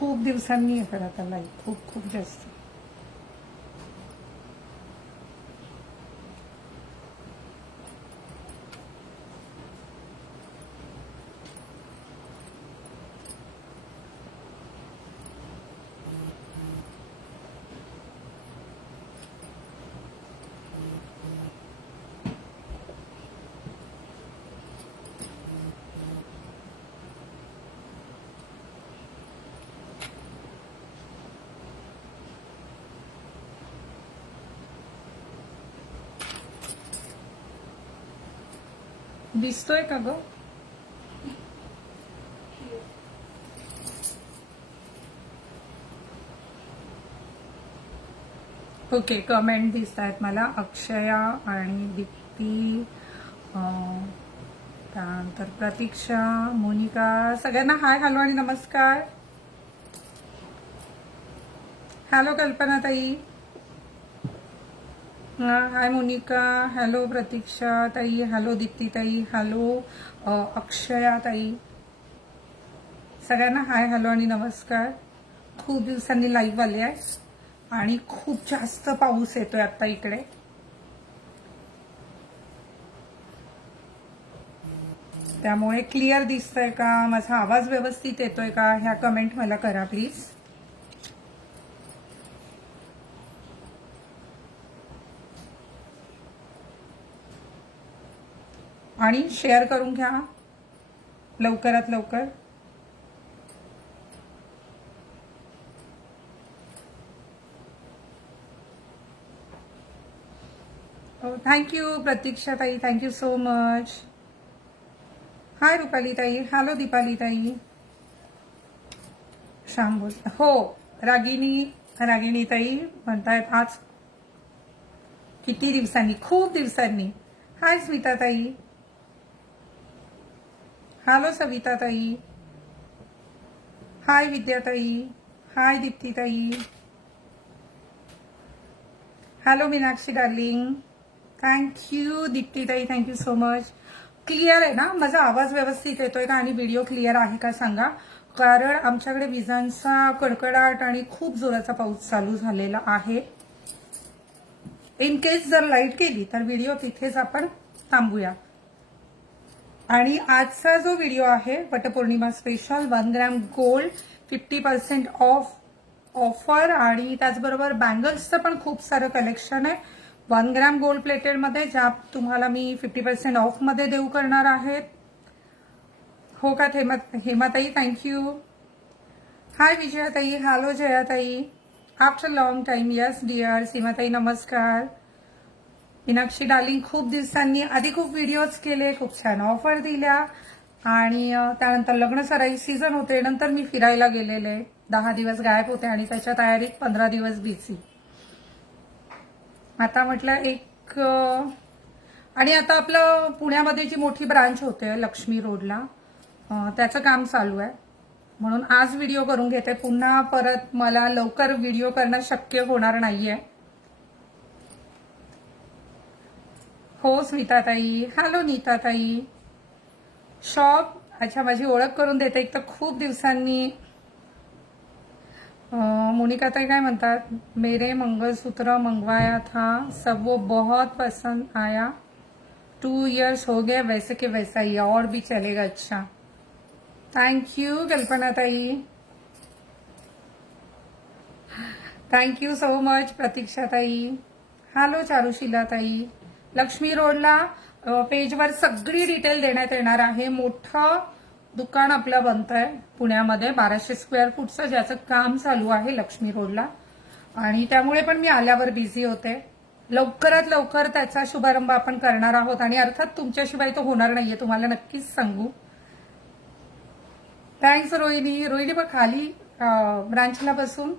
खूप दिवसांनी येतात आता लाईव्ह, खूप खूप जास्त. दिसतोय का ग? ओके, कमेंट दिसत आहेत मला. अक्षया आणि दीप्ती, त्यानंतर प्रतीक्षा, मोनिका, सगळ्यांना हाय, हॅलो आणि नमस्कार. हॅलो कल्पना ताई, हाय मोनिका, हॅलो प्रतीक्षा ताई, हॅलो दीप्ती ताई, हॅलो अक्षया ताई, सगळ्यांना हाय, हॅलो आणि नमस्कार. खूप दिवसांनी लाईव्ह आले आहे आणि खूप जास्त पाऊस येतोय आता इकडे. त्यामुळे क्लिअर दिसतोय का, माझा आवाज व्यवस्थित येतोय का, ह्या कमेंट मला करा प्लीज. आणि शेअर करून घ्या लवकरात लवकर. थँक्यू प्रतीक्षा ताई, थँक्यू सो मच. हाय रुपाली ताई, हॅलो दीपाली ताई, श्याम बोल, हो रागिणी ताई म्हणतायत आज किती दिवसांनी, खूप दिवसांनी. हाय स्मिता ताई, हॅलो सविता ताई, हाय विद्या ताई, हाय दीप्ती ताई, hello Meenakshi darling, thank you Deepti ताई, थँक्यू सो मच. क्लिअर आहे ना माझा आवाज, व्यवस्थित येतोय का आणि व्हिडिओ क्लिअर आहे का सांगा, कारण आमच्याकडे विजांचा कडकडाट आणि खूप जोराचा पाऊस चालू झालेला आहे. इन केस जर लाईट गेली तर व्हिडिओ तिथेच आपण थांबूया. आणि आजचा जो व्हिडिओ आहे Vatpaurnima special 1 gram gold 50% off offer, आणि त्याचबरोबर बँगल्सचं पण खूप सारं कलेक्शन आहे 1 ग्रॅम गोल्ड प्लेटेड मध्ये, ज्या तुम्हाला मी 50% ऑफ मध्ये देऊ करणार आहेत. हो का हेमाताई, थँक्यू. हाय विजयाताई, हॅलो जयाताई, after long time, yes dear. सीमाताई नमस्कार. मीनाक्षी डार्लिंग, खूप दिवसांनी, आधी खूप व्हिडिओज केले, खूप छान ऑफर दिल्या, आणि त्यानंतर लग्न सराई सीझन होते, नंतर मी फिरायला गेलेले, 10 दिवस गायब होते आणि त्याच्या तयारीत 15 दिवस बिझी. आता म्हटलं एक, आणि आता आपलं पुण्यामध्ये जी मोठी ब्रांच होते लक्ष्मी रोडला, त्याचं काम चालू आहे, म्हणून आज व्हिडिओ करून घेते. पुन्हा परत मला लवकर व्हिडिओ करणं शक्य होणार नाहीये. हो स्मिताताई, हॅलो नीताताई. शॉप, अच्छा माझी ओळख करून देते. एक तर खूप दिवसांनी. मोनिकाताई काय म्हणतात, मेरे मंगलसूत्र मंगवाया था, सब वो बहुत पसंद आया, 2 इयर्स हो गए, वैसे के वैसा ही और भी चलेगा. अच्छा, थँक्यू कल्पनाताई, थँक्यू सो मच प्रतीक्षाताई. हॅलो चारुशीलाताई. लक्ष्मी रोडला पेजवर सगळी डिटेल देण्यात येणार आहे. मोठं दुकान आपलं बनतंय पुण्यामध्ये 1200 स्क्वेअर फूटचं, ज्याचं काम चालू आहे लक्ष्मी रोडला, आणि त्यामुळे पण मी आल्यावर बिझी होते. लवकरात लवकर त्याचा शुभारंभ आपण करणार आहोत, आणि अर्थात तुमच्याशिवाय तो होणार नाहीये, तुम्हाला नक्कीच सांगू. थँक्स रोहिणी बघ खाली ब्रांचला बसून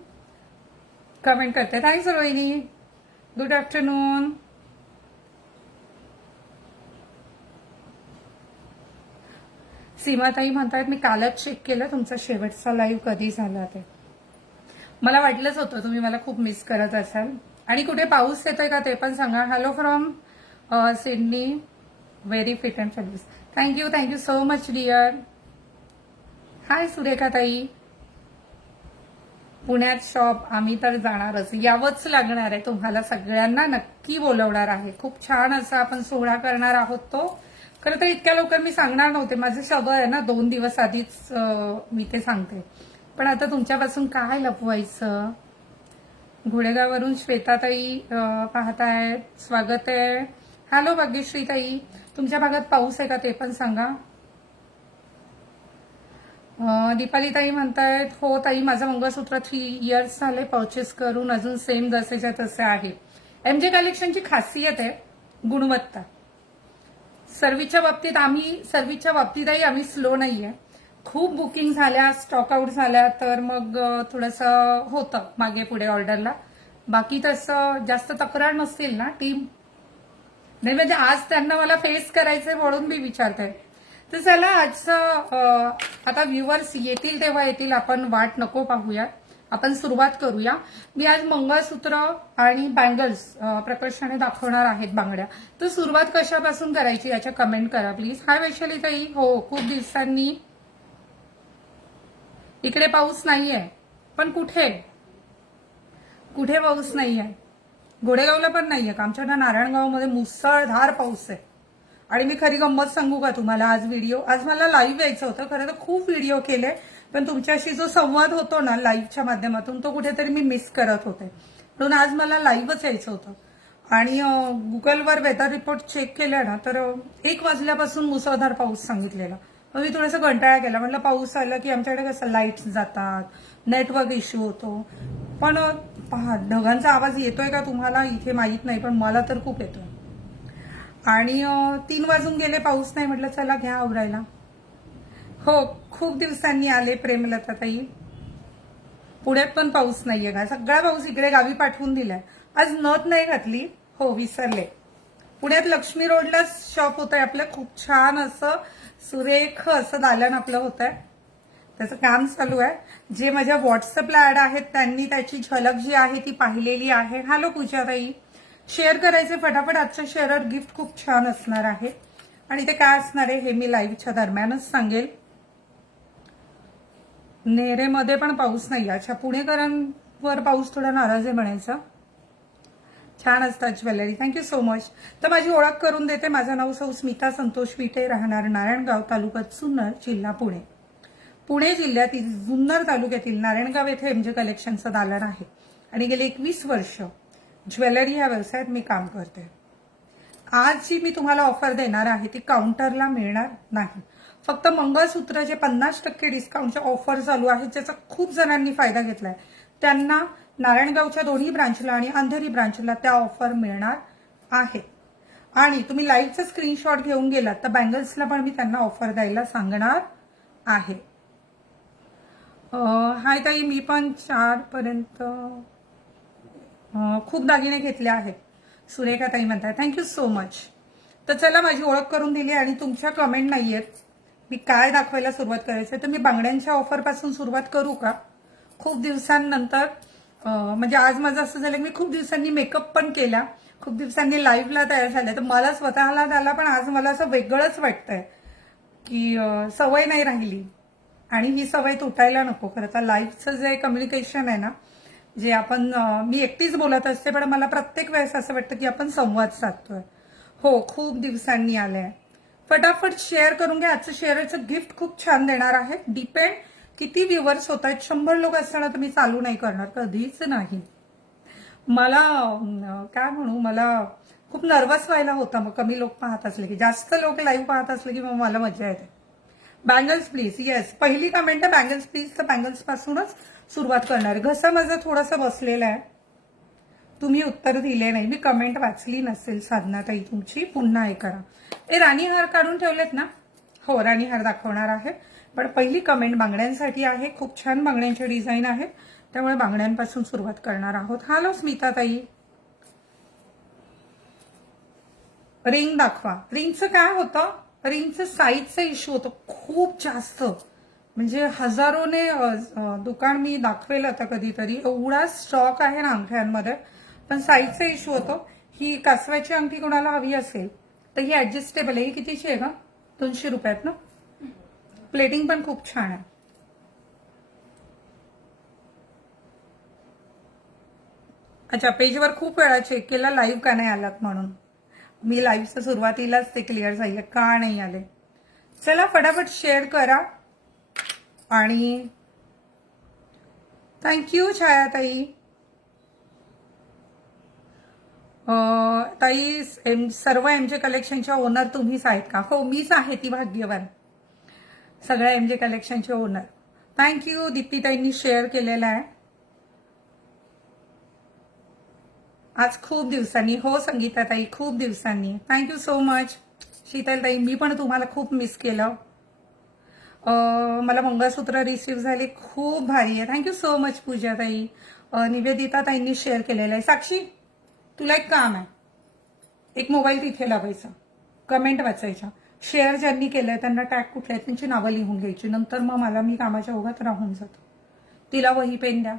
कमेंट करते. Thanks Rohini, good afternoon. सीमाताई म्हणतात मी कालच चेक केलं तुमचा शेवटचा लाईव्ह कधी झाला ते. मला वाटलंच होतं तुम्ही मला खूप मिस करत असाल. आणि कुठे पाऊस येतोय का ते पण सांगा. Hello from Sydney, very fit and service. Thank you so much dear. Hi Surekha tai. पुण्यात शॉप आम्ही तर जाणारच, यावंच लागणार आहे. तुम्हाला सगळ्यांना नक्की बोलवणार आहे. खूप छान असा आपण सोहळा करणार आहोत. तो खरं तर इतक्या लवकर मी सांगणार नव्हते, माझं सगळं आहे ना 2 दिवस आधीच मी ते सांगते. पण आता तुमच्यापासून काय लपवायचं. घोडेगाववरून श्वेताताई पाहतायत, स्वागत आहे. हॅलो भाग्यश्री ताई, तुमच्या भागात पाऊस आहे का ते पण सांगा. दीपाली ताई म्हणतायत, हो ताई माझं मंगळसूत्र 3 इयर्स झाले परचेस करून, अजून सेम जसेच्या तसे आहे. एमजे कलेक्शनची खासियत आहे गुणवत्ता. सर्व्हिसच्या बाबतीतही आम्ही स्लो नाहीये. खूप बुकिंग झाल्या, स्टॉक आउट झाल्या तर मग थोडंसं होतं मागे पुढे ऑर्डरला. बाकी तसं जास्त तक्रार नसतील ना टीम. नाही म्हणजे आज त्यांना मला फेस करायचंय म्हणून मी विचारते. तर चला आजचं आता व्ह्युअर्स येतील तेव्हा येतील, आपण वाट नको पाहूया, आपण सुरुवात करूया. मी आज मंगळसूत्र आणि बँगल्स प्रकर्षाने दाखवणार आहेत, बांगड्या. तर सुरुवात कशापासून करायची याच्या कमेंट करा प्लीज. हाय वैशाली ताई, हो खूप दिवसांनी. इकडे पाऊस नाहीये, पण कुठे कुठे पाऊस नाहीये. घोडेगावला पण नाहीये का. आमच्या नारायणगावमध्ये मुसळधार पाऊस आहे. आणि मी खरी गंमत सांगू का तुम्हाला, आज मला लाईव्ह यायचं होतं. खरं तर खूप व्हिडिओ केले, पण तुमच्याशी जो संवाद होतो ना लाईव्हच्या माध्यमातून तो कुठेतरी मी मिस करत होते. म्हणून आज मला लाईव्हच यायचं होतं. आणि गुगलवर वेदर रिपोर्ट चेक केला ना तर 1 वाजल्यापासून मुसळधार पाऊस सांगितलेला. मग मी थोडासा कंटाळा केला. म्हटलं पाऊस आला की आमच्याकडे कसं लाईट्स जातात, नेटवर्क इश्यू होतो. पण पहा ढगांचा आवाज येतोय का तुम्हाला इथे माहित नाही, पण मला तर खूप येतोय. आणि 3 वाजून गेले, पाऊस नाही. म्हटलं चला घ्या आवरायला. हो खूप दिवसांनी आले प्रेमलता ताई. पुण्यात पण पाऊस नाहीये का. सगळा पाऊस इकडे गावी पाठवून दिलाय. आज नथ नाही घातली, हो विसरले. पुण्यात लक्ष्मी रोडला शॉप होत आहे आपलं, खूप छान असं सुरेख असं दालन आपलं होत आहे. त्याचं काम चालू आहे. जे माझ्या व्हॉट्सअपला ऍड आहेत त्यांनी त्याची झलक जी आहे ती पाहिलेली आहे. हॅलो पूजा ताई, शेअर करायचे फटाफट. आजचं शेअर गिफ्ट खूप छान असणार आहे. आणि ते काय असणार आहे हे मी लाईव्हच्या दरम्यानच सांगेल. नेरेमध्ये पण पाऊस नाही. अच्छा, पुणेकरांवर पाऊस थोडा नाराज आहे म्हणायचा. छान असतात ज्वेलरी, थँक्यू सो मच. तर माझी ओळख करून देते. माझं नाव सौ स्मिता संतोष विटे, राहणार नारायणगाव, तालुका जुन्नर, जिल्हा पुणे. पुणे जिल्ह्यातील जुन्नर तालुक्यातील नारायणगाव येथे एमजे कलेक्शनचं दालन आहे. आणि गेली 21 वर्ष ज्वेलरी या व्यवसायात मी काम करते. आज जी मी तुम्हाला ऑफर देणार आहे ती काउंटरला मिळणार नाही. फक्त मंगळसूत्र जे 50% डिस्काउंटच्या ऑफर चालू आहेत, ज्याचा खूप जणांनी फायदा घेतलाय, त्यांना नारायणगावच्या दोन्ही ब्रांचला आणि अंधेरी ब्रांचला त्या ऑफर मिळणार आहे. आणि तुम्ही लाईव्हचा स्क्रीनशॉट घेऊन गेलात तर बँगल्सला पण मी त्यांना ऑफर द्यायला सांगणार आहे. हाय ताई, मी पण 4 पर्यंत खूप दागिने घेतले आहेत. सुरेखा ताई म्हणतात, थँक्यू सो मच. तर चला माझी ओळख करून दिली आणि तुमच्या कमेंट नाहीयेत. मी काय दाखवायला सुरुवात करायचं तर मी बांगड्यांच्या ऑफरपासून सुरुवात करू का. खूप दिवसांनंतर म्हणजे आज माझं असं झालं की मी खूप दिवसांनी मेकअप पण केला, खूप दिवसांनी लाईव्हला तयार झाले. तर मला स्वतःला त्याला पण आज मला असं वेगळंच वाटतंय की सवय नाही राहिली आणि ही सवय तुटायला नको. खरं तर लाईव्हचं जे कम्युनिकेशन आहे ना, जे आपण मी एकटीच बोलत असते, पण मला प्रत्येक वेळेस असं वाटतं की आपण संवाद साधतोय. हो खूप दिवसांनी आलंय. फटाफट शेअर करून घ्या. आजचं शेअरचं गिफ्ट खूप छान देणार आहे. डिपेंड किती व्ह्युअर्स होत आहेत. 100 लोक असताना तुम्ही चालू नाही करणार, कधीच नाही. मला काय म्हणू, मला खूप नर्वस व्हायला होतं मग कमी लोक पाहत असले की. जास्त लोक लाईव्ह पाहत असले की मग मला मजा येते. बँगल्स प्लीज, येस पहिली कमेंट आहे बँगल्स प्लीज. तर बँगल्स पासूनच सुरुवात करणार. घसा माझा थोडासा बसलेला आहे, तुम्ही उत्तर दिले नाही. मी कमेंट वाचली नसेल साधनाताई तुमची, पुन्हा हे करा. राणी हार काढून ठेवलेत ना, हो राणी हार दाखवणार आहे. पण पहिली कमेंट बांगड्यांसाठी आहे. खूप छान बांगड्यांचे डिझाईन आहेत, त्यामुळे बांगड्यांपासून सुरुवात करणार आहोत. हॅलो स्मिताताई, रिंग दाखवा. रिंगचं काय होतं, रिंगचं साईजचा इश्यू होतो खूप जास्त. म्हणजे हजारोने दुकान मी दाखवेल आता कधीतरी, एवढा स्टॉक आहे ना अंगठ्यांमध्ये, पण साईजचा इश्यू होतो. ही कासवाची अंगठी कोणाला हवी असेल तर ही ऍडजस्टेबल आहे. ही कितीची आहे का, 200 रुपयात ना. प्लेटिंग पण खूप छान आहे. अच्छा, पेजवर खूप वेळा चेक केला लाईव्ह का नाही आलात म्हणून. मी लाईव्हच्या सुरुवातीलाच ते क्लिअर झाले का नाही आले. चला फटाफट शेअर करा. आणि थँक्यू छायाताई. ताई सर्व एमजे कलेक्शनच्या ओनर तुम्हीच आहेत का? हो, मीच आहे ती भाग्यवान, सगळ्या एमजे कलेक्शनचे ओनर. थँक्यू. दीप्तीताईंनी शेअर केलेला आहे आज खूप दिवसांनी. हो संगीताताई, खूप दिवसांनी. Thank you so much. शीतलताई, मी पण तुम्हाला खूप मिस केलं. मला मंगळसूत्र रिसीव्ह झाले, खूप भारी आहे. थँक्यू सो मच पूजाताई. निवेदिताताईंनी शेअर केलेलं आहे. साक्षी, तुला एक काम आहे, एक मोबाईल तिथे लावायचा, कमेंट वाचायच्या, शेअर ज्यांनी केलंय त्यांना टॅग कुठले आहेत त्यांची नावं लिहून घ्यायची. नंतर मग मला, मी कामाच्या ओघात राहून जातो. तिला वही पेन द्या,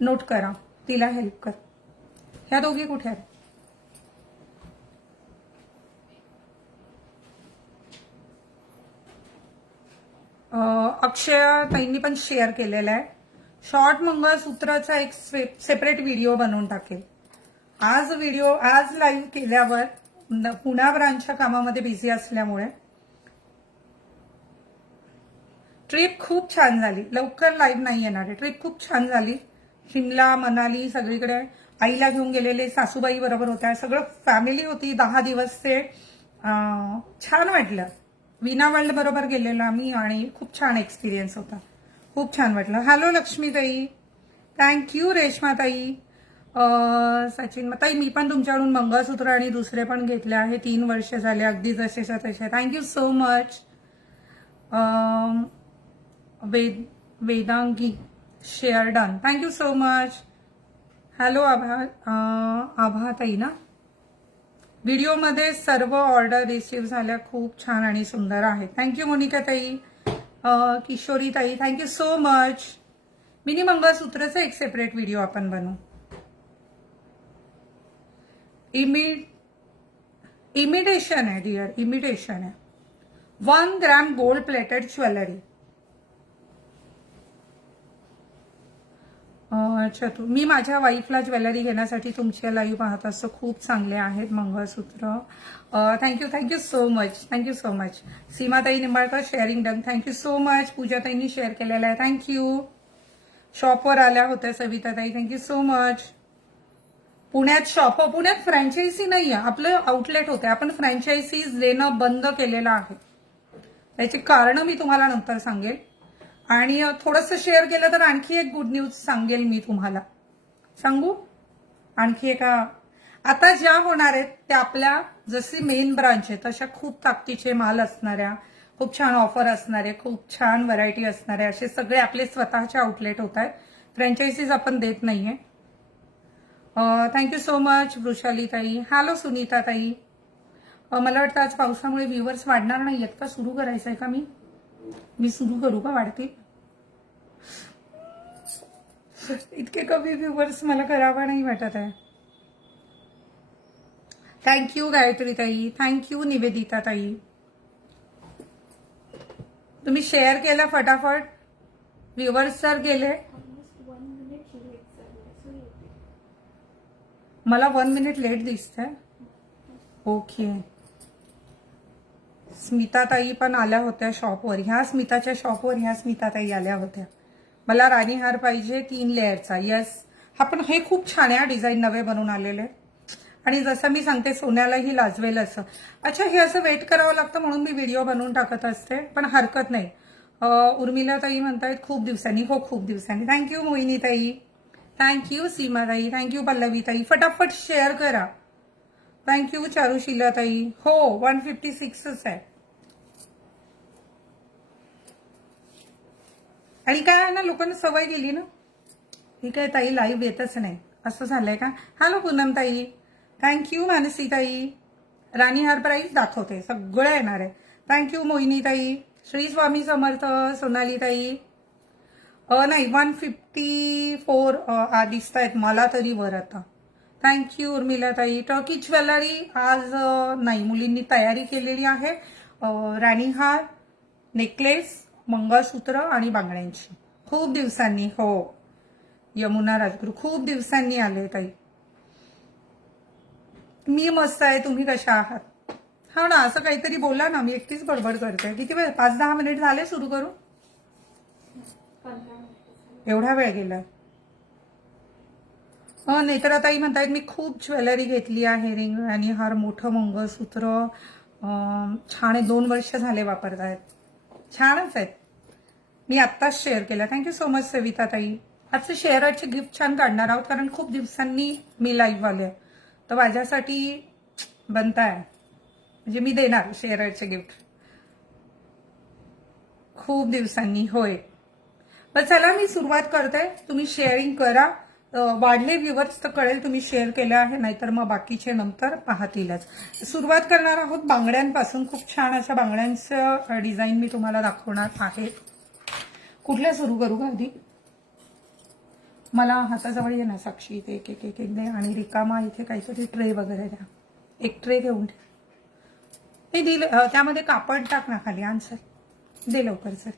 नोट करा, तिला हेल्प कर. ह्या दोघी कुठे आहेत? अक्षय ताईंनी पण शेअर केलेलं आहे. शॉर्ट मंगळसूत्राचा एक सेपरेट व्हिडिओ बनवून टाकेल. आज लाईव्ह केल्यावर पुण्या ब्रांचच्या कामामध्ये बिझी असल्यामुळे. ट्रिप खूप छान झाली. लवकर लाईव्ह नाही येणार आहे. ट्रिप खूप छान झाली. शिमला, मनाली सगळीकडे आईला घेऊन गेलेले, सासूबाई बरोबर होत्या, सगळं फॅमिली होती. 10 दिवस ते छान वाटलं. वीणा वर्ल्ड बरोबर गेलेलो आम्ही आणि खूप छान एक्सपिरियन्स होता. खूप छान वाटलं. Hello लक्ष्मीताई, thank you. रेश्माताई, सचिन ताई, मी पण तुमच्याकडून मंगळसूत्र आणि दुसरे पण घेतले आहे. 3 वर्ष झाले, अगदी जसेच्या तसे. Thank you so much. Vedangi share done, thank you so much. Hello आभाताई ना. व्हिडिओमध्ये सर्व ऑर्डर रिसीव्ह झाल्या, खूप छान आणि सुंदर आहे. थँक्यू मोनिकाताई. किशोरीताई, थँक्यू सो मच. मिनी मंगळसूत्रचा एक सेपरेट व्हिडिओ आपण बनवू. इमिटेशन आहे डिअर, इमिटेशन आहे. 1 ग्रॅम गोल्ड प्लेटेड ज्वेलरी. अच्छा, मी माझ्या वाईफला ज्वेलरी घेण्यासाठी तुमचे लाईव्ह पाहत असतो. खूप चांगले आहेत mangalsutra. Thank you so much. Thank you so much. सीमाताई Nimbalkar, sharing done, thank you so much. पूजाताईंनी शेअर केलेलं आहे, थँक्यू. शॉपवर आल्या होत्या सविताताई, थँक्यू सो मच. पुण्यात शॉप, हो पुण्यात फ्रँचायझी नाही आहे, आपलं आउटलेट होते. आपण फ्रँचायझीज देणं बंद केलेलं आहे. त्याची कारण मी तुम्हाला नंतर सांगेल. आणि थोडंसं शेअर केलं तर आणखी एक गुड न्यूज सांगेल मी तुम्हाला. सांगू आणखी एका. आता ज्या होणार आहेत त्या आपल्या जशी मेन ब्रांच आहे तशा खूप ताकदीचे माल असणाऱ्या, खूप छान ऑफर असणारे, खूप छान व्हरायटी असणारे असे सगळे आपले स्वतःचे आउटलेट होत आहेत. फ्रँचायझीज आपण देत नाहीये. थँक्यू सो मच वृषालीताई. हॅलो सुनीताताई. मला वाटतं आज पावसामुळे व्ह्यूवर्स वाढणार नाहीयेत का? सुरू करायचं आहे का? मी सुरू करू का? वाढतील इतके कमी व्ह्यूवर्स मला करावा नाही वाटत आहे. थँक्यू गायत्रीताई, थँक्यू निवेदिताताई. तुम्ही शेअर केलं फटाफट. व्ह्यूवर्स जर गेले, मला 1 मिनिट लेट दिसतंय. ओके. स्मिताताई पण आल्या होत्या शॉपवर. ह्या स्मिताच्या शॉपवर ह्या स्मिताताई आल्या होत्या. मला राणीहार पाहिजे 3 लेअरचा. येस, हा पण हे खूप छान आहे. डिझाईन नवे बनवून आलेले आणि जसं मी सांगते सोन्यालाही लाजवेल असं. अच्छा, हे असं वेट करावं लागतं म्हणून मी व्हिडिओ बनवून टाकत असते, पण हरकत नाही. उर्मिलाताई म्हणतायत खूप दिवसांनी. हो खूप दिवसांनी. थँक्यू मोहिनीताई, थँक्यू सीमाताई, थँक्यू पल्लवीताई. फटाफट शेअर करा. थँक्यू चारुशीलाताई. हो 156च आहे. आणि काय आहे ना, लोकांना सवय गेली ना, ही काय ताई लाईव्ह येतच नाही असं झालंय का? हॅलो पूनमताई, थँक्यू मानसीताई. राणीहार प्राईस दाखवते, सगळं येणार आहे. थँक्यू मोहिनीताई. श्री स्वामी समर्थ. सोनालीताई. नाही 154 दिसत आहेत मला तरी वर आता. थँक्यू उर्मिलाताई. टर्की ज्वेलरी आज नाही, मुलींनी तयारी केलेली आहे. राणीहार, नेकलेस, मंगळसूत्र आणि बांगड्यांची खूप दिवसांनी. हो यमुना राजगुरू खूप दिवसांनी आले ताई. मी मस्त आहे, तुम्ही कशा आहात? हा ना, असं काहीतरी बोला ना, मी एकटीच बडबड करते. किती वेळ? 5-10 मिनिट झाले सुरू करू? एवढा वेळ गेला? नेत्राताई म्हणतायत मी खूप ज्वेलरी घेतली आहे, रिंग आणि हार, मोठं मंगळसूत्र छान आहे, 2 वर्ष झाले वापरतायत. छानच आहेत. मी आत्ताच शेअर केलं. थँक्यू सो मच सविताताई. आजचं शेअरचे गिफ्ट छान काढणार आहोत कारण खूप दिवसांनी मी लाईव्ह आले, तर माझ्यासाठी बनताय, म्हणजे मी देणार शेअरचे गिफ्ट खूप दिवसांनी. होय, पण चला मी सुरुवात करते. तुम्ही शेअरिंग करा. वाढले व्ह्यूवर्स तर कळेल तुम्ही शेअर केलं आहे, नाहीतर मग बाकीचे नंतर पाहतीलच. सुरुवात करणार आहोत बांगड्यांपासून. खूप छान अशा बांगड्यांचं डिझाईन मी तुम्हाला दाखवणार आहे. कुठल्या सुरू करू का आधी? मला हाताजवळ ये ना साक्षी, इथे एक एक एक एक दे आणि रिकामा इथे काहीतरी ट्रे वगैरे द्या. एक ट्रे घेऊन ते दिले, त्यामध्ये कापड टाक ना खाली. आन्सर दे लवकर सर.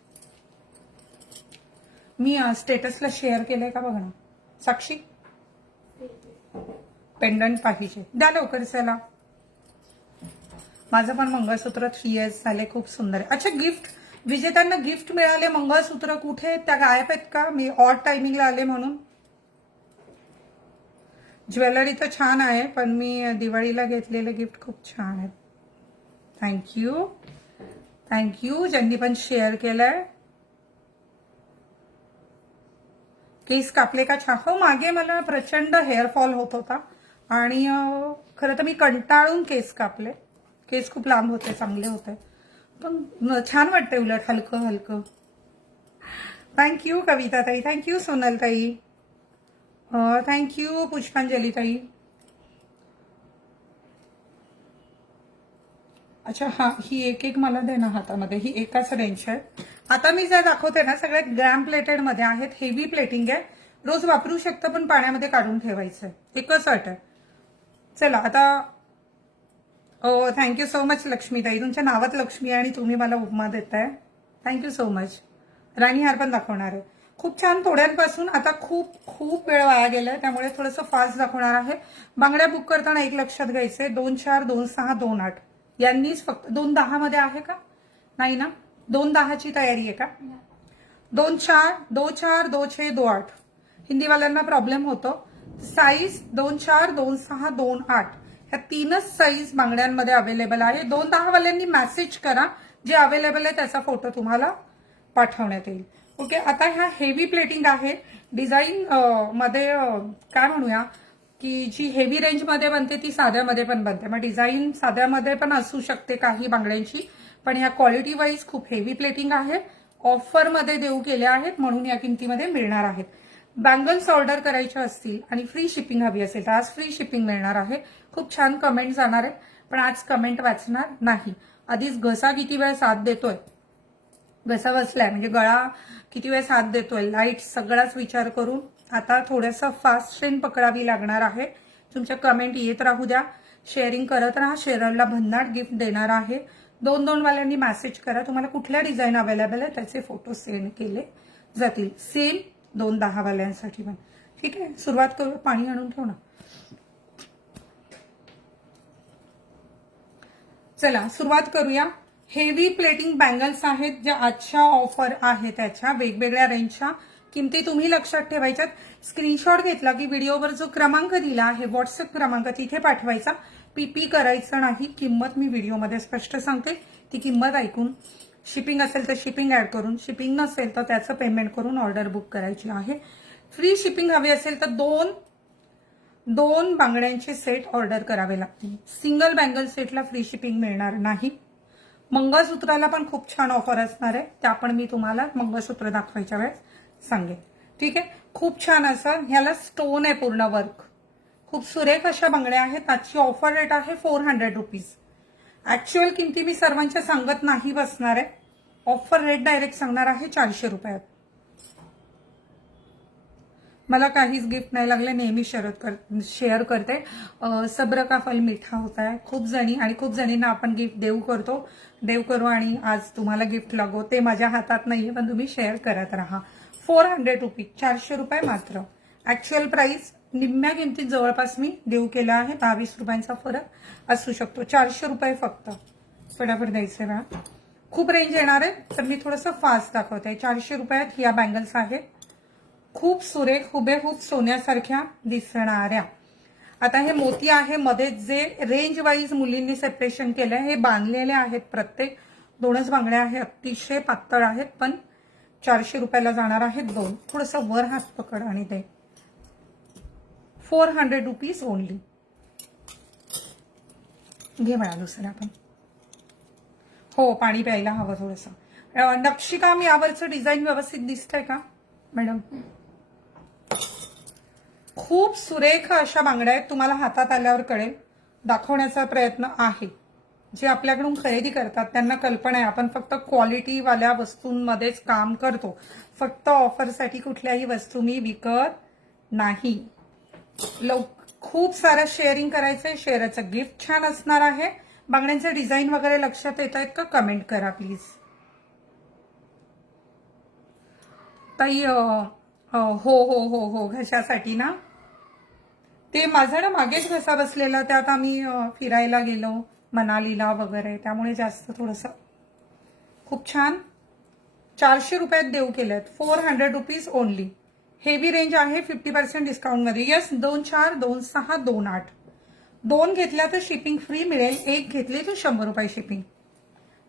मी स्टेटसला शेअर केलंय का बघा ना साक्षी. पेंडंट पाहिजे, द्या लवकर. चला, माझं पण मंगळसूत्र 3 years झाले, खूप सुंदर आहे. अच्छा, गिफ्ट विजेत्यांना गिफ्ट मिळाले मंगळसूत्र कुठे आहेत? त्या गायब आहेत का? मी ऑड टायमिंगला आले म्हणून. ज्वेलरी तर छान आहे, पण मी दिवाळीला घेतलेले गिफ्ट खूप छान आहेत. थँक्यू थँक्यू ज्यांनी पण शेअर केलंय. केस कापले का? छान. हो, मागे मला प्रचंड हेअरफॉल होत होता आणि खरं तर मी कंटाळून केस कापले. केस खूप लांब होते, चांगले होते, पण छान वाटते उलट, हलकं हलकं. थँक्यू कविताताई, थँक्यू सोनलताई, थँक्यू पुष्पांजलीताई. अच्छा, हा, ही एक एक मला दे ना हातामध्ये. ही एकाच रेंज आहे. आता मी जे दाखवते ना सगळ्यात ग्रॅम प्लेटेड मध्ये आहेत. हेवी प्लेटिंग आहे, रोज वापरू शकता, पण पाण्यामध्ये काढून ठेवायचं आहे. एकच अट आहे. चला आता. Thank you so much लक्ष्मीताई. तुमच्या नावात लक्ष्मी आहे आणि तुम्ही मला उपमा देताय. Thank you so much. राणी हार पण दाखवणार आहे. खूप छान. थोड्यांपासून आता खूप खूप वेळ वाया गेलाय, त्यामुळे थोडंसं फास्ट दाखवणार आहे. बांगड्या बुक करताना एक लक्षात घ्यायचंय, 2-4, 2-6, 2-8 यांनीच फक्त. 2-10 मध्ये आहे का? नाही ना? 2-10ची तयारी आहे का? 2-4, 2-4, 2-6, 2-8 हिंदीवाल्यांना प्रॉब्लेम होतो. साईज 2-4, 2-6, 2-8 ह्या 3च साईज बांगड्यांमध्ये अवेलेबल आहे. 2-10 वाल्यांनी मेसेज करा, जे अवेलेबल आहे त्याचा फोटो तुम्हाला पाठवण्यात येईल. ओके. आता ह्या हेवी प्लेटिंग आहे. डिझाईन मध्ये काय म्हणूया की जी हेवी रेंज मध्ये बनते ती साध्यामध्ये पण बनते. मग डिझाईन साध्यामध्ये पण असू शकते काही बांगड्यांची, पण ह्या क्वालिटी वाईज खूप हेवी प्लेटिंग आहे. ऑफर मध्ये देऊ केल्या आहेत म्हणून या किमतीमध्ये मिळणार आहेत. बँगल्स ऑर्डर करायच्या असतील आणि फ्री शिपिंग हवी असेल तर आज फ्री शिपिंग मिळणार आहे. खूप छान कमेंट जाणार आहे, पण आज कमेंट वाचणार नाही. आधीच घसा किती वेळ साथ देतोय, घसा बसलाय म्हणजे गळा किती वेळ साथ देतोय, लाईट सगळाच विचार करून आता थोडंसं फास्ट ट्रेन पकडावी लागणार आहे. तुमच्या कमेंट येत राहू द्या, शेअरिंग करत राहा. शेअरला भन्नाट गिफ्ट देणार आहे. 2-2 वाल्यांनी मेसेज करा, तुम्हाला कुठल्या डिझाईन अवेलेबल आहे त्याचे फोटो सेंड केले जातील. सेम 2-10 वाल्यांसाठी पण. ठीक आहे, सुरुवात करू. पाणी आणून ठेव ना. चला सुरुवात करूया. हेवी प्लेटिंग बँगल्स आहेत ज्या आजच्या ऑफर आहे त्याच्या वेगवेगळ्या रेंजच्या किमती तुम्ही लक्षात ठेवायच्यात. स्क्रीनशॉट घेतला की व्हिडिओवर जो क्रमांक दिला आहे व्हॉट्सअप क्रमांक तिथे पाठवायचा. पीपी करायचं नाही. किंमत मी व्हिडिओमध्ये स्पष्ट सांगते, ती किंमत ऐकून शिपिंग असेल तर शिपिंग ऍड करून, शिपिंग नसेल तर त्याचं पेमेंट करून ऑर्डर बुक करायची आहे. फ्री शिपिंग हवी असेल तर दोन बांगड्यांचे सेट ऑर्डर करावे लागतील. सिंगल बँगल सेटला फ्री शिपिंग मिळणार नाही. मंगळसूत्राला पण खूप छान ऑफर असणार आहे, त्या पण मी तुम्हाला मंगळसूत्र दाखवायच्या वेळेस सांगेन. ठीक आहे, खूप छान असं ह्याला स्टोन आहे पूर्ण वर्क. खूप सुरेख अशा बांगड्या आहेत. आजची ऑफर रेट आहे 400 रुपीज. ऍक्च्युअल किमती मी सर्वांच्या सांगत नाही बसणार आहे. ऑफर रेट डायरेक्ट सांगणार आहे 400 रुपयात. मला काहीच गिफ्ट नाही लागले, नेहमी शेअर करते. सब्र का फल मीठा होता है. खूप जणींना आपण गिफ्ट देऊ करू आणि आज तुम्हाला गिफ्ट लागो ते माझ्या हातात नाहीये, पण तुम्ही शेअर करत राहा. 400 रुपीज, 400 रुपये मात्र. ऍक्च्युअल प्राइस निम्म्या किमतीत जवळपास मी देऊ केला आहे. 22 रुपयांचा फरक असू शकतो. 400 रुपये फक्त फटाफट द्यायचे ना. खूप रेंज येणार आहे तर मी थोडंसं फास्ट दाखवते. 400 रुपयात या बँगल्स आहेत. खूप सुरेख हुबेहूब सोन्यासारख्या दिसणाऱ्या. आता हे मोती आहे मध्ये जे रेंज वाईज मुलींनी सेपरेशन केलंय. हे बांधलेले आहेत प्रत्येक. 2च बांगड्या आहेत. अतिशय पातळ आहेत पण 400 रुपयाला जाणार आहेत 2. थोडंसं वर हात पकड आणि ते 400 रुपीज ओनली. घे म्हणा दुसऱ्या पण. हो पाणी प्यायला हवं थोडंसं. नक्षीकाम यावरचं डिझाईन व्यवस्थित दिसतंय का मॅडम? खूप सुरेख अशा बांगड्या आहेत. तुम्हाला हातात आल्यावर कळेल. दाखवण्याचा प्रयत्न आहे. जे आपल्याकडून खरेदी करतात त्यांना कल्पना आहे आपण फक्त क्वालिटीवाल्या वस्तूंमध्येच काम करतो. फक्त ऑफरसाठी कुठल्याही वस्तू मी विकत नाही. खूप सारं शेअरिंग करायचंय. शेअरचं गिफ्ट छान असणार आहे. बांगड्यांचे डिझाईन वगैरे लक्षात येत आहेत का? कमेंट करा प्लीज. ताई हो हो हो हो घशासाठी ना. ते माझं ना मागेच घसा बसलेला. त्यात आम्ही फिरायला गेलो मनालीला वगैरे. त्यामुळे जास्त थोडंसं. खूप छान. 400 रुपयात देऊ केल्यात. 400 रुपीज ओनली. हेवी रेंज आहे 50% डिस्काउंटमध्ये. यस 2 4 2 6 2 8. 2 घेतल्या तर शिपिंग फ्री मिळेल. 1 घेतली तर 100 रुपये shipping.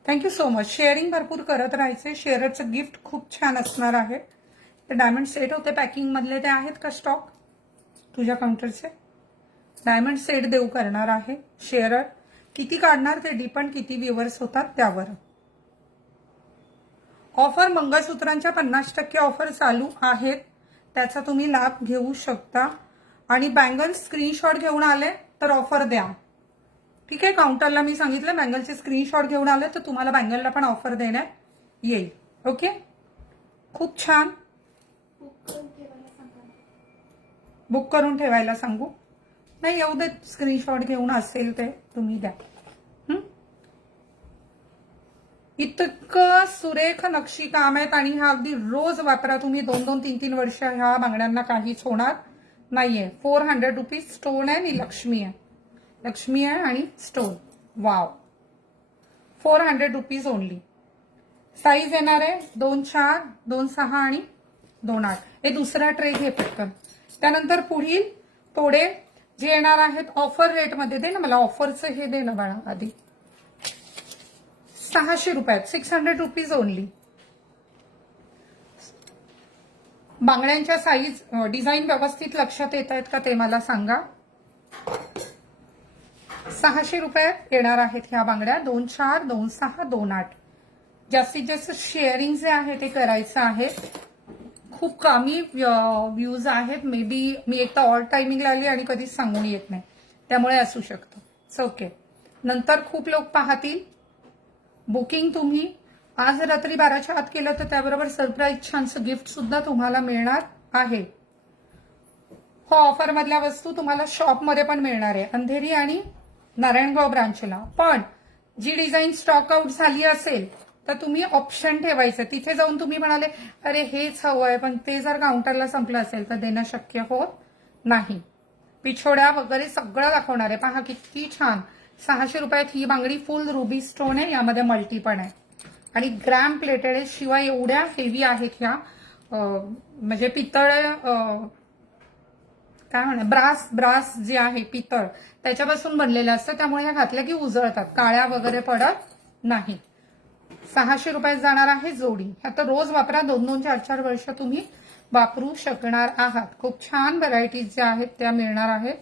Thank you so much. Sharing भरपूर करत राहायचे. शेअरचं गिफ्ट खूप छान असणार आहे. ते डायमंड सेट होते पॅकिंग मधले ते आहेत का स्टॉक तुझ्या काउंटरचे? डायमंड सेट देऊ करणार आहे. शेअर किती काढणार ते डिपेंड किती व्ह्युअर्स होतात त्यावर. ऑफर मंगळसूत्रांच्या 50% ऑफर चालू आहेत. त्याचा तुम्ही लाभ घेऊ शकता. आणि बँगल स्क्रीनशॉट घेऊन आले तर ऑफर द्या. ठीक आहे. काउंटरला मी सांगितलं बँगलचे स्क्रीनशॉट घेऊन आले तर तुम्हाला बँगलला पण ऑफर देण्यात येईल. ओके. खूप छान. बुक करून ठेवायला सांगू? नाही येऊ दे. स्क्रीनशॉट घेऊन असेल ते तुम्ही द्या. इतकं सुरेख नक्षी काम आहेत आणि हा अगदी रोज वापरा तुम्ही. 2-2 3-3 वर्ष ह्या बांगड्यांना काहीच होणार नाहीये. 400 रुपीज. स्टोन आहे आणि लक्ष्मी आहे. लक्ष्मी आहे आणि stone. Wow. 400 rupees only. Size येणार आहे 2 4 2 6 आणि 2 8. हे दुसरा ट्रे घे पटकन. त्यानंतर पुढील थोडे जे येणार आहेत ऑफर रेटमध्ये दे ना मला. ऑफरचं हे दे ना बाळा आधी. 600 रुपयात. 600 रुपीज ओनली. बांगड्यांच्या साईज डिझाईन व्यवस्थित लक्षात येत आहेत का ते मला सांगा. 600 रुपयात येणार आहेत ह्या बांगड्या. 2 4 2 6 2 8. जास्तीत जास्त शेअरिंग जे आहे ते करायचं आहे. खूप कमी व्ह्यूज आहेत. मे बी मी एक तर ऑल टायमिंगला आली आणि कधीच सांगून येत नाही त्यामुळे असू शकतं. It's okay. नंतर खूप लोक पाहतील. बुकिंग तुम्ही आज रात्री 12च्या आत केलं तर त्याबरोबर सरप्राईज छानसं गिफ्ट सुद्धा तुम्हाला मिळणार आहे. हो ऑफर मधल्या वस्तू तुम्हाला शॉपमध्ये पण मिळणार आहे. अंधेरी आणि नारायणगाव ब्रांचला. पण जी डिझाईन स्टॉक आउट झाली असेल तर तुम्ही ऑप्शन ठेवायचं. तिथे जाऊन तुम्ही म्हणाले अरे हेच हवं आहे पण ते जर काउंटरला संपलं असेल तर देणं शक्य होत नाही. पिछोड्या वगैरे सगळं दाखवणार आहे. पहा किती छान. 600 रुपयात ही बांगडी फुल रुबी स्टोन आहे. यामध्ये मल्टी पण आहे आणि ग्रॅम प्लेटेड आहे. शिवाय एवढ्या हेवी आहेत ह्या. म्हणजे पितळ काय म्हणा ब्रास जे आहे पितळ त्याच्यापासून बनलेलं असतं. त्यामुळे ह्या घातल्या की उजळतात. काळ्या वगैरे पडत नाही. 600 रुपयात जाणार आहे जोडी. आता रोज वापरा. 2-2 4-4 वर्ष तुम्ही वापरू शकणार आहात. खूप छान व्हरायटीज ज्या आहेत त्या मिळणार आहेत.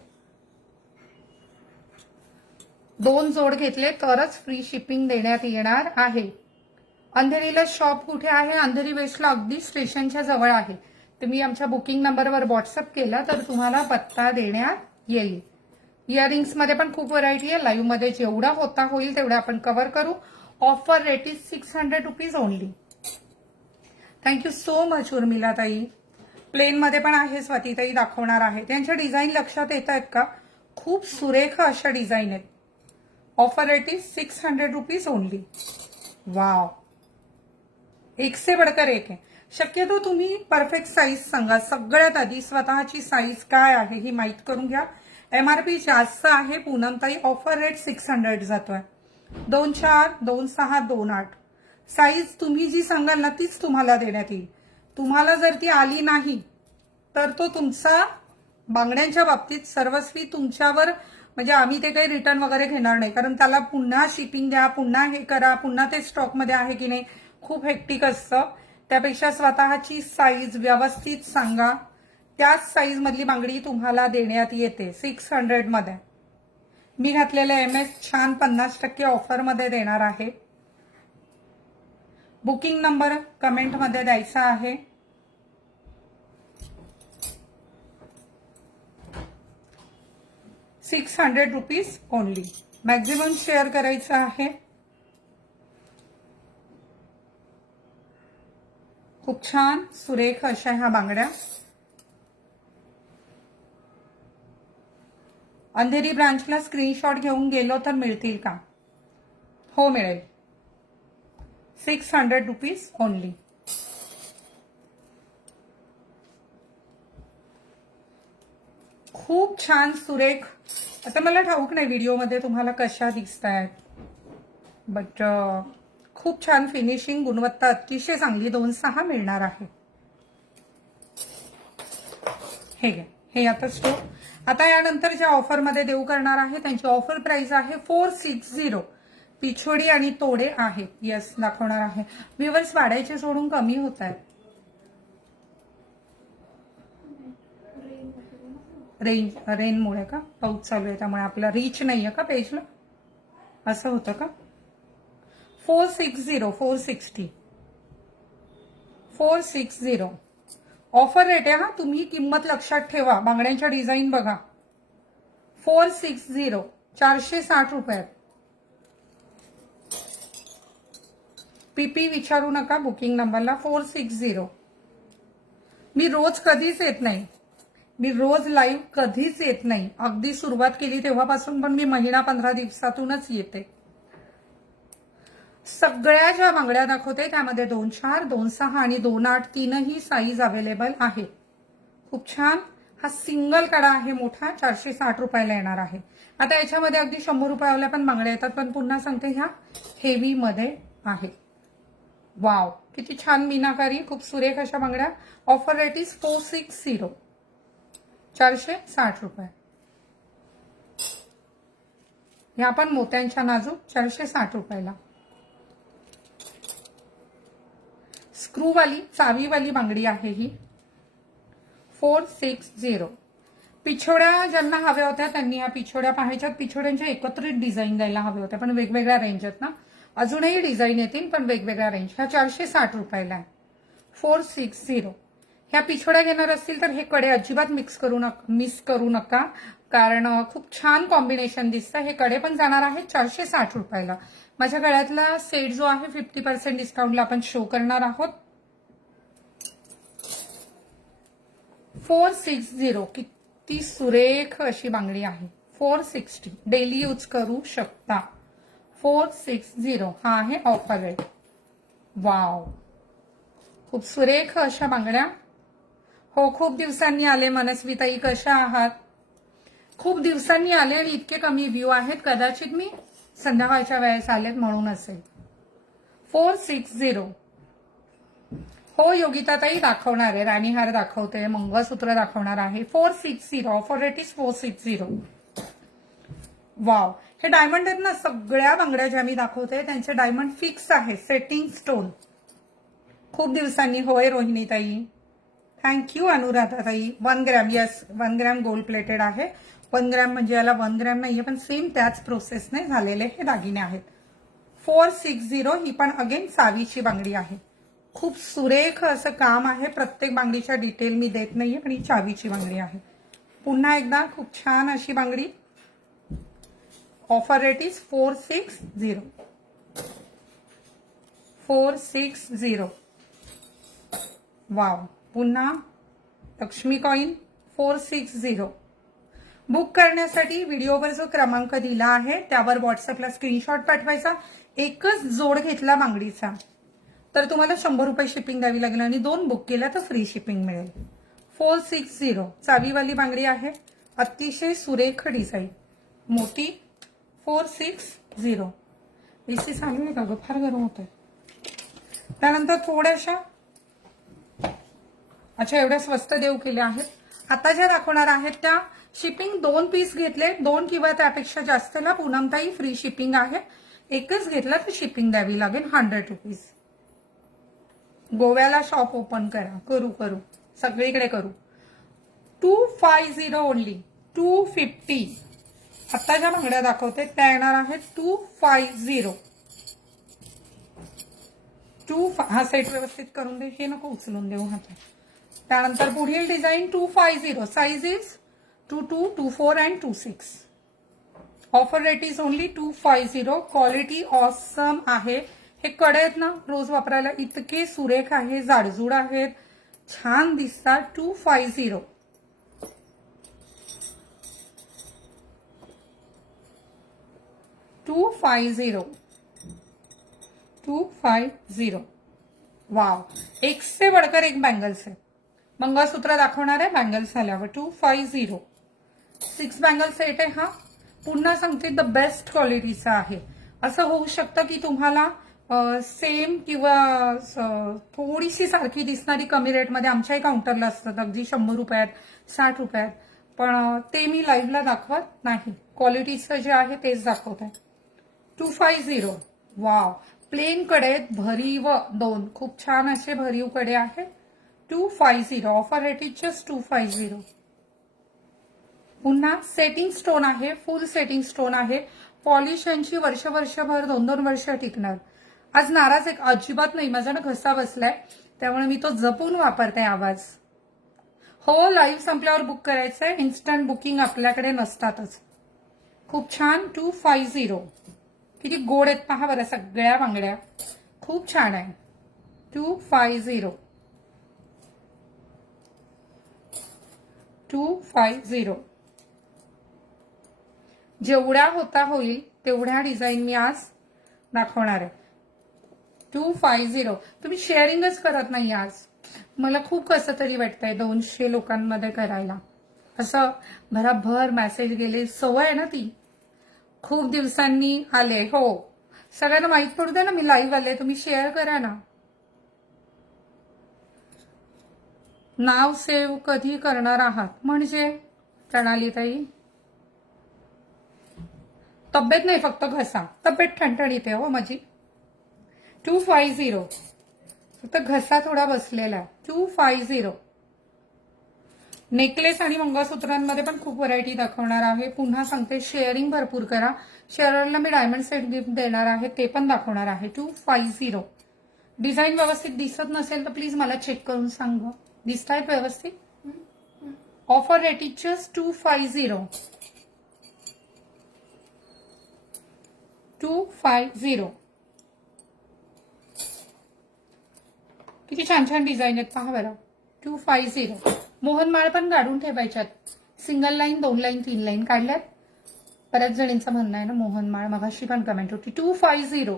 2 जोड घेतले तरच फ्री शिपिंग देण्यात येणार आहे. अंधेरीला शॉप कुठे आहे? अंधेरी वेस्टला अगदी स्टेशनच्या जवळ आहे. तुम्ही आमच्या बुकिंग नंबरवर व्हॉट्सअप केला तर तुम्हाला पत्ता देण्यात येईल. इयरिंग्स मध्ये पण खूप व्हरायटी आहे. लाईव्ह मध्ये जेवढा होता होईल तेवढा आपण कव्हर करू. Offer rate is 600 rupees only. Thank you so much Urmila ताई. प्लेन मध्ये पण आहे. स्वातीताई दाखवणार आहे. त्यांच्या डिझाईन लक्षात येत आहेत का? खूप सुरेख अशा डिझाईन आहेत. Offer rate is 600 rupees only. Wow. एक से बढ़कर एक है. शक्यतो तुम्ही परफेक्ट साईज सांगा. सगळ्यात आधी स्वतःची साईज काय आहे ही माहीत करून घ्या. MRP जास्त आहे पूनमताई, ऑफर रेट 600 जातोय. 24, 26, 28 साईज तुम्ही जी सांगाल ना तीच तुम्हाला देण्यात येईल. तुम्हाला जर ती आली नाही तर तो तुमचा बांगड्यांच्या बाबतीत सर्वस्वी तुमच्यावर, म्हणजे आम्ही ते काही रिटर्न वगैरे घेणार नाही, कारण त्याला पुन्हा शिपिंग द्या, पुन्हा हे करा, पुन्हा ते स्टॉकमध्ये आहे की नाही, खूप हेक्टिक असतं. त्यापेक्षा स्वतःची साईज व्यवस्थित सांगा, त्याच साईज मधली बांगडी तुम्हाला देण्यात येते 600 मध्ये. मी घातलेले MS छान 50% ऑफरमध्ये देणार आहे. बुकिंग नंबर कमेंटमध्ये द्यायचा आहे. ₹600 ओनली. मॅक्झिमम शेअर करायचं आहे. खूप छान सुरेख अशा ह्या बांगड्या. अंधेरी ब्रांचला स्क्रीनशॉट घेऊन गेलो तर मिळतील का? हो मिळेल. ₹600 ओनली. खूप छान सुरेख. आता मला ठाऊक नाही व्हिडिओमध्ये तुम्हाला कशा दिसत आहेत, बट खूप छान फिनिशिंग, गुणवत्ता अतिशय चांगली. 2.6 मिळणार आहे. हे घ्या, हे आता स्टोर. आता यानंतर ज्या ऑफरमध्ये देऊ करणार आहे त्यांची ऑफर प्राइस आहे 460. पिछोडी आणि तोडे आहेत. यस दाखवणार आहे. व्ह्यूअर्स वाढायचे सोडून कमी होत आहेत. रेनमुळे का? पाऊस चालू आहे त्यामुळे आपला रीच नाहीये का पेजला? असं होतं का? 460, 460, 460 ऑफर रेट आहे हा. तुम्ही किंमत लक्षात ठेवा. बांगड्यांच्या डिझाईन बघा. 460, ₹460. PP विचारू नका बुकिंग नंबरला. 460. मी रोज कधीच येत नाही. मी रोज लाईव्ह कधीच येत नाही. अगदी सुरुवात केली तेव्हापासून पण मी महिना 15 दिवसातूनच येते. सगळ्या ज्या बांगड्या दाखवते त्यामध्ये 2.4, 2.6 आणि 2.8 तीनही साईज अवेलेबल आहे. खूप छान. हा सिंगल कडा आहे मोठा. ₹460 येणार आहे. आता याच्यामध्ये अगदी ₹100 पण बांगड्या येतात, पण पुन्हा सांगते ह्या हेवी मध्ये आहे. वाव, किती छान मीनाकारी. खूप सुरेख अशा बांगड्या. Offer rate is 460, ₹460. ह्या पण मोत्यांच्या नाजूक ₹460. स्क्रूवाली चावीवाली बांगडी आहे ही. 460. पिछोड्या ज्यांना हव्या होत्या त्यांनी ह्या पिछोड्या पाहायच्यात. पिछोड्यांच्या एकत्रित डिझाईन द्यायला हव्या होत्या, पण वेगवेगळ्या रेंज आहेत ना. अजूनही डिझाईन येतील पण वेगवेगळ्या रेंज. ह्या ₹460 आहे. 460. ह्या पिछोड्या घेणार असतील तर हे कडे अजिबात मिस करू नका, कारण खूप छान कॉम्बिनेशन दिसतं. हे कडे पण जाणार आहेत ₹460. माझ्या गळ्यातला सेट जो आहे 50% डिस्काउंटला आपण शो करणार आहोत. 460. किती सुरेख अशी बांगडी आहे. 460 डेली यूज करू शकता. 460 हा आहे ऑफर रेट. वाव, खूप सुरेख अशा बांगड्या. हो, खूप दिवसांनी आले. मनस्वीताई कशा आहात? खूप दिवसांनी आले आणि इतके कमी व्ह्यू आहेत. कदाचित मी संध्याकाळच्या वेळेस आलेत म्हणून असेल. 460. हो योगिताताई दाखवणार आहे. राणीहार दाखवते, मंगळसूत्र दाखवणार आहे. 460 ऑफर रेट इज 460. वाव, हे डायमंड आहेत ना. सगळ्या बांगड्या ज्या मी दाखवते त्यांचे डायमंड फिक्स आहे. Setting stone. खूप दिवसांनी. होय रोहिणीताई, थँक्यू. अनुराधाताई. 1 gram. Yes, 1 gram gold plated आहे. 1 ग्रॅम म्हणजे याला 1 ग्रॅम नाहीये, पण सेम त्याच प्रोसेसने झालेले हे दागिने आहेत. 460. ही पण अगेन चावीची बांगडी आहे. खूप सुरेख असं काम आहे. प्रत्येक बांगडीच्या डिटेल मी देत नाहीये, पण ही चावीची बांगडी आहे. पुन्हा एकदा खूप छान अशी बांगडी. Offer rate is 460. 460. वाव, पुन्हा लक्ष्मी कॉइन. 460. बुक करण्यासाठी व्हिडिओवर जो क्रमांक दिला आहे त्यावर व्हॉट्सअपला स्क्रीनशॉट पाठवायचा. एकच जोड घेतला बांगडीचा तर तुम्हाला 100 रुपये शिपिंग द्यावी लागेल आणि 2 बुक केल्या तर फ्री शिपिंग मिळेल. 460 चावीवाली बांगडी आहे, अतिशय सुरेख डिझाईन, मोठी. 460. एसी चालू आहे का ग? फार गरम होत आहे. त्यानंतर थोड्याशा, अच्छा एवढ्या स्वस्त देऊ केल्या आहेत. आता ज्या दाखवणार आहेत त्या शिपिंग 2 पीस घेतले, 2 किंवा त्यापेक्षा जास्तला पूनमताई फ्री शिपिंग आहे. एकच घेतला तर शिपिंग द्यावी लागेल 100 रुपीज. गोव्याला शॉप ओपन करा. करू सगळीकडे करू. 250 ओनली. 250. आता ज्या बांगड्या दाखवते त्या येणार आहेत 250. हा सेट व्यवस्थित करून दे, हे नको उचलून देऊ हातात. त्यानंतर पुढील design 250. Size is 22, 24 and 26. Offer rate is only 250. Quality awesome आहे. हे कडे आहेत ना, रोज वापरायला इतके सुरेख आहे, जाडजूड आहेत, छान दिसतात. 250. वाव, एक से बढ़कर एक बँगल्स आहे. मंगळसूत्र दाखवणार आहे बँगल्स झाल्यावर. 250. 6 बँगल सेट आहे हा. पुन्हा सांगते द बेस्ट क्वालिटीचा आहे. असं होऊ शकतं की तुम्हाला सेम किंवा थोडीशी सारखी दिसणारी कमी रेटमध्ये आमच्याही काउंटरला असतात, अगदी 100 रुपयात 60 रुपयात, पण ते मी लाईव्हला दाखवत नाही. क्वालिटीचं जे आहे तेच दाखवत आहे. 250. वाव, प्लेन कडे आहेत, भरीव 2, खूप छान असे भरीव कडे आहेत. 250. Offer rate is just 250. पुन्हा सेटिंग स्टोन आहे, फुल सेटिंग स्टोन आहे. पॉलिश यांची वर्षभर 2-2 वर्ष टिकणार. आज नाराज एक अजिबात नाही, माझा ना घसा बसलाय त्यामुळे मी तो जपून वापरते आवाज. हो, लाईव्ह संपल्यावर बुक करायचंय, इन्स्टंट बुकिंग आपल्याकडे नसतातच. खूप छान. 250. किती गोड आहेत पहा बरं, सगळ्या बांगड्या खूप छान आहे. 250. 250. जेवढ्या होता होईल तेवढ्या डिझाईन मी आज दाखवणार आहे. 250. तुम्ही शेअरिंगच करत नाही आज. मला खूप कसं तरी वाटतंय 200 लोकांमध्ये करायला. असं भराभर मेसेज गेले, सवय आहे ना ती. खूप दिवसांनी आले. हो, सगळ्यांना माहित पडू दे ना मी लाईव्ह आले. तुम्ही शेअर करा ना. नाव सेव्ह कधी करणार आहात म्हणजे प्रणाली ताई? तब्येत नाही, फक्त घसा. तब्येत ठणठणीत आहे हो माझी. 250. फक्त घसा थोडा बसलेला आहे. 250. नेकलेस आणि मंगळसूत्रांमध्ये पण खूप व्हरायटी दाखवणार आहे. पुन्हा सांगते, शेअरिंग भरपूर करा. शेअररला मी डायमंड सेट गिफ्ट देणार आहे, ते पण दाखवणार आहे. 250. डिझाईन व्यवस्थित दिसत नसेल तर प्लीज मला चेक करून सांगा. दिसतायत व्यवस्थित? Offer rate is just 250. 250. किती छान छान डिझाईन आहेत पहा बरं. 250. मोहनमाळ पण काढून ठेवायच्यात. सिंगल लाईन, 2 लाईन, 3 लाईन काढल्यात. बऱ्याच जणींचं म्हणणं आहे ना मोहनमाळ, मगाशी पण कमेंट होती. 250.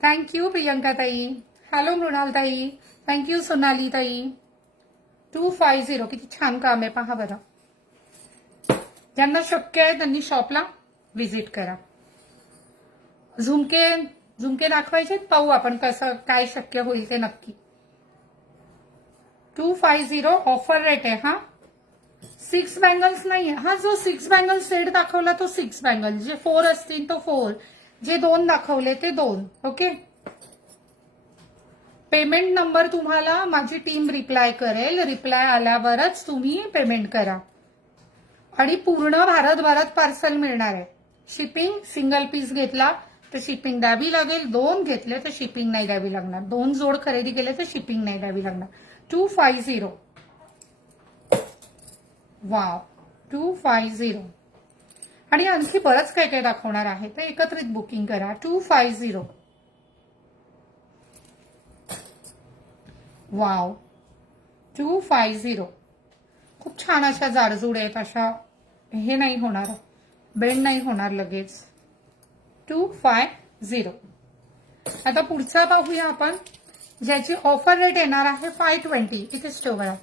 थँक्यू प्रियंका ताई. हॅलो मृणाल ताई. थँक्यू सोनाली ताई. 250. किती छान काम आहे पहा बरं. ज्यांना शक्य आहे त्यांनी शॉपला व्हिजिट करा. झुमके दाखवायचे, पाहू आपण कसं काय शक्य होईल ते नक्की. 250. ऑफर रेट आहे हा. 6 बँगल्स नाहीये हा. जो 6 बँगल सेट दाखवला तो 6 बँगल, जे 4 असतील तो 4, जे 2 दाखवले ते 2. ओके. पेमेंट नंबर तुम्हाला माझी टीम रिप्लाय करेल. रिप्लाय आल्यावरच तुम्ही पेमेंट करा. आणि पूर्ण भारतभरात पार्सल मिळणार आहे. शिपिंग सिंगल पीस घेतला तर शिपिंग द्यावी लागेल, 2 घेतले तर शिपिंग नाही द्यावी लागणार, 2 जोड खरेदी केले तर शिपिंग नाही द्यावी लागणार. 250. वाव, 250. आणि आणखी बरंच काय काय दाखवणार आहे, तर एकत्रित बुकिंग करा. 250. वाव, 250. खूप छान अशा जाडजूड आहेत, अशा हे नाही होणार, बेंड नाही होणार लगेच. 250. आता पुढचा पाहूया आपण. ज्याची ऑफर रेट येणार आहे 520. इथेच ठेव बघा.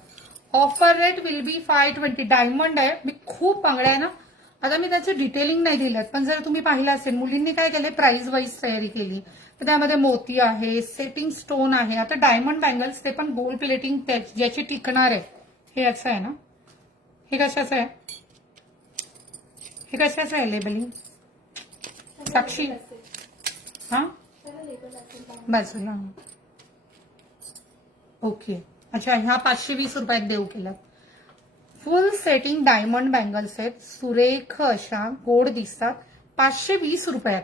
Offer rate will be 520. Diamond आहे. मी खूप बांगड्या आहे ना, आता मी त्याची डिटेलिंग नाही दिलं, पण जर तुम्ही पाहिलं असेल मुलींनी काय केले, प्राइस वाईज तयारी केली. तर त्यामध्ये मोती आहे, सेटिंग स्टोन आहे. आता डायमंड बँगल्स ते पण गोल्ड प्लेटिंग ज्याची टिकणार आहे. हे असं आहे ना, हे कशाचं आहे, हे कशाचं आहे लेबलिंग साक्षी? हा बाजूला. ओके, अच्छा, ह्या 520 रुपयात देऊ केलं. फुल सेटिंग डायमंड बँगल्स आहेत, सुरेख अशा, गोड दिसतात, 520 रुपयात.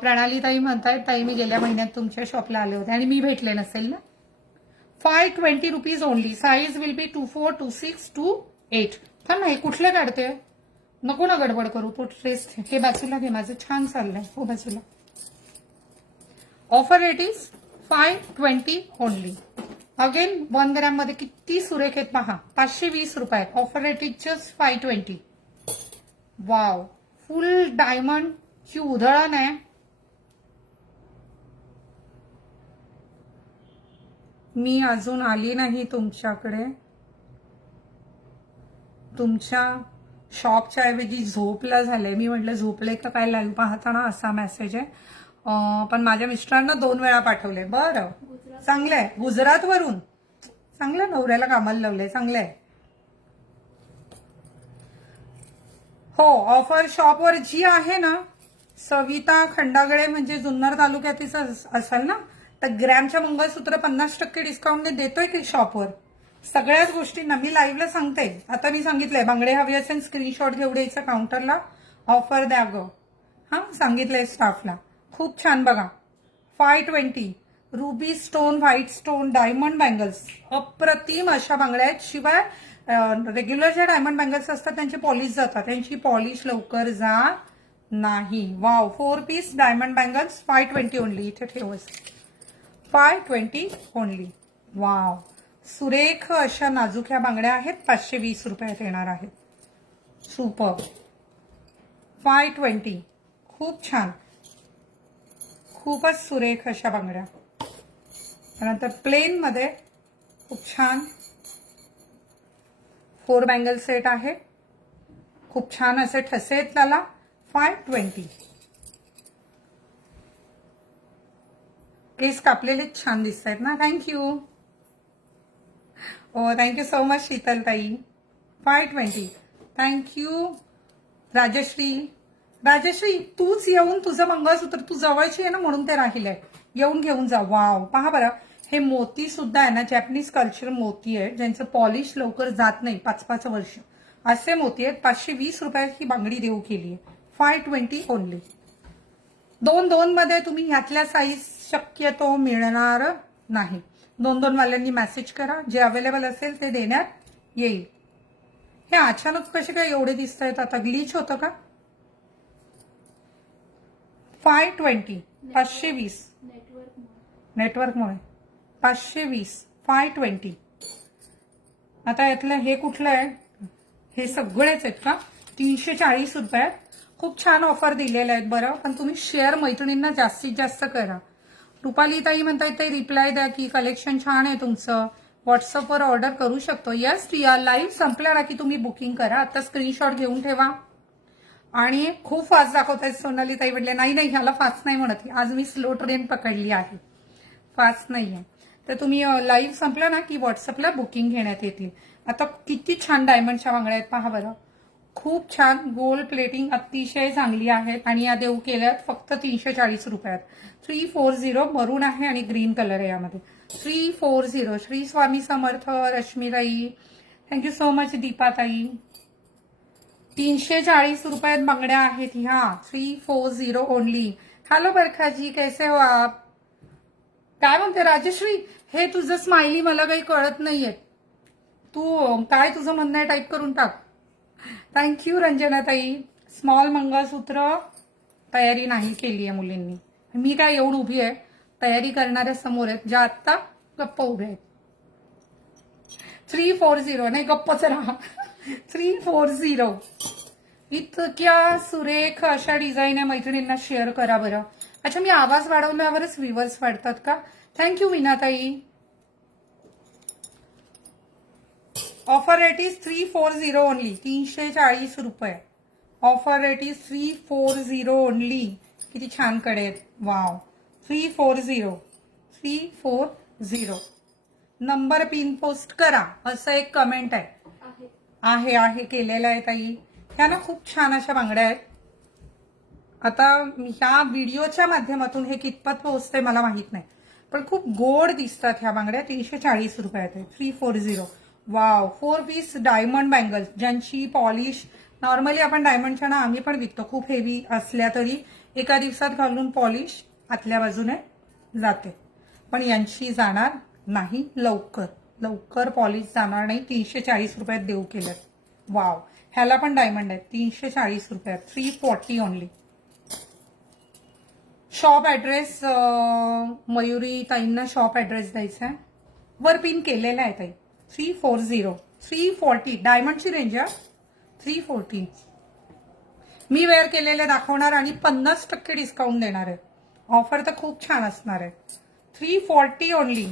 प्रणाली ताई म्हणतायत, ताई मी गेल्या महिन्यात तुमच्या शॉपला आले होते आणि मी भेटले नसेल ना. 520 rupees only. Size will be 24, 26, 28. थांब ना, हे कुठले काढते, नको ना गडबड करू. तो ड्रेस हे बाजूला घे, माझं छान चाललंय. हो बाजूला. Offer rate is 520 only. Again 1 gram मध्ये किती सुरेख आहेत पहा. 520 रुपये. Offer rate is just 520. Wow, full diamond ची उधळण आहे. मी अजून आली नाही तुमच्याकडे. तुमच्या शॉपच्या ऐवजी झोपला झालंय. मी म्हटलं झोपले का काय लाईव्ह पाहताना, असा मेसेज आहे. पण माझ्या मिस्टरांना 2 वेळा पाठवले. बरं, चांगलंय. गुजरात वरून चांगलं, नवऱ्याला कामाला लावलंय, चांगलंय. हो, ऑफर शॉपवर जी आहे ना, सविता खंडागळे म्हणजे जुन्नर तालुक्यातच असेल ना, तर ग्रॅमच्या मंगळसूत्र 50% डिस्काउंटने देतोय की शॉपवर. सगळ्याच गोष्टींना मी लाईव्हला सांगते. आता मी सांगितलंय, बांगडे हवे असेल स्क्रीनशॉट घेऊ द्यायचं काउंटरला, ऑफर द्या ग. हा, सांगितलंय स्टाफला. खूप छान बघा. 520. Ruby stone, white stone, diamond bangles, अप्रतिम अशा बांगड्या आहेत. शिवाय रेग्युलर ज्या डायमंड बँगल्स असतात त्यांची पॉलिश जातात, त्यांची पॉलिश लवकर जात नाही. Wow, 4 piece diamond bangles 520 only. इथे ठेवस, 520 ओनली. वाव, सुरेख अशा नाजूक ह्या बांगड्या आहेत. 520 रुपयात येणार आहेत. सुपर. 520. खूप छान, खूपच सुरेख अशा बांगड्या. त्यानंतर प्लेन मध्ये खूप छान 4 बँगल सेट आहे. खूप छान असे ठसे आहेत त्याला. 520. केस कापलेले छान दिसत आहेत ना. थँक्यू. ओ, थँक्यू सो मच शीतल ताई. 520. थँक्यू राजश्री. राजश्री, तूच येऊन तुझं मंगळसूत्र, तू जवळची आहे ना म्हणून ते राहिलंय, येऊन घेऊन जा. वाव, पहा बरं, हे मोती सुद्धा आहे ना, जॅपनीज कल्चर मोती आहे, ज्यांचं पॉलिश लवकर जात नाही, 5-5 वर्ष असे मोती आहेत. 520 रुपयात ही बांगडी देऊ केली आहे. 520 ओनली. 2-2 मध्ये तुम्ही ह्यातल्या साईज शक्यतो मिळणार नाही. 2-2 वाल्यांनी मेसेज करा, जे अवेलेबल असेल ते देण्यात येईल. हे अचानक कसे काय एवढे दिसत आहेत, आता ग्लिच होतं का? 520. 520 नेटवर्कमुळे 520. 520. आता यातलं हे कुठलं आहे, हे सगळेच आहेत का? 340 रुपयात. खूप छान ऑफर दिलेल्या आहेत बरं, पण तुम्ही शेअर मैत्रिणींना जास्तीत जास्त करा. रुपाली ताई म्हणतायत ते रिप्लाय द्या की कलेक्शन छान आहे तुमचं, व्हॉट्सअपवर ऑर्डर करू शकतो. यस प्रिया, लाईव्ह संपला की तुम्ही बुकिंग करा. आता स्क्रीनशॉट घेऊन ठेवा. आणि खूप फास्ट दाखवतायत सोनाली ताई म्हटले, नाही नाही, ह्याला फास्ट नाही म्हणत, आज मी स्लो ट्रेन पकडली आहे, फास्ट नाहीये. तर तुम्ही लाईव्ह संपला ना की व्हॉट्सअपला बुकिंग घेण्यात येतील. आता किती छान डायमंडच्या बांगड्या आहेत पहा बरं. खूप छान गोल्ड प्लेटिंग अतिशय चांगली आहेत आणि या देऊ केल्यात फक्त 340 रुपयात. 340 मरून आहे आणि ग्रीन कलर आहे यामध्ये. 340. श्री स्वामी समर्थ. रश्मीताई, थँक्यू सो मच. दीपाताई, 340 रुपयात बांगड्या आहेत ह्या. 340 ओनली. हॅलो बरखाजी, कैसे हो आप? काय म्हणते राजश्री? हे तुझं स्माइली मला काही कळत नाहीये. तू काय तुझं म्हणणं आहे टाईप करून टाक. थँक्यू रंजनाताई. स्मॉल मंगळसूत्र तयारी नाही केली आहे मुलींनी. मी काय येऊन उभी आहे, तयारी करणाऱ्या समोर आहेत ज्या आत्ता गप्प उभ्या आहेत. 340 नाही, गप्पच राहा. 340. इतक्या सुरेख अशा डिझाईन आहे, मैत्रिणींना शेअर करा बरं. अच्छा, मी आवाज वाढवल्यावरच व्ह्यूअर्स वाढतात का? थँक्यू मीनाताई. Offer rate is 340 only. 340 रुपये. Offer rate is 340 only. किती छान कडे आहेत. वाव. 340. 340. नंबर पिन पोस्ट करा असं एक कमेंट आहे. आहे केलेलं आहे ताई. ह्या ना खूप छान अशा बांगड्या आहेत. आता ह्या व्हिडिओच्या माध्यमातून हे कितपत पोहोचते मला माहित नाही, पण खूप गोड दिसतात ह्या बांगड्या. 340 रुपयात आहे. 340. वाव. 4 पीस डायमंड बँगल्स ज्यांची पॉलिश नॉर्मली आपण डायमंडच्या ना आम्ही पण विकतो, खूप हेवी असल्या तरी एका दिवसात घालून पॉलिश आतल्या बाजूने जाते, पण यांची जाणार नाही. लवकर पॉलिश जाणार नाही. 340 रुपयात देऊ केलं. वाव. ह्याला पण डायमंड आहे. 340 रुपयात. 340 ओनली. शॉप ऍड्रेस मयुरी ताईंना शॉप ऍड्रेस द्यायचा आहे. वर पिन केलेला आहे ताई. 340. 340 डायमंडची रेंज आहे. 340. मी वेअर केलेले दाखवणार आणि 50% डिस्काउंट देणार आहे. ऑफर तर खूप छान असणार आहे. 340 only.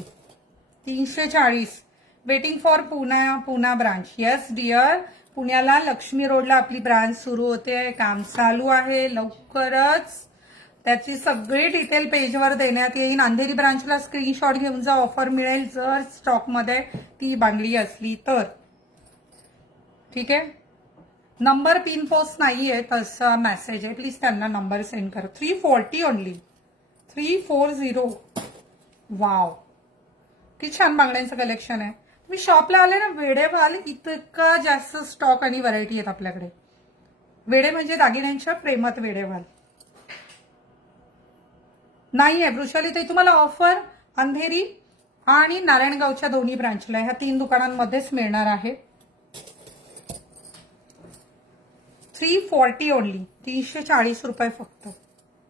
340. Waiting for Pune branch. Yes dear. पुण्याला लक्ष्मी रोडला आपली ब्रांच सुरू होते. काम चालू आहे. लवकरच त्याची सगळी डिटेल पेजवर देण्यात येईल. अंधेरी ब्रांचला स्क्रीनशॉट घेऊन जा. ऑफर मिळेल जर स्टॉकमध्ये ती बांगडी असली तर. ठीक आहे. नंबर पिन पोस्ट नाहीये तसा मेसेज आहे. प्लीज त्यांना नंबर सेंड करा. 340 ओनली. 340. वाव. किती छान बांगड्यांचं कलेक्शन आहे. तुम्ही शॉपला आले ना, वेडे व्हाल. इतका जास्त स्टॉक आणि व्हरायटी आहेत आपल्याकडे. वेडे म्हणजे दागिन्यांच्या प्रेमात वेडे व्हाल. नाहीये वृषालीताई तुम्हाला ऑफर अंधेरी आणि नारायणगावच्या दोन्ही ब्रांचला ह्या 3 दुकानांमध्येच मिळणार आहे. 340 ओनली. 340 रुपये फक्त.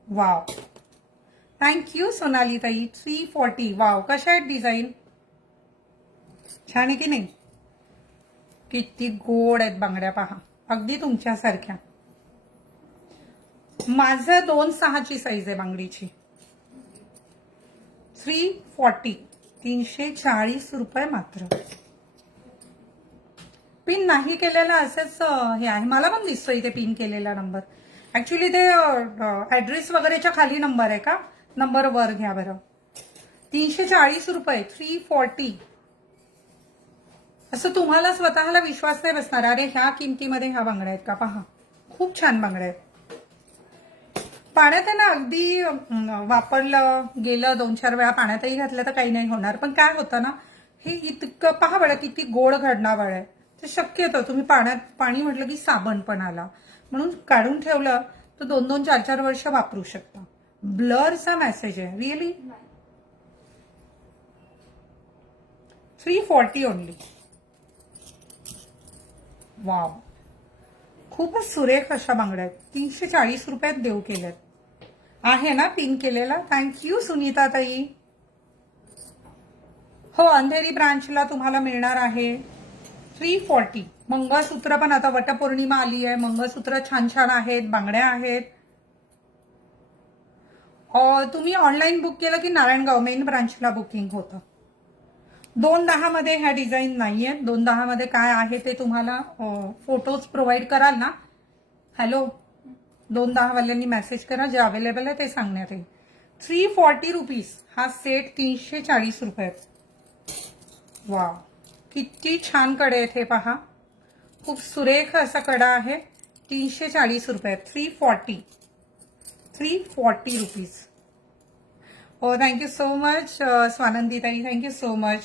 वाव. थँक्यू सोनालीताई. 340. वाव. कशा आहेत डिझाईन? छान आहे की नाही? किती गोड आहेत बांगड्या पहा. अगदी तुमच्यासारख्या. माझं 2.6ची साईज आहे बांगडीची. 340. 340 रुपये मात्र. पिन नाही केलेला असेच हे आहे. मला पण दिसतो इथे पिन केलेला नंबर. ऍक्च्युली ते ऍड्रेस वगैरेच्या खाली नंबर आहे का? नंबर वर घ्या बरं. 340 रुपये. 340. असं तुम्हाला स्वतःला विश्वास नाही बसणार. अरे ह्या किमतीमध्ये ह्या बांगड्या आहेत का? पहा. खूप छान बांगड्या आहेत. पाण्यात आहे ना अगदी वापरलं गेलं 2-4 वेळा पाण्यातही घातलं तर काही नाही होणार, पण काय होतं ना, हे इतकं पहा बरं किती गोड घडणावळ आहे. ते शक्यतो तुम्ही पाणी म्हटलं की साबण पण आला, म्हणून काढून ठेवलं तर 2-2, 4-4 वर्ष वापरू शकता. ब्लरचा मेसेज आहे. रिअली. 340 ओनली. वाव. खूपच सुरेख अशा बांगड्या आहेत. 340 रुपयात देऊ केल्यात. आहे ना पिन केलेला? थँक्यू सुनीता ताई. हो, अंधेरी ब्रांचला तुम्हाला मिळणार आहे. 340. मंगळसूत्र पण आता वटपौर्णिमा आली आहे. मंगळसूत्र छान छान आहेत. बांगड्या आहेत. तुम्ही ऑनलाईन बुक केलं की नारायणगाव मेन ब्रांचला बुकिंग होतं. 210 मध्ये ह्या डिझाईन नाहीये. 210 मध्ये काय आहे ते तुम्हाला फोटोज प्रोव्हाइड कराल ना? हॅलो, 210 वाल्यांनी मेसेज करा. जे अवेलेबल आहे ते सांगण्यात येईल. 340 रुपीज. हा सेट 340 रुपयात. वा. किती छान कडे आहेत हे पहा. खूप सुरेख असा कडा आहे. 340 रुपयात. 340. 340 रुपीज. हो, थँक्यू सो मच स्वानंदीताई. Thank you so much.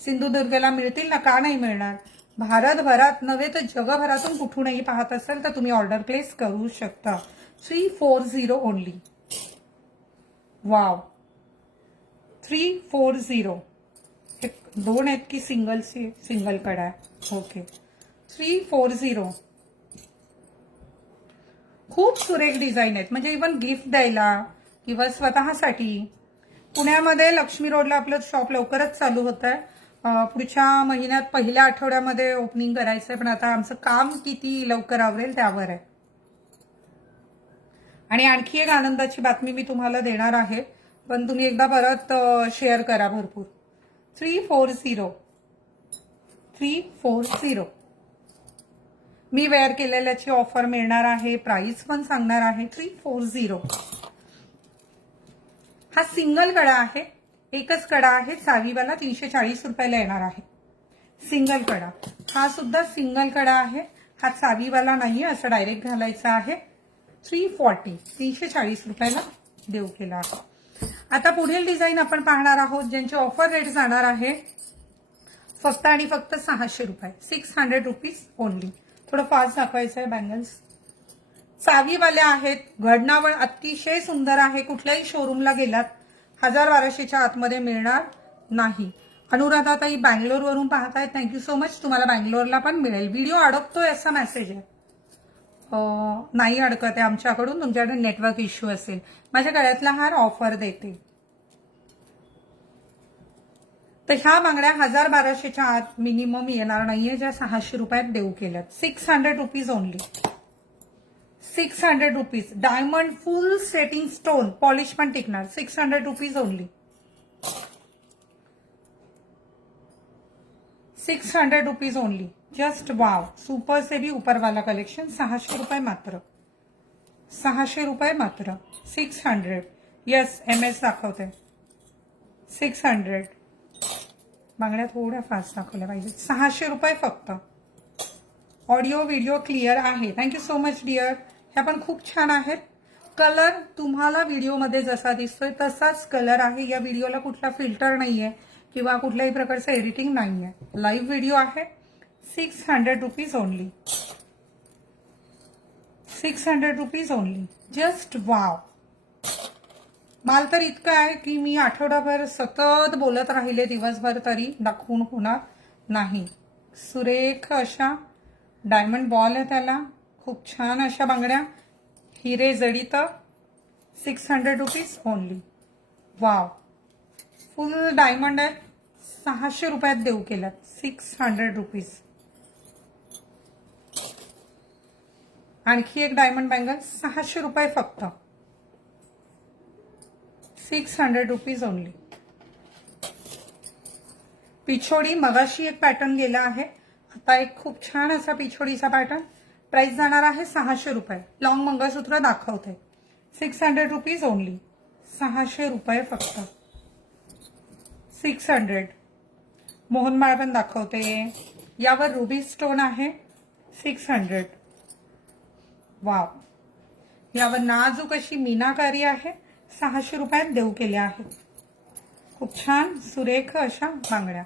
सिंधुदुर्गला मिळतील ना? का नाही मिळणार? भारतभरात नव्हे तर जगभरातून कुठूनही पाहत असेल तर तुम्ही ऑर्डर प्लेस करू शकता. 340 ओनली. वाव. 340. एक 2 आहेत की सिंगल कडा आहे? ओके. 340. खूप सुरेख डिझाईन आहेत. म्हणजे इव्हन गिफ्ट द्यायला किंवा स्वतःसाठी. पुण्यामध्ये लक्ष्मी रोडला आपलं शॉप लवकरच चालू होत आहे. पुढच्या महिन्यात पहिल्या आठवड्यामध्ये ओपनिंग करायचंय, पण आता आमचं काम किती लवकर आवरेल त्यावर आहे. आणि आणखी एक आनंदाची बातमी मी तुम्हाला देणार आहे, पण तुम्ही एकदा परत शेअर करा भरपूर. 340 मी वेअर केलेल्याची ऑफर मिळणार आहे. प्राइस पण सांगणार आहे. 340. हा सिंगल कडा आहे, एकच कडा आहे. सावीवाला 340 रुपयाला येणार आहे. सिंगल कडा. हा सुद्धा सिंगल कडा आहे. हा सावीवाला नाही, असं डायरेक्ट घालायचं आहे. 340 रुपयाला देऊ केला आहे. आता पुढील डिझाईन आपण पाहणार आहोत, ज्यांचे ऑफर रेट जाणार आहे फक्त आणि फक्त 600 रुपये. 600 रुपीज ओनली. थोडं फास्ट दाखवायचं आहे. बँगल्स सावीवाल्या आहेत. घडणावळ अतिशय सुंदर आहे. कुठल्याही शोरूमला गेलात 1200च्या आतमध्ये मिळणार नाही. अनुराधाताई बँगलोरवरून पाहतायत. Thank you so much. तुम्हाला बँगलोरला पण मिळेल. व्हिडिओ अडकतोय असा मेसेज आहे. नाही अडकत आहे आमच्याकडून, तुमच्याकडे नेटवर्क इश्यू असेल. माझ्या गळ्यातला हार ऑफर देते. तर ह्या बांगड्या 1200च्या आत मिनिमम येणार नाहीये, ज्या 600 रुपयात देऊ केल्यात. 600 rupees only. 600 rupees. Diamond full setting stone, polish पण टिकणार. 600 rupees only. 600 rupees only. Just wow. Super से भी ऊपर वाला कलेक्शन. 600 रुपये मात्र. 600 रुपये मात्र. 600. येस, MS दाखवते. 600. बांगड्या थोड्या फास्ट दाखवल्या पाहिजेत. 600 रुपये फक्त. ऑडिओ व्हिडिओ क्लिअर आहे. Thank you so much dear. ह्या पण खूप छान आहेत. कलर तुम्हाला व्हिडिओमध्ये जसा दिसतोय तसाच कलर आहे. या व्हिडिओला कुठला फिल्टर नाहीये किंवा कुठल्याही प्रकारचं एडिटिंग नाहीये. लाईव्ह व्हिडिओ आहे. 600 rupees only. 600 rupees only. Just wow. माल तर इतका आहे की मी आठवडाभर सतत बोलत राहिले दिवसभर तरी दाखवून होणार नाही. सुरेख अशा डायमंड बॉल आहे त्याला. खूप छान अशा बांगड्या. हिरे जडित. 600 रुपीज ओनली. वाव. फुल डायमंड आहे. 600 रुपयात देऊ केल्यात. 600 रुपीज. आणखी एक डायमंड बँगल. 600 रुपये फक्त. 600 रुपीज ओनली. पिछोडी मगाशी एक पॅटर्न गेला आहे. आता एक खूप छान असा पिछोडीचा पॅटर्न. प्राइस जाणार आहे 600 रुपये. लॉंग मंगळसूत्र दाखवते. 600 रुपीज ओनली. 600 रुपये फक्त. 600. मोहनमाळ पण दाखवते. यावर रुबी स्टोन आहे. 600. वाव. यावर नाजूक अशी मीनाकारी आहे. 600 रुपयात देऊ केल्या आहेत. खूप छान सुरेख अशा बांगड्या.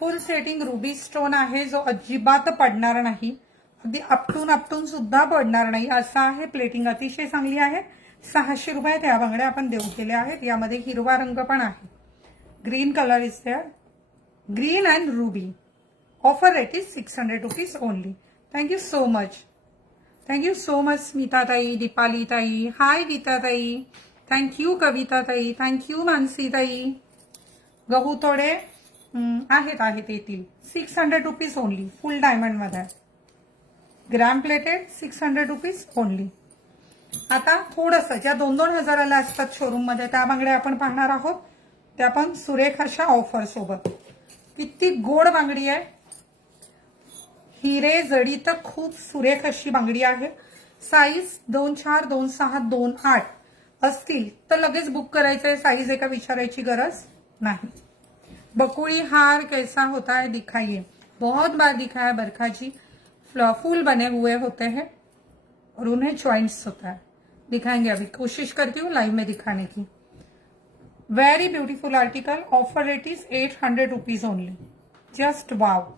फुल सेटिंग रुबी स्टोन आहे, जो अजिबात पडणार नाही. अगदी आपटून सुद्धा पडणार नाही असा आहे. प्लेटिंग अतिशय चांगली आहे. 600 रुपयात या बांगड्या आपण देऊ केल्या आहेत. यामध्ये हिरवा रंग पण आहे. Green colour is there. Green and ruby. Offer rate is 600 rupees only. Thank you so much. Thank you so much स्मिताताई, दीपालीताई. हाय गीताताई. थँक्यू कविताताई. थँक्यू मानसीताई. गहू थोडे आहेत येतील. 600 रुपीज ओनली. फुल डायमंड मध्ये. Gram plated. 600 rupees only. आता थोडंसं ज्या 2-2 हजाराला असतात शोरूम मध्ये त्या बांगड्या आपण पाहणार आहोत. त्या पण सुरेख अशा ऑफर सोबत. किती गोड बांगडी आहे. हिरे जडित खूप सुरेख अशी बांगडी आहे. साईज 2-4, 2-6, 2-8 असतील तर लगेच बुक करायचंय. साईज एका विचारायची गरज नहीं. बकुड़ी हार कैसा होता है दिखाइए. बहुत बार दिखाया. बरखा जी फुल बने हुए होते हैं और उन्हें ज्वाइंट्स होता है. दिखाएंगे अभी. कोशिश करती हूँ लाइव में दिखाने की. Very beautiful article. Offer rate is 800 rupees only. Just wow.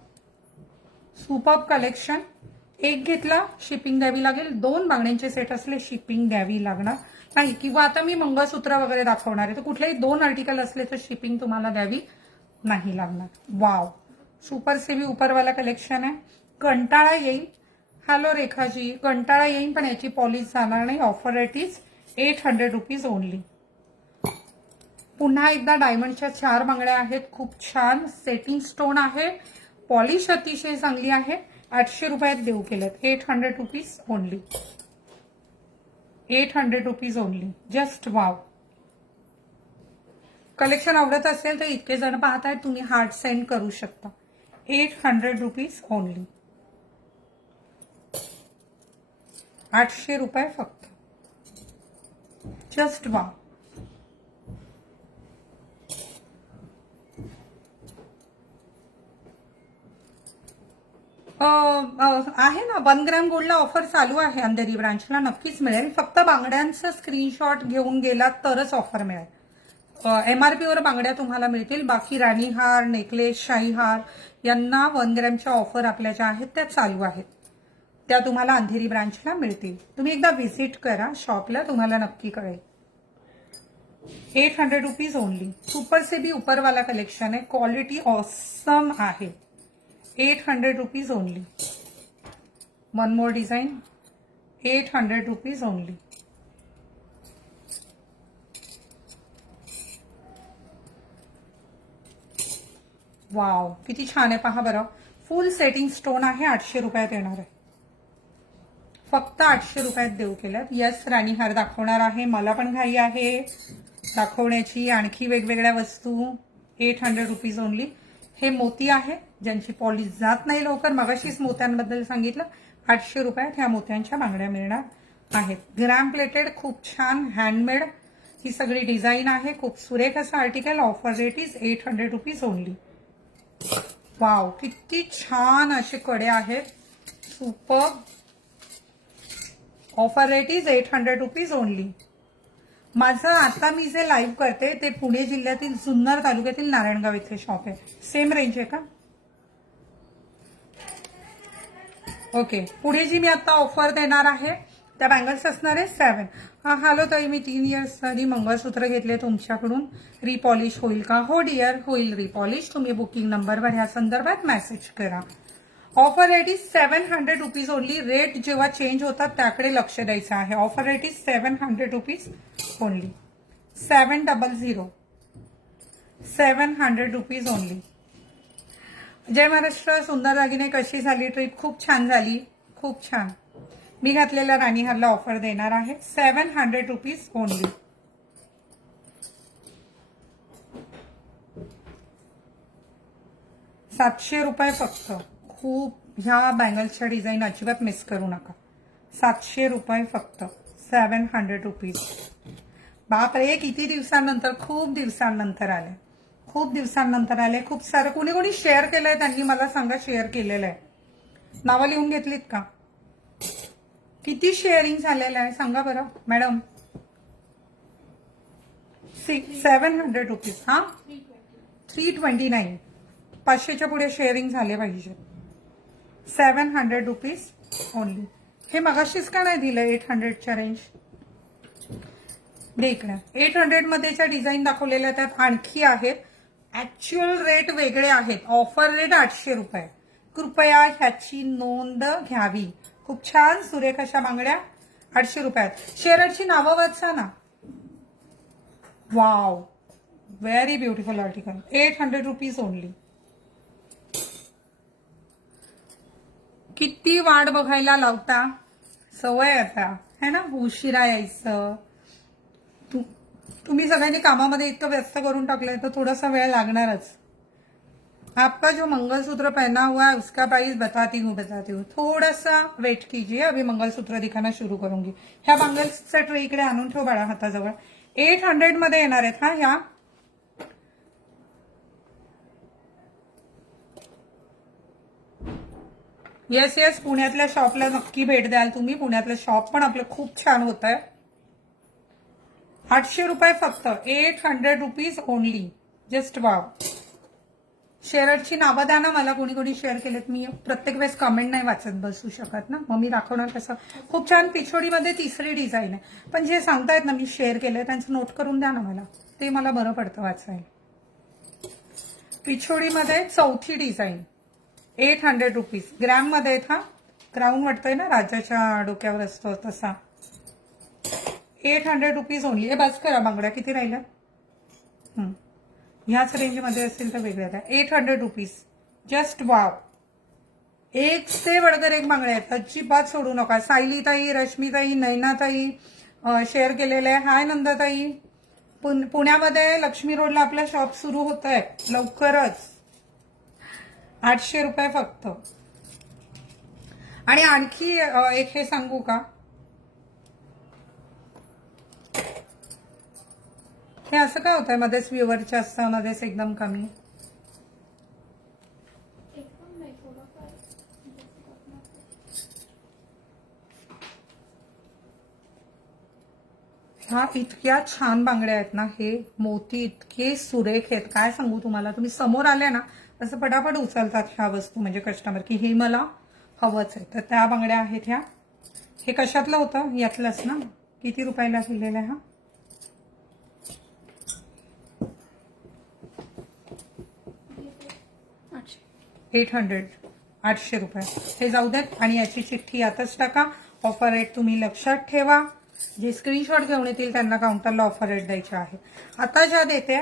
Superb collection. एक घेतला शिपिंग द्यावी लागेल. 2 बांगड्यांचे सेट असले शिपिंग द्यावी लागणार नाही. किंवा आता मी मंगळसूत्र वगैरे दाखवणार आहे तर कुठलेही 2 आर्टिकल असले तर शिपिंग तुम्हाला द्यावी नाही लागणार. वाव. सुपर से भी ऊपर वाला कलेक्शन आहे. कंटाळा येईल. हॅलो रेखाजी. कंटाळा येईल पण याची पॉलिश जाणार नाही. Offer rate is 800 rupees only. पुन्हा एकदा डायमंडच्या 4 बांगड्या आहेत. खूप छान सेटिंग स्टोन आहे. पॉलिश अतिशय चांगली आहे. 800 रुपयात देऊ केलेत. 800 rupees only. 800 rupees only. Just wow. Collection आवडत असेल तर इतके जण पाहताय, तुम्ही हार्ट सेंड करू शकता. 800 रुपीज ओनली. 800 रुपये फक्त. Just wow. आहे ना 1 ग्रॅम गोल्डला ऑफर चालू आहे अंधेरी ब्रांचला. नक्कीच मिळेल. फक्त बांगड्यांचा स्क्रीनशॉट घेऊन गेलात तरच ऑफर मिळेल. MRP वर बांगड्या तुम्हाला मिळतील. बाकी राणी हार, नेकलेस, शाही हार यांना 1 ग्रॅमच्या ऑफर आपल्या ज्या आहेत त्या चालू आहेत. त्या तुम्हाला अंधेरी ब्रांचला मिळतील. तुम्ही एकदा व्हिजिट करा शॉपला, तुम्हाला नक्की कळेल. 800 रुपीज ओनली. सुपर से भी ऊपर वाला कलेक्शन है. क्वालिटी ऑसम आहे. 800 rupees only. One more design. 800 rupees only. Wow, किती छान आहे पहा बरं. फुल सेटिंग स्टोन आहे. 800 रुपयात येणार आहे. फक्त 800 रुपयात देऊ केल्यात. यस, राणी हार दाखवणार आहे. मला पण घाई आहे दाखवण्याची आणखी वेगवेगळ्या वस्तू. 800 रुपीज ओनली. हे मोती आहे ज्यांची पॉलिश जात नाही लवकर. मगाशीच मोत्यांबद्दल सांगितलं. 800 रुपयात ह्या मोत्यांच्या बांगड्या मिळणार आहेत. ग्रॅम प्लेटेड, खूप छान हँडमेड ही सगळी डिझाईन आहे. खूप सुरेख असं article. Offer rate is 800 rupees only. Wow, किती छान असे कडे आहेत. Super. Offer rate is 800 rupees only. माझं आता मी जे लाईव्ह करते ते पुणे जिल्ह्यातील जुन्नर तालुक्यातील नारायणगाव इथे शॉप आहे. सेम रेंज आहे का? ओके. पुढे जी मी आता ऑफर देणार आहे त्या बँगल्स असणार आहे 7. हॅलो ताई, मी 3 इयर्स आधी मंगळसूत्र घेतले तुमच्याकडून. रिपॉलिश होईल का? हो डिअर, होईल रिपॉलिश. तुम्ही बुकिंग नंबरवर ह्या संदर्भात मेसेज करा. Offer rate is 700 rupees only. Rate जेव्हा चेंज होतात त्याकडे लक्ष द्यायचं आहे. Offer rate is 700 rupees only. 700. 700 rupees only. जय महाराष्ट्र. सुंदर दागिने, कशी झाली ट्रिप? खूप छान झाली, खूप छान. मी घातलेल्या राणी हारला ऑफर देणार आहे. 700 रुपीज ओनली. ₹700 फक्त. खूप. ह्या बँगल्सच्या डिझाईन अजिबात मिस करू नका. ₹700 फक्त. 700 रुपीज. बापरे, किती दिवसांनंतर, खूप दिवसांनंतर आले. खूप दिवसांनंतर आले. खूप सारं कोणी कोणी शेअर केलंय त्यांनी मला सांगा. शेअर केलेलं आहे. नावं लिहून घेतलीत का? किती शेअरिंग झालेलं आहे सांगा बरं मॅडम. 700 रुपीज. हा, 329. 500च्या पुढे शेअरिंग झाले पाहिजे. 700 रुपीज ओनली. हे मगाशीच का नाही दिलं 800च्या रेंज? देखण्या 800 मध्येच्या डिझाईन दाखवलेल्या त्यात आणखी आहेत. ऍक्च्युअल रेट वेगळे आहेत. ऑफर रेट 800 रुपये. कृपया ह्याची नोंद घ्यावी. खूप छान सुरेख अशा बांगड्या 800 रुपयात. शेअरची नावं वाचा ना. Wow, very beautiful article. 800 rupees only. किती वाट बघायला लावता. सवय आता है ना उशिरा यायचं. तुम्ही सगळ्यांनी कामामध्ये इतकं व्यस्त करून टाकलंय तर थोडासा वेळ लागणारच. आपका जो मंगलसूत्र पहना हुआ है उसका प्राइस बताती हूँ. थोड़ा सा वेट कीजिए. अभी मंगलसूत्र दिखाना शुरू करूंगी. ह्या बँगल्सचा ट्रे इकडे आणून ठेव बाळा हाताजवळ. 800 मध्ये येणार आहेत हा ह्या. येस येस, पुण्यातल्या शॉपला नक्की भेट द्याल तुम्ही. पुण्यातलं शॉप पण आपलं खूप छान होत आहे. 800 रुपये फक्त. 800 रुपीज ओनली. Just wow. शेअरची नावं द्या ना मला. कोणी कोणी शेअर केलेत. मी प्रत्येक वेळेस कमेंट नाही वाचत बसू शकत ना. मग मी दाखवणार कसं. खूप छान पिछोडीमध्ये 3री डिझाईन आहे. पण जे सांगतायत ना मी शेअर केलंय त्यांचं नोट करून द्या ना मला. ते मला बरं पडतं वाचायला. पिछोडीमध्ये 4थी डिझाईन. 800 रुपीज. ग्रॅम मध्ये हा क्राऊन वाटतोय ना राजाच्या डोक्यावर असतो तसा. 800 रुपीज ओनली. हे बस करा बांगड्या. किती राहिल्या? ह्याच रेंजमध्ये असेल तर वेगळ्या द्या. 800 रुपीज. Just wow. एक से बढ़कर एक बांगड्या आहेत. अजिबात सोडू नका. सायलीताई, रश्मीताई, नैनाताई, शेअर केलेलं आहे. हाय नंदाताई. पुण्यामध्ये लक्ष्मी रोडला आपलं शॉप सुरू होत आहे लवकरच. 800 रुपये फक्त. आणि आणखी एक हे सांगू का, हे असं काय होतंय मध्येच व्ह्युअरच्या असतं मध्येच एकदम कमी. ह्या इतक्या छान बांगड्या आहेत ना, हे मोती इतके सुरेख आहेत, काय सांगू तुम्हाला. तुम्ही समोर आले ना असं पटापट उचलतात ह्या वस्तू, म्हणजे कस्टमर की हे मला हवंच आहे. तर त्या बांगड्या आहेत ह्या. हे कशातलं होतं, यातलंच ना. किती रुपयाला दिलेलं आहे हा? 800 रुपये. हे जाऊ देत. आणि याची चिठ्ठी यातच टाका. ऑफर रेट तुम्ही लक्षात ठेवा. जे स्क्रीनशॉट घेऊन येतील त्यांना काउंटरला ऑफर रेट द्यायचे आहे. आता ज्या देते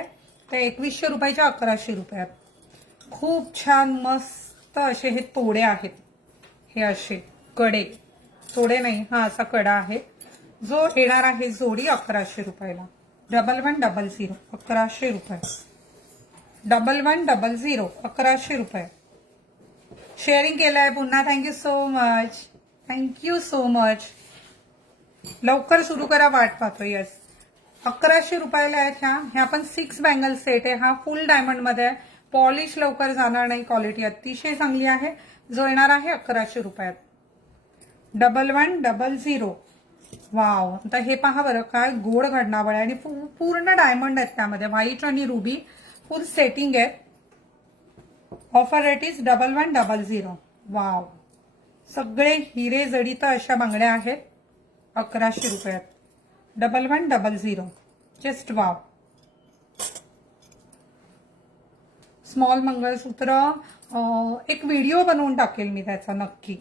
त्या 2100 रुपयाच्या 1100 रुपयात. खूप छान मस्त असे हे तोडे आहेत. हे असे कडे, तोडे नाही, हा असा कडा आहे जो येणार आहे जोडी 1100 रुपयाला. 1100 1100 रुपये. 1100 1100 रुपये. शेअरिंग केलंय पुन्हा. Thank you so much. Thank you so much. लवकर सुरू करा, वाट पाहतो. यस, 1100 रुपयाला आहेत ह्या. ह्या पण 6 बँगल सेट आहे. हा फुल डायमंड मध्ये आहे. पॉलिश लवकर जाणार नाही. क्वालिटी अतिशय चांगली आहे. जो येणार आहे 1100 रुपयात. 1100. वाव. आता हे पहा बरं, काय गोड घडणावळ आहे. आणि पूर्ण डायमंड आहेत त्यामध्ये. व्हाईट आणि रुबी फुल सेटिंग आहे. Offer rate is 1100. वाव. सगळे हिरे जडित अशा बांगड्या आहेत 1100 रुपयात. 1100. Just wow. स्मॉल मंगळसूत्र एक व्हिडिओ बनवून टाकेल मी त्याचा नक्की.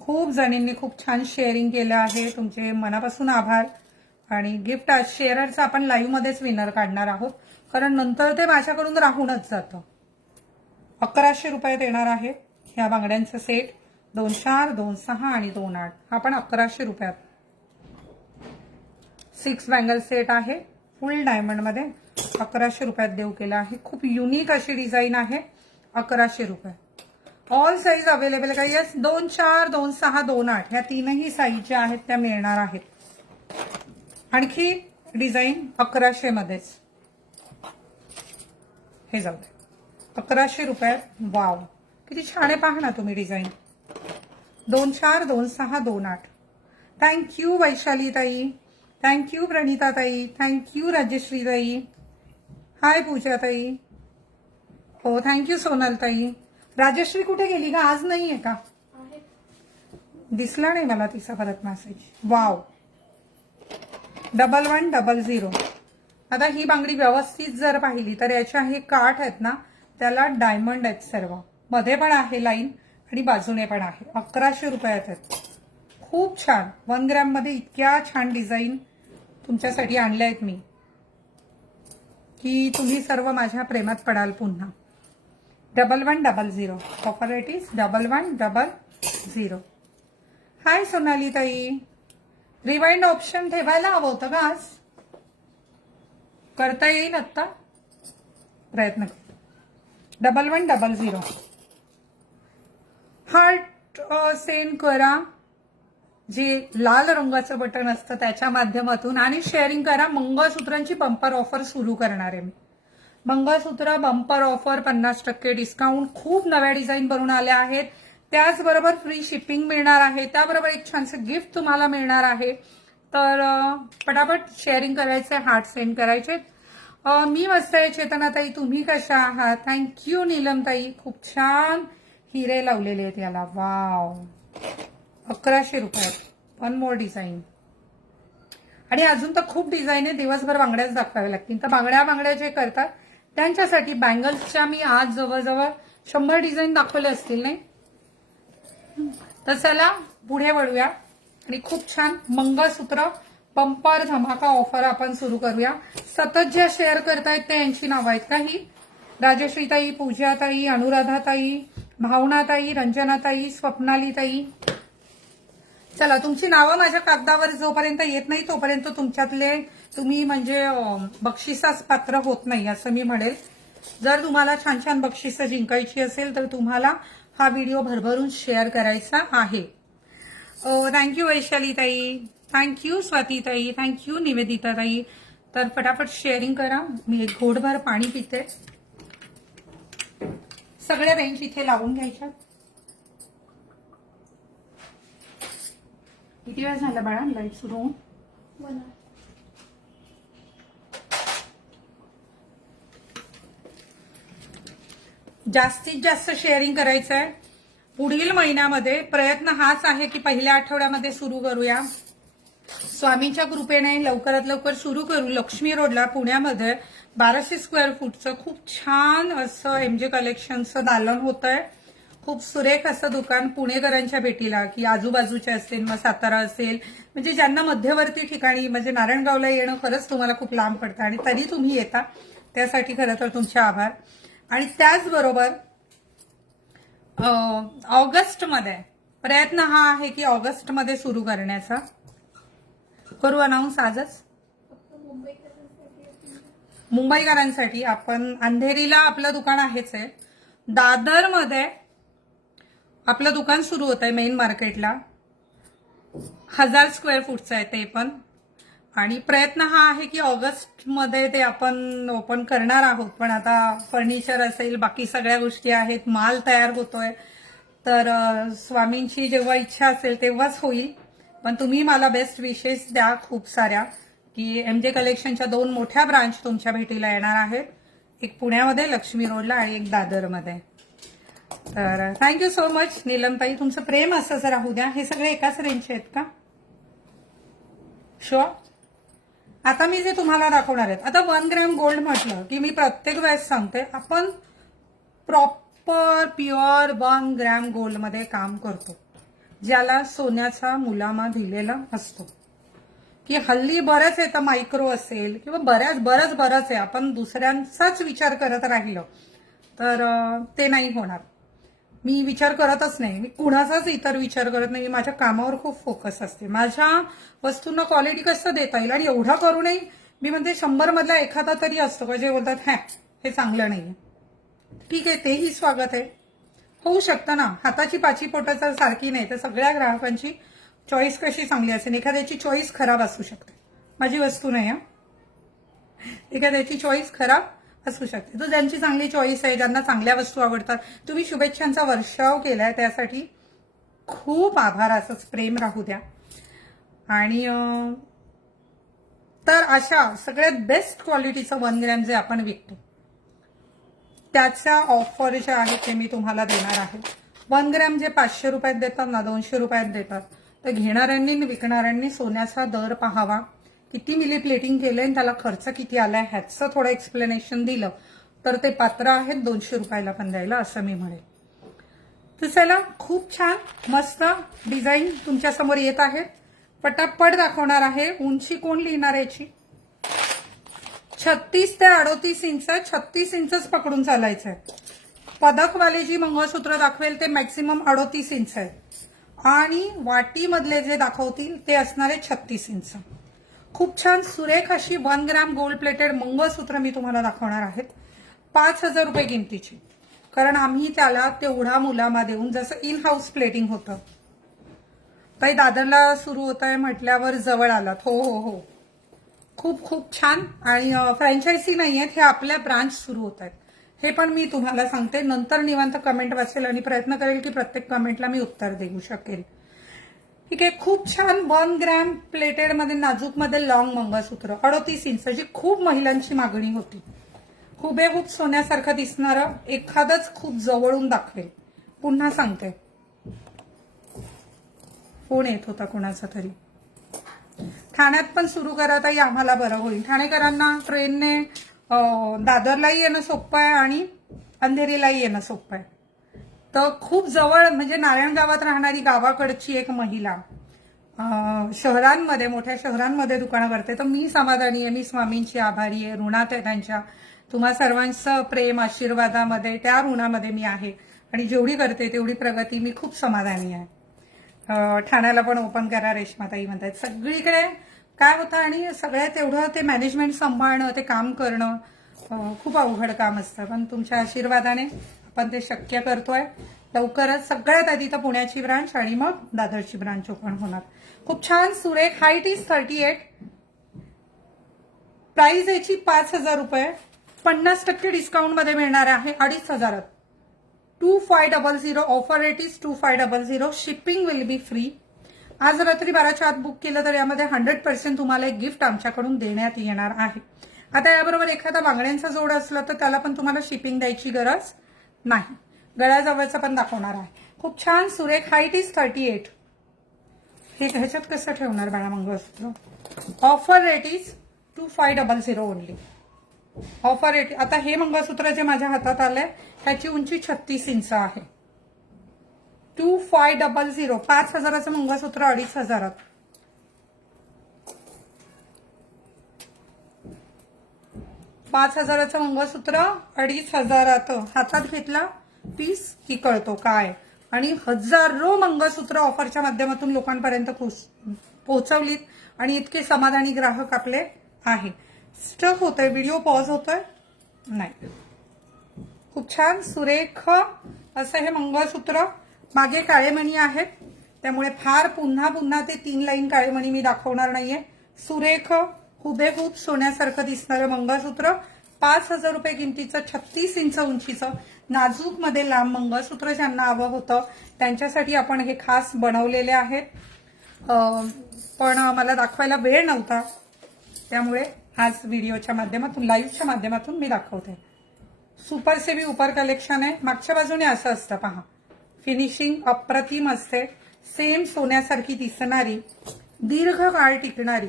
खूप जणींनी खूप छान शेअरिंग केलं आहे. तुमचे मनापासून आभार. आणि गिफ्ट शेअररचं आपण लाईव्ह मध्येच विनर काढणार आहोत, कारण नंतर ते माझ्याकडून राहूनच जातं. 1100 रुपयात येणार आहे ह्या बांगड्यांचं सेट. 2 4, 2 6 आणि 2 8. हा पण 1100 रुपयात. 6 बँगल सेट आहे फुल डायमंड मध्ये. 1100 रुपयात देऊ केला आहे. खूप युनिक अशी डिझाईन आहे. 1100 रुपये. ऑल साईज अवेलेबल काही. यस, 2 4, 2 6, 2 8 ह्या तीनही साईज ज्या आहेत त्या मिळणार आहेत. आणखी डिझाईन 1100 मध्येच. हे जाऊ दे. 1100 रुपयात. वाव, किती छान आहे. पहा ना तुम्ही डिझाईन. 2 4, 2 6, 2 8. थँक्यू वैशाली ताई. थँक्यू प्रणिता ताई. थँक्यू राजश्री ताई. हाय पूजा ताई. हो, थँक्यू सोनल ताई. राजश्री कुठे गेली का? आज नाहीये का? दिसला नाही मला तिचा परत मेसेज. वाव. 1100. आता ही बांगडी व्यवस्थित जर पाहिली तर याच्या हे काठ आहेत ना, त्याला डायमंड आहेत सर्व. मध्ये पण आहे लाईन आणि बाजूने पण आहे. 1100 रुपयात आहेत. खूप छान. 1 ग्रॅम मध्ये इतक्या छान डिझाईन तुमच्यासाठी आणल्या आहेत मी, की तुम्ही सर्व माझ्या प्रेमात पडाल पुन्हा. 1100. Offer rate is 1100. हाय सोनाली ताई. रिवाइंड ऑप्शन ठेवायला हवं होतं का आज? करता येईल आत्ता, प्रयत्न कर. 1100. हार्ट सेंड करा, जे लाल रंगाचं बटन असतं त्याच्या माध्यमातून, आणि शेअरिंग करा. मंगळसूत्रांची बंपर ऑफर सुरू करणार आहे मी. मंगळसूत्र बंपर ऑफर 50% डिस्काउंट. खूप नव्या डिझाईन बनवून आल्या आहेत. त्याचबरोबर फ्री शिपिंग मिळणार आहे. त्याबरोबर एक छानसं गिफ्ट तुम्हाला मिळणार आहे. तर पटापट शेअरिंग करायचंय, हार्ट सेंड करायचे. मी मस्त आहे चेतनाताई. तुम्ही कशा आहात? थँक्यू नीलमताई. खूप छान हिरे लावलेले आहेत याला. वाव. 1100 रुपयात. 1 मोर डिझाईन. आणि अजून तर खूप डिझाईन आहे. दिवसभर बांगड्याच दाखवाव्या लागतील. तर बांगड्या जे करतात त्यांच्यासाठी बँगल्सच्या मी आज जवळजवळ 100 डिझाईन दाखवले असतील नाही. तर चला पुढे वळूया आणि खूप छान मंगळसूत्र बंपर धमाका ऑफर आपण सुरू करूया. सतत ज्या शेअर करतायत ते यांची नावं आहेत का? ही राजश्रीताई, पूजाताई, अनुराधाताई, भावनाताई, रंजनाताई, स्वप्नालीताई. चला, तुमची नावं माझ्या कागदावर जोपर्यंत येत नाही तोपर्यंत तुमच्यातले तुम्ही म्हणजे बक्षिसास पात्र होत नाही असं मी म्हणेल. जर तुम्हाला छान छान बक्षिसं जिंकायची असेल तर तुम्हाला हा व्हिडिओ भरभरून शेअर करायचा आहे. थँक्यू वैशाली ताई, थँक्यू स्वाती ताई, थँक्यू निवेदिता ताई. तर फटाफट शेअरिंग करा. मी एक घोटभर पाणी पिते. सगळ्या बेंच इथे लावून घ्यायच्या. किती वेळ झाला बाळा लाईट सुरू होऊन? जास्तीत जास्त शेअरिंग करायचं आहे. पुढील महिन्यामध्ये प्रयत्न हाच आहे की पहिल्या आठवड्यामध्ये सुरू करूया. स्वामींच्या कृपेने लवकरात लवकर सुरू करू. लक्ष्मी रोडला पुण्यामध्ये 1200 स्क्वेअर फूटचं खूप छान असं एमजे कलेक्शनचं दालन होत आहे. खूप सुरेख असं दुकान पुणेकरांच्या भेटीला, की आजूबाजूचे असेल, मग सातारा असेल, म्हणजे ज्यांना मध्यवर्ती ठिकाणी म्हणजे नारायणगावला येणं खरंच तुम्हाला खूप लांब पडतं आणि तरी तुम्ही येता, त्यासाठी खरं तर तुमचे आभार. आणि त्याचबरोबर ऑगस्टमध्ये प्रयत्न हा आहे की ऑगस्टमध्ये सुरू करण्याचा. करू अनाऊन्स आजच. मुंबईकरांसाठी आपण अंधेरीला आपलं दुकान आहेच आहे. दादरमध्ये आपलं दुकान सुरू होत आहे मेन मार्केटला. 1000 स्क्वेअर फूटचं आहे ते पण. आणि प्रयत्न हा आहे की ऑगस्टमध्ये ते आपण ओपन करणार आहोत. पण आता फर्निचर असेल, बाकी सगळ्या गोष्टी आहेत, माल तयार होतोय. तर स्वामींची जेव्हा इच्छा असेल तेव्हाच होईल. पण तुम्ही मला बेस्ट विशेस द्या खूप साऱ्या, की एमजे कलेक्शनच्या 2 मोठ्या ब्रांच तुमच्या भेटीला येणार आहेत. एक पुण्यामध्ये लक्ष्मी रोडला आणि एक दादरमध्ये. तर थँक्यू सो मच नीलमताई. तुमचं प्रेम असंच राहू द्या. हे सगळे एकाच रेंजचे आहेत का? शुअर. आता मी जे तुम्हाला दाखवणार आहेत, आता 1 ग्रॅम गोल्ड म्हटलं की मी प्रत्येक वेळेस सांगते, आपण प्रॉपर प्युअर 1 ग्रॅम गोल्डमध्ये काम करतो, ज्याला सोन्याचा मुलामा दिलेला असतो. की हल्ली बरंच आहे तर मायक्रो असेल किंवा बरंच आहे, आपण दुसऱ्यांचाच विचार करत राहिलो तर ते नाही होणार. मी विचार करतच नाही, मी कुणाचाच इतर विचार करत नाही. माझ्या कामावर खूप फोकस असते. माझ्या वस्तूंना क्वालिटी कसं देता येईल, आणि एवढा करूनही मी म्हणजे 100 मधला एखादा तरी असतो का जे बोलतात हे चांगलं नाहीये. ठीक आहे, तेही स्वागत आहे. होऊ शकतं ना. हाताची पाची पोटाचा सारखी नाही, तर सगळ्या ग्राहकांची चॉईस कशी चांगली असेल. एखाद्याची चॉईस खराब असू शकते. माझी वस्तू नाही एखाद्याची चॉईस खराब असू शकते. तर ज्यांची चांगली चॉईस आहे, ज्यांना चांगल्या वस्तू आवडतात, तुम्ही शुभेच्छांचा वर्षाव केलाय त्यासाठी खूप आभार. असंच प्रेम राहू द्या. आणि तर अशा सगळ्यात बेस्ट क्वालिटीचं 1 ग्रॅम जे आपण विकतो त्याच्या ऑफर जे आहेत ते मी तुम्हाला देणार आहे. 1 ग्रॅम जे 500 रुपयात देतात ना, 200 रुपयात देतात, तर घेणाऱ्यांनी विकणाऱ्यांनी सोन्याचा दर पाहावा, किती मिली प्लेटिंग केलंय आणि त्याला खर्च किती आलाय ह्याचं थोडं एक्सप्लेनेशन दिलं तर ते पात्र आहेत 200 रुपयाला पण द्यायला, असं मी म्हणेल. तर चला, खूप छान मस्त डिझाईन तुमच्या समोर येत आहेत. पटापट दाखवणार आहे. उंची कोण लिहिणार याची? 36 ते 38 इंच. 36 इंचच पकडून चालायचं आहे. पदकवाले जी मंगळसूत्र दाखवेल ते मॅक्सिमम 38 इंच आहे आणि वाटीमधले जे दाखवतील ते असणार आहे 36 इंच. खूप छान सुरेख अशी 1 ग्रॅम गोल्ड प्लेटेड मंगळसूत्र मी तुम्हाला दाखवणार आहेत. 5000 रुपये किमतीची. कारण आम्ही त्याला तेवढा मुलामा देऊन, जसं इन हाऊस प्लेटिंग होतं. काही दादरला सुरू होत आहे म्हटल्यावर जवळ आलात. हो हो हो, खूप खूप छान. आणि फ्रँचायझी नाही आहेत, हे आपल्या ब्रांच सुरू होत आहेत. हे पण मी तुम्हाला सांगते. नंतर निवांत कमेंट वाचेल आणि प्रयत्न करेल की प्रत्येक कमेंटला मी उत्तर देऊ शकेल. ठीक आहे. खूप छान 1 ग्रॅम प्लेटेड मध्ये नाजूक मध्ये लॉंग मंगळसूत्र 38 इंच, जी खूप महिलांची मागणी होती. हुबेहूब सोन्यासारखं दिसणारं एखादंच खूप जवळून दाखवेल. पुन्हा सांगते, फोन येत होता कोणाचा तरी. ठाण्यात पण सुरू करत आहे, आम्हाला बरं होईल. ठाणेकरांना ट्रेनने दादरलाही येणं सोपं आहे आणि अंधेरीलाही येणं सोपं आहे. तर खूप जवळ म्हणजे नारायणगावात राहणारी गावाकडची एक महिला शहरांमध्ये, मोठ्या शहरांमध्ये दुकानं करते. तर मी समाधानी आहे, मी स्वामींची आभारी आहे, ऋणात आहे त्यांच्या. तुम्हा सर्वांचं प्रेम आशीर्वादामध्ये, त्या ऋणामध्ये मी आहे आणि जेवढी करते तेवढी प्रगती, मी खूप समाधानी आहे. ठाण्याला पण ओपन करा रेश्माताई म्हणतात. सगळीकडे काय होतं आणि सगळ्यात एवढं ते मॅनेजमेंट सांभाळणं, ते काम करणं खूप अवघड काम असतं. पण तुमच्या आशीर्वादाने आपण ते शक्य करतोय. लवकरच सगळ्यात आधी तर पुण्याची ब्रांच आणि मग दादरची ब्रांच ओपन होणार. खूप छान सुरेख. Height is 38. प्राइस याची 5,000 रुपये. 50% डिस्काउंट मध्ये मिळणार आहे 2,500. 2500. Offer rate is 2500. Shipping will be free. आज रात्री 12च्या आत बुक केलं तर यामध्ये 100% तुम्हाला एक गिफ्ट आमच्याकडून देण्यात येणार आहे. आता याबरोबर एखादा बांगड्यांचा जोड असला तर त्याला पण तुम्हाला शिपिंग द्यायची गरज नाही. गळ्याजवळचं पण दाखवणार आहे. खूप छान सुरेख. Height is 38. हे ह्याच्यात कसं ठेवणार बाळा mangalsutra? Offer rate is 2500 only. Offer rate. आता हे मंगळसूत्र जे माझ्या हातात आलंय ह्याची उंची 36 इंच आहे. 2500. 5,000चं मंगळसूत्र 2,500. $5,000चं मंगळसूत्र 2,500. हातात घेतला पीस की कळतो काय. आणि हजारो मंगळसूत्र ऑफरच्या माध्यमातून लोकांपर्यंत पोहोचवलीत आणि इतके समाधानी ग्राहक आपले आहे. स्टक होतोय व्हिडिओ, पॉज होतोय नाही. खूप छान सुरेख असं हे मंगळसूत्र. मागे काळेमणी आहेत त्यामुळे फार पुन्हा पुन्हा ते 3 लाईन काळेमणी मी दाखवणार नाहीये. सुरेख हुबेहूब सोन्यासारखं दिसणारं मंगळसूत्र. 5,000 रुपये किमतीचं 36 इंच उंचीचं नाजूक मध्ये लांब मंगळसूत्र ज्यांना हवं होतं त्यांच्यासाठी आपण हे खास बनवलेले आहेत. पण मला दाखवायला वेळ नव्हता त्यामुळे आज व्हिडिओच्या माध्यमातून, लाईव्हच्या माध्यमातून मी दाखवते. सुपर सेवी उपर कलेक्शन आहे. मागच्या बाजूने असं असतं पहा. फिनिशिंग अप्रतिम असते. सेम सोन्यासारखी दिसणारी, दीर्घकाळ टिकणारी,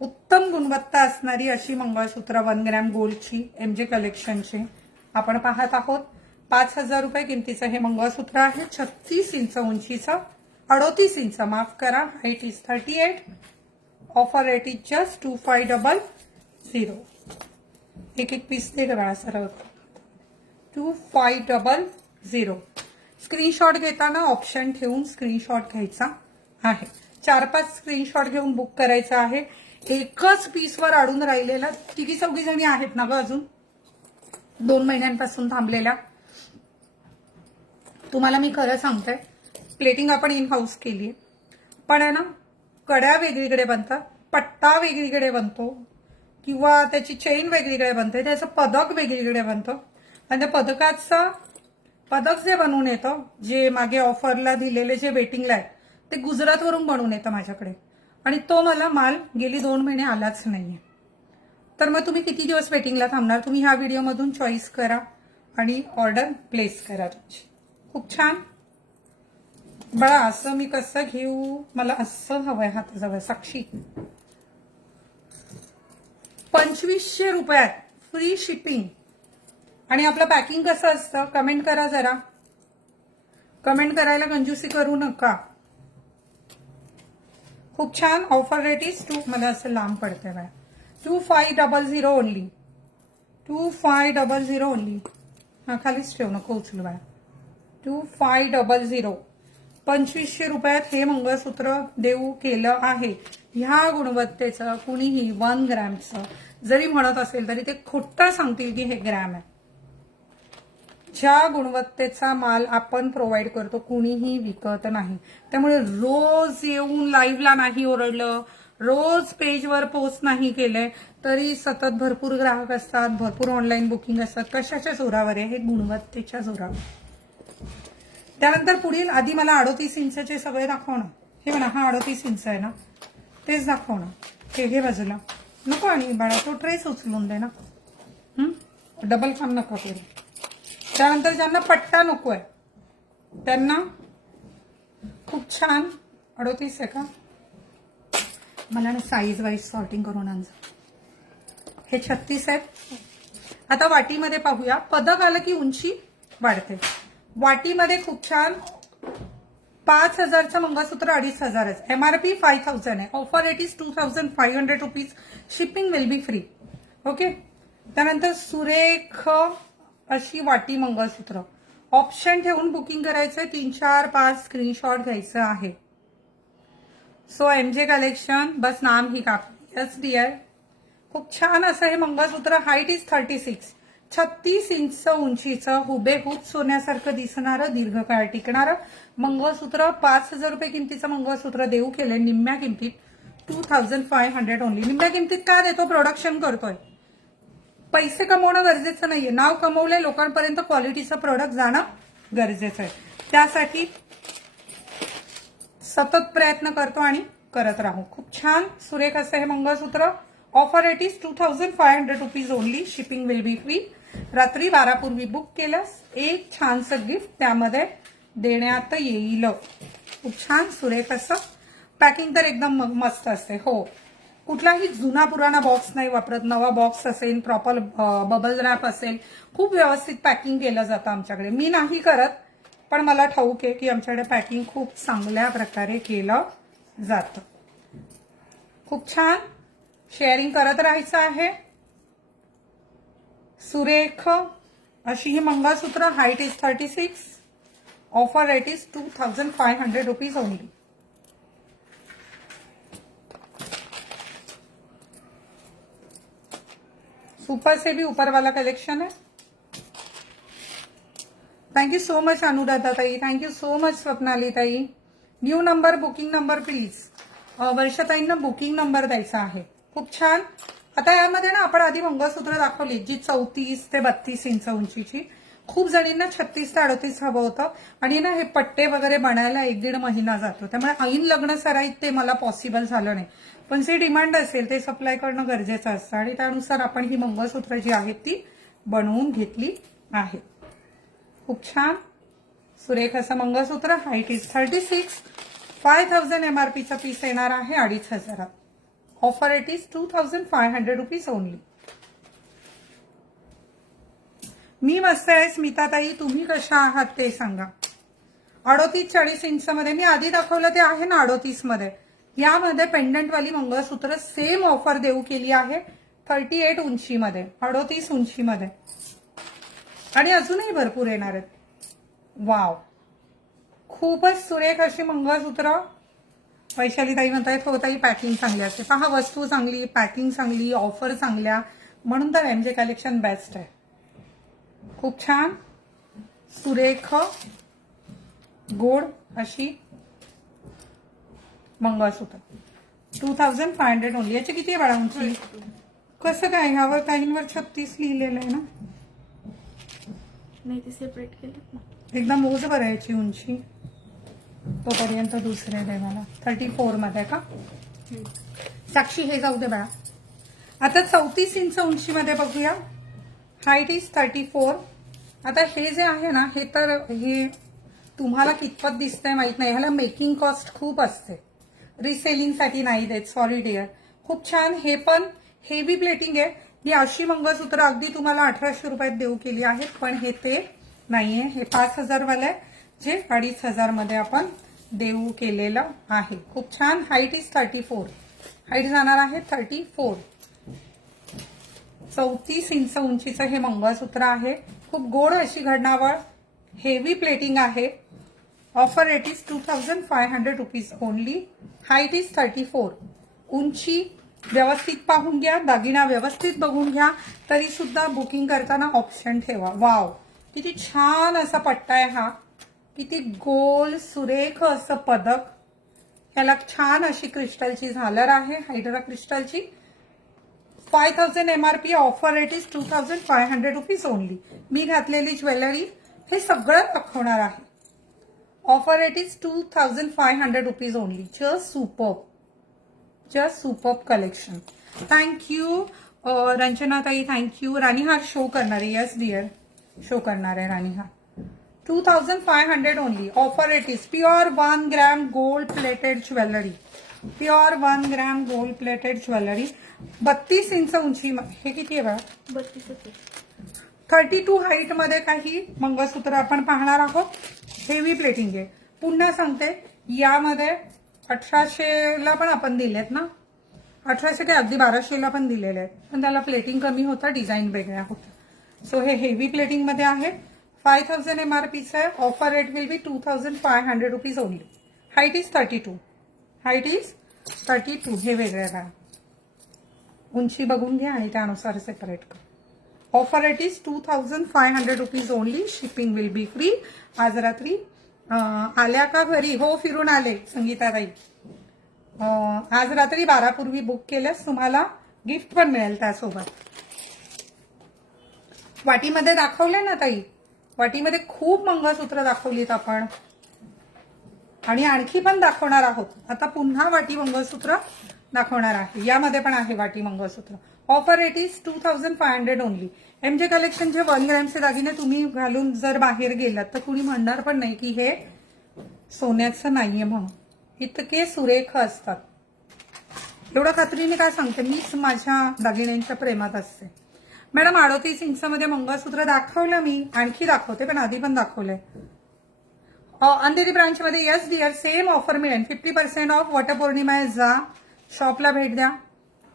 उत्तम गुणवत्ता असणारी अशी मंगळसूत्र 1 ग्रॅम गोल्डची MJ कलेक्शनची आपण पाहत आहोत. 5,000 रुपये किमतीचं हे मंगळसूत्र आहे. 36 इंच उंचीचं, 38 इंच माफ करा. Height is 38. Offer rate is just 2500. एक पीस दे गळा सरळ. 2500. स्क्रीनशॉट घेताना ऑप्शन ठेवून स्क्रीनशॉट घ्यायचा आहे. 4-5 स्क्रीनशॉट घेऊन बुक करायचं आहे. एकच पीसवर अडून राहिलेला 3-4 जणी आहेत ना ग अजून 2 महिन्यांपासून थांबलेल्या. तुम्हाला मी खरं सांगते, प्लेटिंग आपण इन हाऊस केली पण आहे ना, कड्या वेगळीकडे बनतात, पट्टा वेगळीकडे बनतो किंवा त्याची चेन वेगळीकडे बनते, त्याचं पदक वेगळीकडे बनतं. आणि त्या पदकाचं पदक जे बनवून येतं, जे मागे ऑफरला दिलेले जे वेटिंगला आहे ते गुजरातवरून बनवून येतं माझ्याकडे आणि तो मला माल गेली 2 महिने आलाच नाहीये. तर मग तुम्ही किती दिवस वेटिंगला थांबणार? तुम्ही ह्या व्हिडिओमधून चॉईस करा आणि ऑर्डर प्लेस करा तुमची. खूप छान बळा. असं मी कसं घेऊ? मला असं हवंय हाताजवळ. साक्षी 2500 रुपयात फ्री शिपिंग. आणि आपलं पॅकिंग कसं असतं कमेंट करा जरा. कमेंट करायला कंजूसी करू नका. खूप छान. Offer rate is 2. मला असं लांब पडतंय बाय. 2500 ओनली. 2500 ओनली. हा खालीच ठेव नको उचलू बाय. 2500. 2500 रुपयात हे मंगळसूत्र देऊ केलं आहे. ह्या गुणवत्तेचं कुणीही 1 ग्रॅमचं जरी म्हणत असेल तरी ते खोटं सांगतील की हे ग्रॅम आहे. ज्या गुणवत्तेचा माल आपण प्रोव्हाइड करतो कुणीही विकत नाही. त्यामुळे रोज येऊन लाईव्हला नाही ओरडलं, रोज पेजवर पोस्ट नाही केले तरी सतत भरपूर ग्राहक असतात, भरपूर ऑनलाईन बुकिंग असतात. कशाच्या जोरावर आहे? हे गुणवत्तेच्या जोरावर. त्यानंतर पुढील आधी मला 38 इंचचे सगळे दाखवणं. हे म्हणा हा 38 इंच आहे ना, तेच दाखवणं. हे घे बाजूला नको. आणि बाळा तो ट्रेस उचलून दे ना. डबल काम नका करू. त्यानंतर ज्यांना पट्टा नको आहे त्यांना खूप छान 38 आहे का? मला ना साईज वाईज सॉर्टिंग करून आणजा. हे 36 आहेत. आता वाटीमध्ये पाहूया. पदक आलं की उंची वाढते. वाटीमध्ये खूप छान 5,000चं मंगळसूत्र 2,500. MRP 5,000 आहे. Offer rate is 2,500 rupees. Shipping will be free. Okay. त्यानंतर सुरेख अशी वाटी मंगळसूत्र ऑप्शन ठेवून बुकिंग करायचंय. 3, 4, 5 स्क्रीनशॉट घ्यायचं आहे. सो एमजे कलेक्शन, बस नाम ही काफी. Yes dear. खूप छान असं हे मंगळसूत्र. हाईट इज 36 इंच उंचीचं हुबेहूब सोन्यासारखं दिसणारं दीर्घकाळ टिकणारं मंगळसूत्र. 5,000 रुपये किमतीचं मंगळसूत्र देऊ केले निम्म्या किमतीत. 2500 ओनली. निम्म्या किमतीत का देतो? प्रोडक्शन करतोय. पैसे कमवणं गरजेचं नाहीये. नाव कमवलंय, लोकांपर्यंत क्वालिटीचं प्रोडक्ट जाणं गरजेचं आहे. त्यासाठी सतत प्रयत्न करतो आणि करत राहू. खूप छान सुरेख असं हे mangalsutra. Offer rate is 2500 rupees only. Shipping will be free. रात्री 12 पूर्वी बुक केल्यास एक छानसं गिफ्ट त्यामध्ये देण्यात येईल. खूप छान सुरेख असं पॅकिंग तर एकदम मस्त असते. हो, कुठलाही जुना पुराणा बॉक्स नाही वापरत. नवा बॉक्स असेल, प्रॉपर बबल रॅप असेल, खूप व्यवस्थित पॅकिंग केलं जातं आमच्याकडे. मी नाही करत, पण मला ठाऊक आहे की आमच्याकडे पॅकिंग खूप चांगल्या प्रकारे केलं जातं. खूप छान शेअरिंग करत राहायचं आहे. सुरेख अशी ही मंगळसूत्र. Height is 36. Offer rate is 2500 rupees only. Super से भी ऊपर वाला कलेक्शन है. Thank you so much Anuradha ताई. Thank you so much Swapnali ताई. New number, booking number please. वर्षाताईंना बुकिंग नंबर द्यायचा आहे. खूप छान. आता यामध्ये ना आपण आधी मंगळसूत्र दाखवली जी 34 ते 32 इंच उंचीची. खूप जणींना 36 ते 38 हवं होतं आणि ना हे पट्टे वगैरे बनायला 1-1.5 महिना जातो. त्यामुळे ऐन लग्न सराईत ते मला पॉसिबल झालं नाही. पण जे डिमांड असेल ते सप्लाय करणं गरजेचं असतं आणि त्यानुसार आपण ही मंगळसूत्र जी आहेत ती बनवून घेतली आहेत. खूप छान सुरेख असं मंगळसूत्र. Height is 36. 5000 MRPचा पीस येणार आहे 2500. Offer rate is 2500 rupees only. मी मस्त आहे स्मिताताई. तुम्ही कशा आहात ते सांगा. 38-40 इंच मध्ये मी आधी दाखवलं ते आहे ना 38 मध्ये. यामध्ये पेंडंटवाली मंगळसूत्र सेम ऑफर देऊ केली आहे 38 उंचीमध्ये, 38 उंचीमध्ये आणि अजूनही भरपूर येणार आहेत. वाव, खूपच सुरेख अशी मंगळसूत्र. वैशालीताई म्हणतायत हो ताई पॅकिंग चांगली असते. पहा, वस्तू चांगली, पॅकिंग चांगली, ऑफर चांगल्या, म्हणून तर एमजे कलेक्शन बेस्ट आहे. खूप छान सुरेख गोड अशी मंगळसूत्र. 2500 ओनली. याची किती आहे बाळा उंची? कसं काय ह्यावर काहींवर 36 लिहिलेलं आहे ना? नाही, ते सेपरेट केलं ना. एकदम मोज बरं याची उंची. तोपर्यंत दुसरे दे मला. 34 मध्ये का? साक्षी हे जाऊ दे बाळा. आता 34 इंच उंचीमध्ये बघूया. Height is 34. आता हे जे आहे ना हे तर हे तुम्हाला कितपत दिसतंय माहित नाही. ह्याला मेकिंग कॉस्ट खूप असते. रिसेलिंगसाठी नाही देत. Sorry dear. खूप छान. हे पण हेवी प्लेटिंग आहे. ही अशी मंगळसूत्र अगदी तुम्हाला 1800 रुपयात देऊ केली आहेत, पण हे ते नाहीये. हे 5000 वाले आहे जे 2500 मध्ये आपण देऊ केलेलं आहे. खूप छान. Height is 34. हाईट जाणार आहे 34. 34 इंच उंचीचं हे मंगळसूत्र आहे. खूप गोड अशी घडणावळ. हेवी प्लेटिंग आहे. Offer rate is 2500 rupees only. Height is 34. उंची व्यवस्थित पाहून घ्या, दागिना व्यवस्थित बघून घ्या, तरी सुद्धा बुकिंग करताना ऑप्शन ठेवा. वाव, किती छान असा पट्टा आहे हा. किती गोल सुरेख असं पदक. याला छान अशी क्रिस्टलची झालर आहे, हायड्रा क्रिस्टलची. 5000 MRP. Offer rate is 2500 rupees only. मी घातलेली ज्वेलरी हे सगळं दाखवणार आहे. Offer rate is 2500 rupees only. Just superb collection. Thank you रंजनाताई. थँक्यू. राणीहार शो करणार आहे. येस डिअर, शो करणार आहे राणीहार. 2500 only. Offer rate is pure 1 gram gold plated jewellery. Pure 1 gram gold plated jewellery. 32 inch उंची. हे किती आहे बघा? 32. 32 हाईट मध्ये काही मंगळसूत्र आपण पाहणार आहोत. हेवी प्लेटिंग आहे. पुन्हा सांगते, यामध्ये 1800ला पण आपण दिलेत ना. 1800 काय अगदी 1200ला पण दिलेले आहेत, पण त्याला प्लेटिंग कमी होतं, डिझाईन वेगळ्या होत्या. सो हे हेवी प्लेटिंग मध्ये आहे. 5000 MRPचं आहे. Offer rate will be 2500 rupees only. Height is 32. Height is 32. हे वेगळं आहे. उंची बघून घ्या आणि त्यानुसार सेपरेट कर. Offer rate is 2500 rupees only. Shipping will be free. आज रात्री आल्या का घरी? हो, फिरून आले संगीताताई. आज रात्री 12 पूर्वी बुक केल्यास तुम्हाला गिफ्ट पण मिळेल त्यासोबत. वाटीमध्ये दाखवले ना ताई, वाटीमध्ये खूप मंगळसूत्र दाखवलीत आपण आणि आणखी पण दाखवणार आहोत. आता पुन्हा वाटी मंगळसूत्र दाखवणार आहे. यामध्ये पण आहे वाटी मंगळसूत्र. Offer rate is 2500 only. MJ कलेक्शनचे 1 ग्रॅमचे दागिने तुम्ही घालून जर बाहेर गेलात तर कुणी म्हणणार पण नाही की हे सोन्याचं नाहीये म्हणून. इतके सुरेख असतात. एवढं खात्रीने काय सांगते, मीच माझ्या दागिन्यांच्या प्रेमात असते. मॅडम 38 इंचमध्ये मंगळसूत्र दाखवलं मी, आणखी दाखवते पण आधी पण दाखवलंय. अंधेरी ब्रांचमध्ये येस डिअर सेम ऑफर मिळेल. 50% ऑफ. वटपौर्णिमा आहे, जा शॉपला भेट द्या,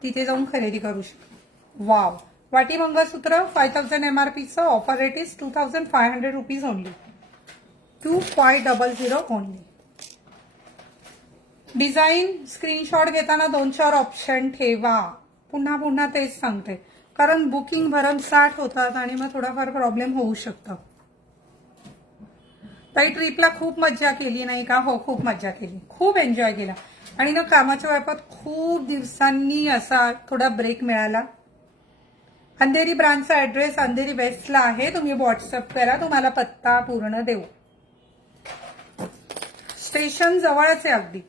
तिथे जाऊन खरेदी करू शकता. वाव. वाटी मंगळसूत्र 5000 MRPचं. Offer rate is 2500 rupees only. 2500 only. Design screenshot घेताना 2-4 ऑप्शन ठेवा. पुन्हा पुन्हा तेच सांगते, कारण बुकिंग भरमसाठ होतात आणि मग थोडाफार प्रॉब्लेम होऊ शकतो. ताई ट्रिपला खूप मज्जा केली नाही का? हो, खूप मज्जा केली, खूप एन्जॉय केला. आणि ना कामाच्या व्यापात खूप दिवसांनी असा थोडा ब्रेक मिळाला. अंधेरी ब्रांचचा ऍड्रेस अंधेरी वेस्टला आहे. तुम्ही व्हॉट्सअप करा, तुम्हाला पत्ता पूर्ण देऊ. स्टेशन जवळच आहे अगदी.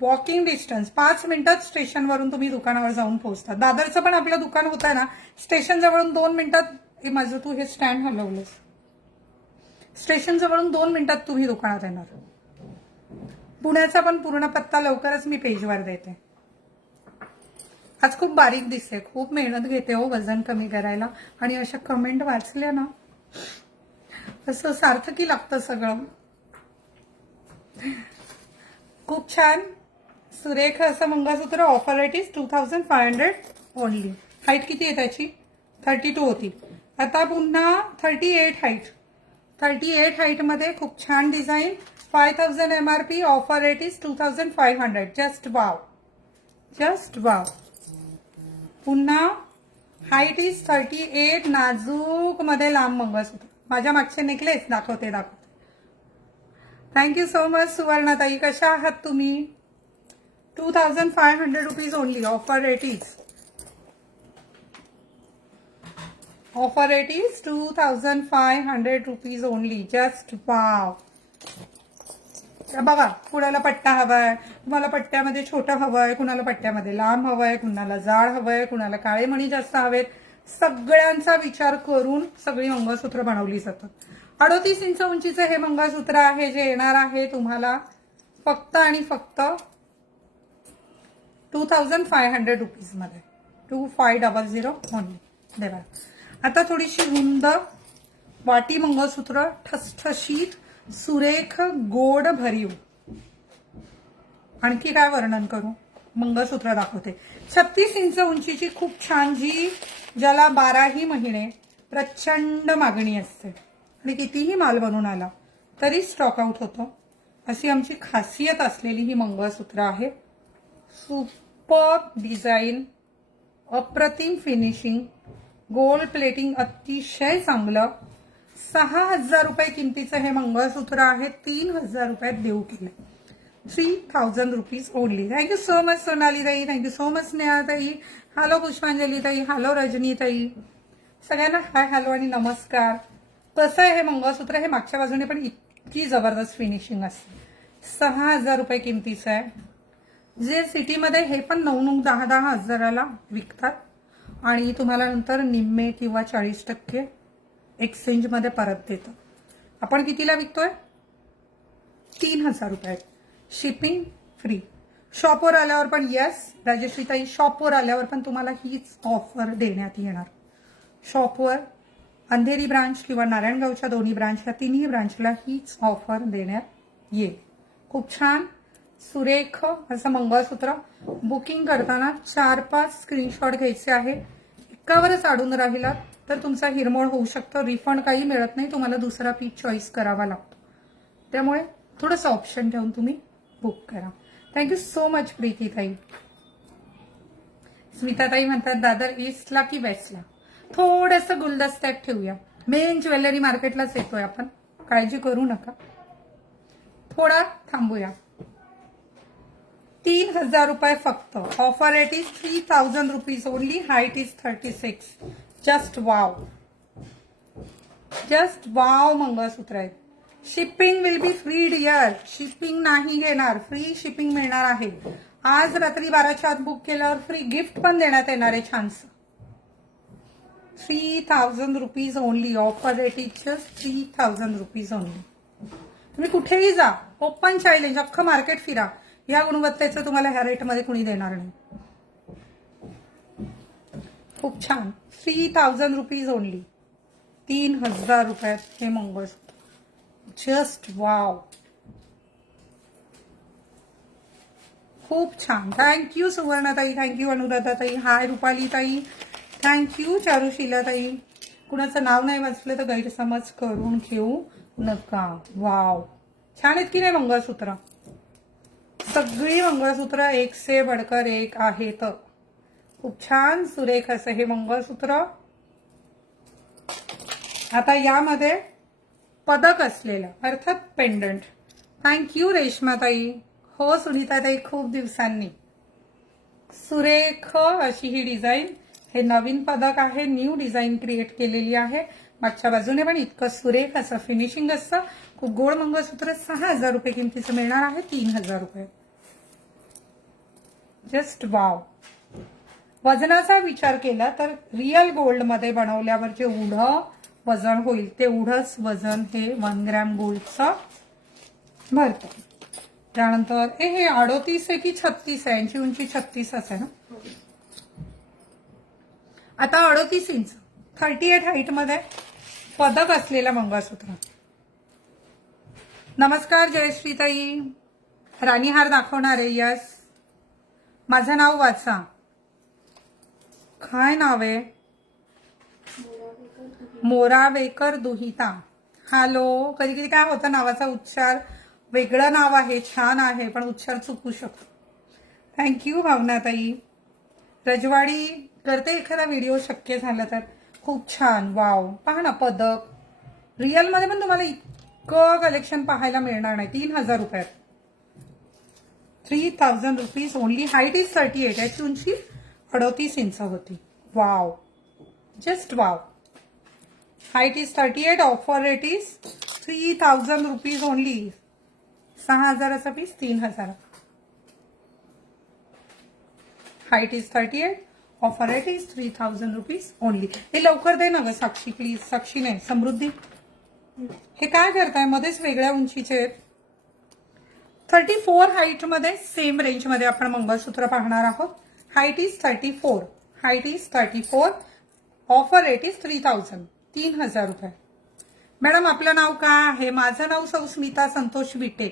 वॉकिंग डिस्टन्स 5 मिनिटात स्टेशनवरून तुम्ही दुकानावर जाऊन पोहोचता. दादरचं पण आपलं दुकान होतं ना, स्टेशन जवळून 2 मिनिटात. माझं तू हे स्टँड हलवलंस. स्टेशन जवळून 2 मिनिटात तुम्ही दुकानात येणार. पुण्याचा पण पूर्ण पत्ता लवकरच मी पेजवर देते. आज खूप बारीक दिसते, खूप मेहनत घेते हो वजन कमी करायला. आणि अशा कमेंट वाचल्या ना, असं सार्थकी लागतं सगळं. खूप छान सुरेख असं मंगळसूत्र. Offer rate is 2500 only. Height किती आहे त्याची? 32 होती. आता पुन्हा 38 हाईट. 38 हाईट मध्ये खूप छान design. 5000 MRP. Offer rate is 2500. Just wow, just wow. पुन्हा हाईट इज 38. नाजूक मध्ये लांब मंगळसूत्र. माझ्या मागचे नेकलेस दाखवते. थँक्यू सो मच सुवर्णाताई. कशा आहात तुम्ही? 2500 rupees only. Offer rate is 2500 rupees only. Just wow. बघा, कुणाला पट्टा हवाय, तुम्हाला पट्ट्यामध्ये छोटं हवंय, कुणाला पट्ट्यामध्ये लांब हवंय, कुणाला जाड हवंय, कुणाला काळे मणी जास्त हवेत. सगळ्यांचा विचार करून सगळी मंगळसूत्र बनवली जातात. 38 इंच उंचीचं हे मंगळसूत्र आहे जे येणार आहे तुम्हाला फक्त आणि फक्त 2500 रुपीज मध्ये. 2500 ओनली. देवा. आता थोडीशी रुंद वाटी मंगळसूत्र, ठसठशीत, सुरेख, गोड, भरीव. आणखी काय वर्णन करू? मंगळसूत्र दाखवते. 36 इंच उंचीची खूप छान, जी ज्याला 12ही महिने प्रचंड मागणी असते आणि कितीही माल बनून आला तरी स्टॉक आउट होतो, अशी आमची खासियत असलेली ही मंगळसूत्र आहे. सुपर डिझाईन, अप्रतिम फिनिशिंग, गोल्ड प्लेटिंग अतिशय चांगलं. 6000 रुपये किमतीचं हे मंगळसूत्र आहे. 3000 रुपयात देऊ केलं. 3000 rupees only. Thank you so much Sonali ताई. थँक्यू सो मच स्नेहा ताई. हॅलो पुष्पांजली ताई. हॅलो रजनी ताई. सगळ्यांना हाय, हॅलो आणि नमस्कार. कसं आहे हे मंगळसूत्र? हे मागच्या बाजूने पण इतकी जबरदस्त फिनिशिंग असते. 6000 रुपये किमतीचं आहे. जे सिटीमध्ये हे पण 9-9, 10-10 हजाराला विकतात आणि तुम्हाला नंतर निम्मे किंवा 40% एक्सचेंजमध्ये परत देतं. आपण कितीला विकतोय? 3000 रुपयात. Shipping free. शॉपवर आल्यावर पण येस राजश्रीताई, शॉपवर आल्यावर पण तुम्हाला हीच ऑफर देण्यात येणार. शॉपवर अंधेरी ब्रांच किंवा नारायणगावच्या दोन्ही ब्रांचला, तिन्ही ब्रांचला हीच ऑफर देण्यात येईल. खूप छान सुरेख असं मंगळसूत्र. बुकिंग करताना 4-5 स्क्रीनशॉट घ्यायचे आहे. इतकावरच अडून राहिलात तर तुमचा हिरमोड होऊ शकतो. रिफंड काही मिळत नाही, तुम्हाला दुसरा पीस चॉईस करावा लागतो. त्यामुळे थोडंसं ऑप्शन ठेवून तुम्ही बुक करा. थँक्यू सो मच प्रीतीताई. स्मिताताई म्हणतात दादर ईस्टला की वेस्टला? थोडंसं गुलदस्त्यात ठेवूया. मेन ज्वेलरी मार्केटलाच येतोय आपण, काळजी करू नका. थोडा थांबूया. 3,000 रुपये फक्त. Offer rate is 3,000 rupees only. Height is 36. Just wow, just wow मंगळसूत्र आहे. Shipping will be free dear. Shipping नाही घेणार, फ्री शिपिंग मिळणार आहे. आज रात्री 12च्या आत बुक केल्यावर फ्री गिफ्ट पण देण्यात येणार आहे छानसं. 3,000 rupees only. Offer rate is just 3,000 rupees only. तुम्ही कुठेही जा, ओपन चॅलेंज, अख्खं मार्केट फिरा, या गुणवत्तेचं तुम्हाला ह्या रेटमध्ये कुणी देणार नाही. खूप छान. 3,000 रुपीज ओनली. 3,000 रुपयात हे मंगळसूत्र. जस्ट वाव, खूप छान. थँक्यू सुवर्णाताई, थँक्यू अनुराधाताई, हाय रुपालीताई, थँक्यू चारुशीलाताई. कुणाचं नाव नाही वाचलं तर गैरसमज करून घेऊ नका. वाव, छान आहेत की नाही मंगळसूत्र? सगळी मंगळसूत्र एक से बडकर एक आहेत. खूप छान सुरेख असं हे मंगळसूत्र. आता यामध्ये पदक असलेलं अर्थात पेंडंट. थँक्यू रेश्माताई. हो सुनीताताई, खूप दिवसांनी. सुरेख अशी ही डिझाईन. हे नवीन पदक आहे, न्यू डिझाईन क्रिएट केलेली आहे. मागच्या बाजूने पण इतकं सुरेख असं फिनिशिंग असतं. खूप गोड मंगळसूत्र. 6,000 रुपये किमतीचं मिळणार आहे. 3,000 रुपये. Just wow. वजनाचा विचार केला तर रिअल गोल्ड मध्ये बनवल्यावर जे एवढं वजन होईल तेवढंच वजन हे 1 ग्रॅम गोल्डचं भरतं. त्यानंतर हे 38 आहे की 36 आहे? यांची उंची 36 आहे ना. आता 38 इंच 38 हाईट मध्ये पदक असलेलं मंगळसूत्र. नमस्कार जयश्रीताई. राणीहार दाखवणार आहे. यस, माझं नाव वाचा. काय नाव आहे? मोरावेकर दुहिता. हॅलो. कधी कधी काय होतं, नावाचा उच्चार वेगळं नाव आहे, छान आहे, पण उच्चार चुकू शकतो. थँक्यू भावनाताई. रजवाडी करते एखादा व्हिडिओ शक्य झाला तर. खूप छान. वाव, पहा ना पदक. रिअल मध्ये पण तुम्हाला इतकं कलेक्शन पाहायला मिळणार नाही. 3,000 रुपयात. 3,000 रुपीज ओनली. Height is 38. याची उंची 38 इंच होती. Wow, just wow. Height is 38. Offer rate is 3,000 rupees only. 6,000चा piece 3,000. Height is 38. Offer rate is 3,000 rupees only. हे लवकर दे ना ग साक्षी प्लीज. साक्षी नाही, समृद्धी. हे काय करताय? मध्येच वेगळ्या उंचीचे आहेत. 34 हाईट मध्ये सेम रेंज मध्ये आपण मंगळसूत्र पाहणार आहोत. Height is 34. Height is 34. Offer rate is 3,000. 3,000 रुपये. मॅडम आपलं नाव काय आहे? माझं नाव सौ स्मिता संतोष विटे.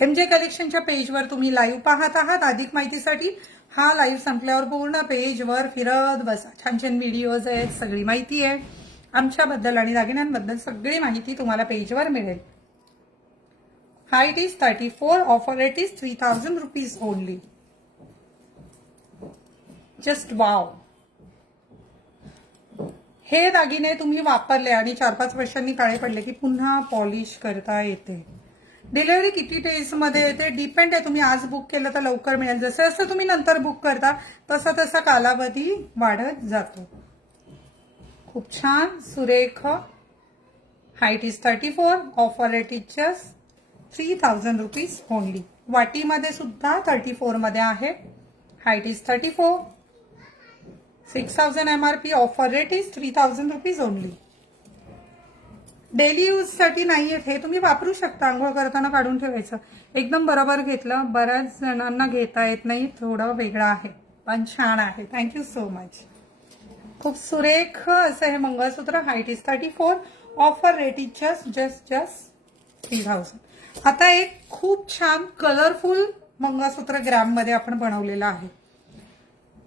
MJ कलेक्शनच्या पेजवर तुम्ही लाईव्ह पाहत आहात. अधिक माहितीसाठी हा लाईव्ह संपल्यावर पूर्ण पेजवर फिरत बसा. छान छान व्हिडिओज आहेत, सगळी माहिती आहे आमच्याबद्दल आणि दागिन्यांबद्दल. सगळी माहिती तुम्हाला पेजवर मिळेल. Height is 34. Offer rate is 3,000 rupees only. Just wow. हे दागिने तुम्ही वापरले आणि 4-5 वर्षांनी काळे पडले की पुन्हा पॉलिश करता येते. डिलिव्हरी किती डेज मध्ये येते? डिपेंड आहे. तुम्ही आज बुक केलं तर लवकर मिळेल. जसं जसं तुम्ही नंतर बुक करता तसा तसा कालावधी वाढत जातो. खूप छान सुरेख. Height is 34. Offer rate is just 3,000 rupees only. वाटीमध्ये सुद्धा 34 मध्ये आहे. Height is 34. 6,000 MRP. Offer rate is 3,000 rupees only. Daily use साठी नाहीये हे. तुम्ही वापरू शकता. आंघोळ करताना काढून ठेवायचं. एकदम बरोबर घेतलं. बऱ्याच जणांना घेता येत नाही. थोडं वेगळं आहे पण छान आहे. Thank you so much. खूप सुरेख असं हे मंगळसूत्र. Height is 34. Offer rate is just 3,000. आता एक खूप छान कलरफुल मंगळसूत्र ग्रॅम मध्ये आपण बनवलेलं आहे.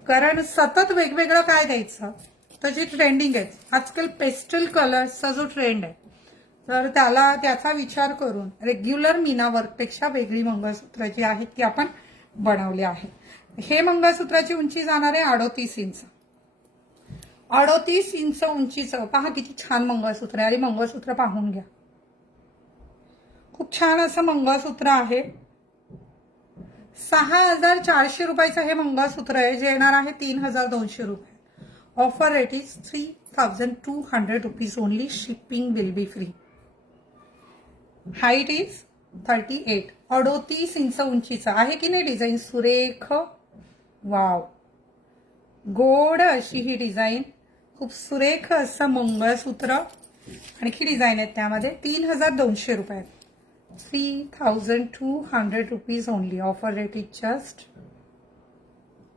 कारण सतत वेगवेगळं काय द्यायचं. त्याची ट्रेंडिंग आहे आजकाल पेस्टल कलर्सचा जो ट्रेंड आहे तर त्याचा विचार करून रेग्युलर मीना वर्कपेक्षा वेगळी मंगळसूत्र जी आहेत ती आपण बनवली आहे. हे मंगळसूत्राची उंची जाणार आहे 38 इंच. 38 इंच उंचीचं पहा किती छान मंगळसूत्र आहे. आणि मंगळसूत्र पाहून घ्या, खूप छान असं मंगळसूत्र आहे. 6,400 रुपयाचं हे मंगळसूत्र आहे जे येणार आहे 3,200 रुपये. Offer rate is 3,200 rupees only. Shipping will be free. Height is 38. 38 inch उंचीचा आहे की नाही. डिझाईन सुरेख, वाव, गोड अशी ही डिझाईन, खूप सुरेख असं मंगळसूत्र. आणखी डिझाईन आहेत त्यामध्ये. 3,200 रुपये. 3,200 rupees only. Offer rate is just.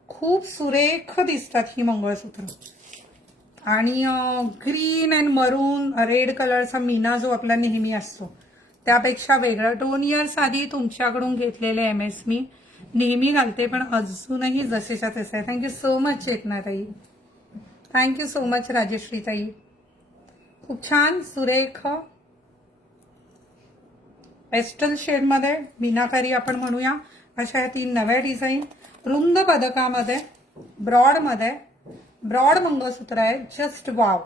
खूप सुरेख दिसतात ही मंगळसूत्र. आणि ग्रीन अँड मरून रेड कलरचा मीना जो आपला नेहमी असतो त्यापेक्षा वेगळं. 2 इयर्स आधी तुमच्याकडून घेतलेले MS मी नेहमी घालते पण अजूनही जसेच्या तसे आहे. थँक्यू सो मच चेतना ताई. थँक्यू सो मच राजश्री ताई. खूप छान सुरेख पेस्टल शेडमध्ये मीनाकारी आपण म्हणूया अशा या 3 नव्या डिझाईन. रुंद पदकामध्ये, ब्रॉडमध्ये, ब्रॉड मंगळसूत्र आहे. Just wow.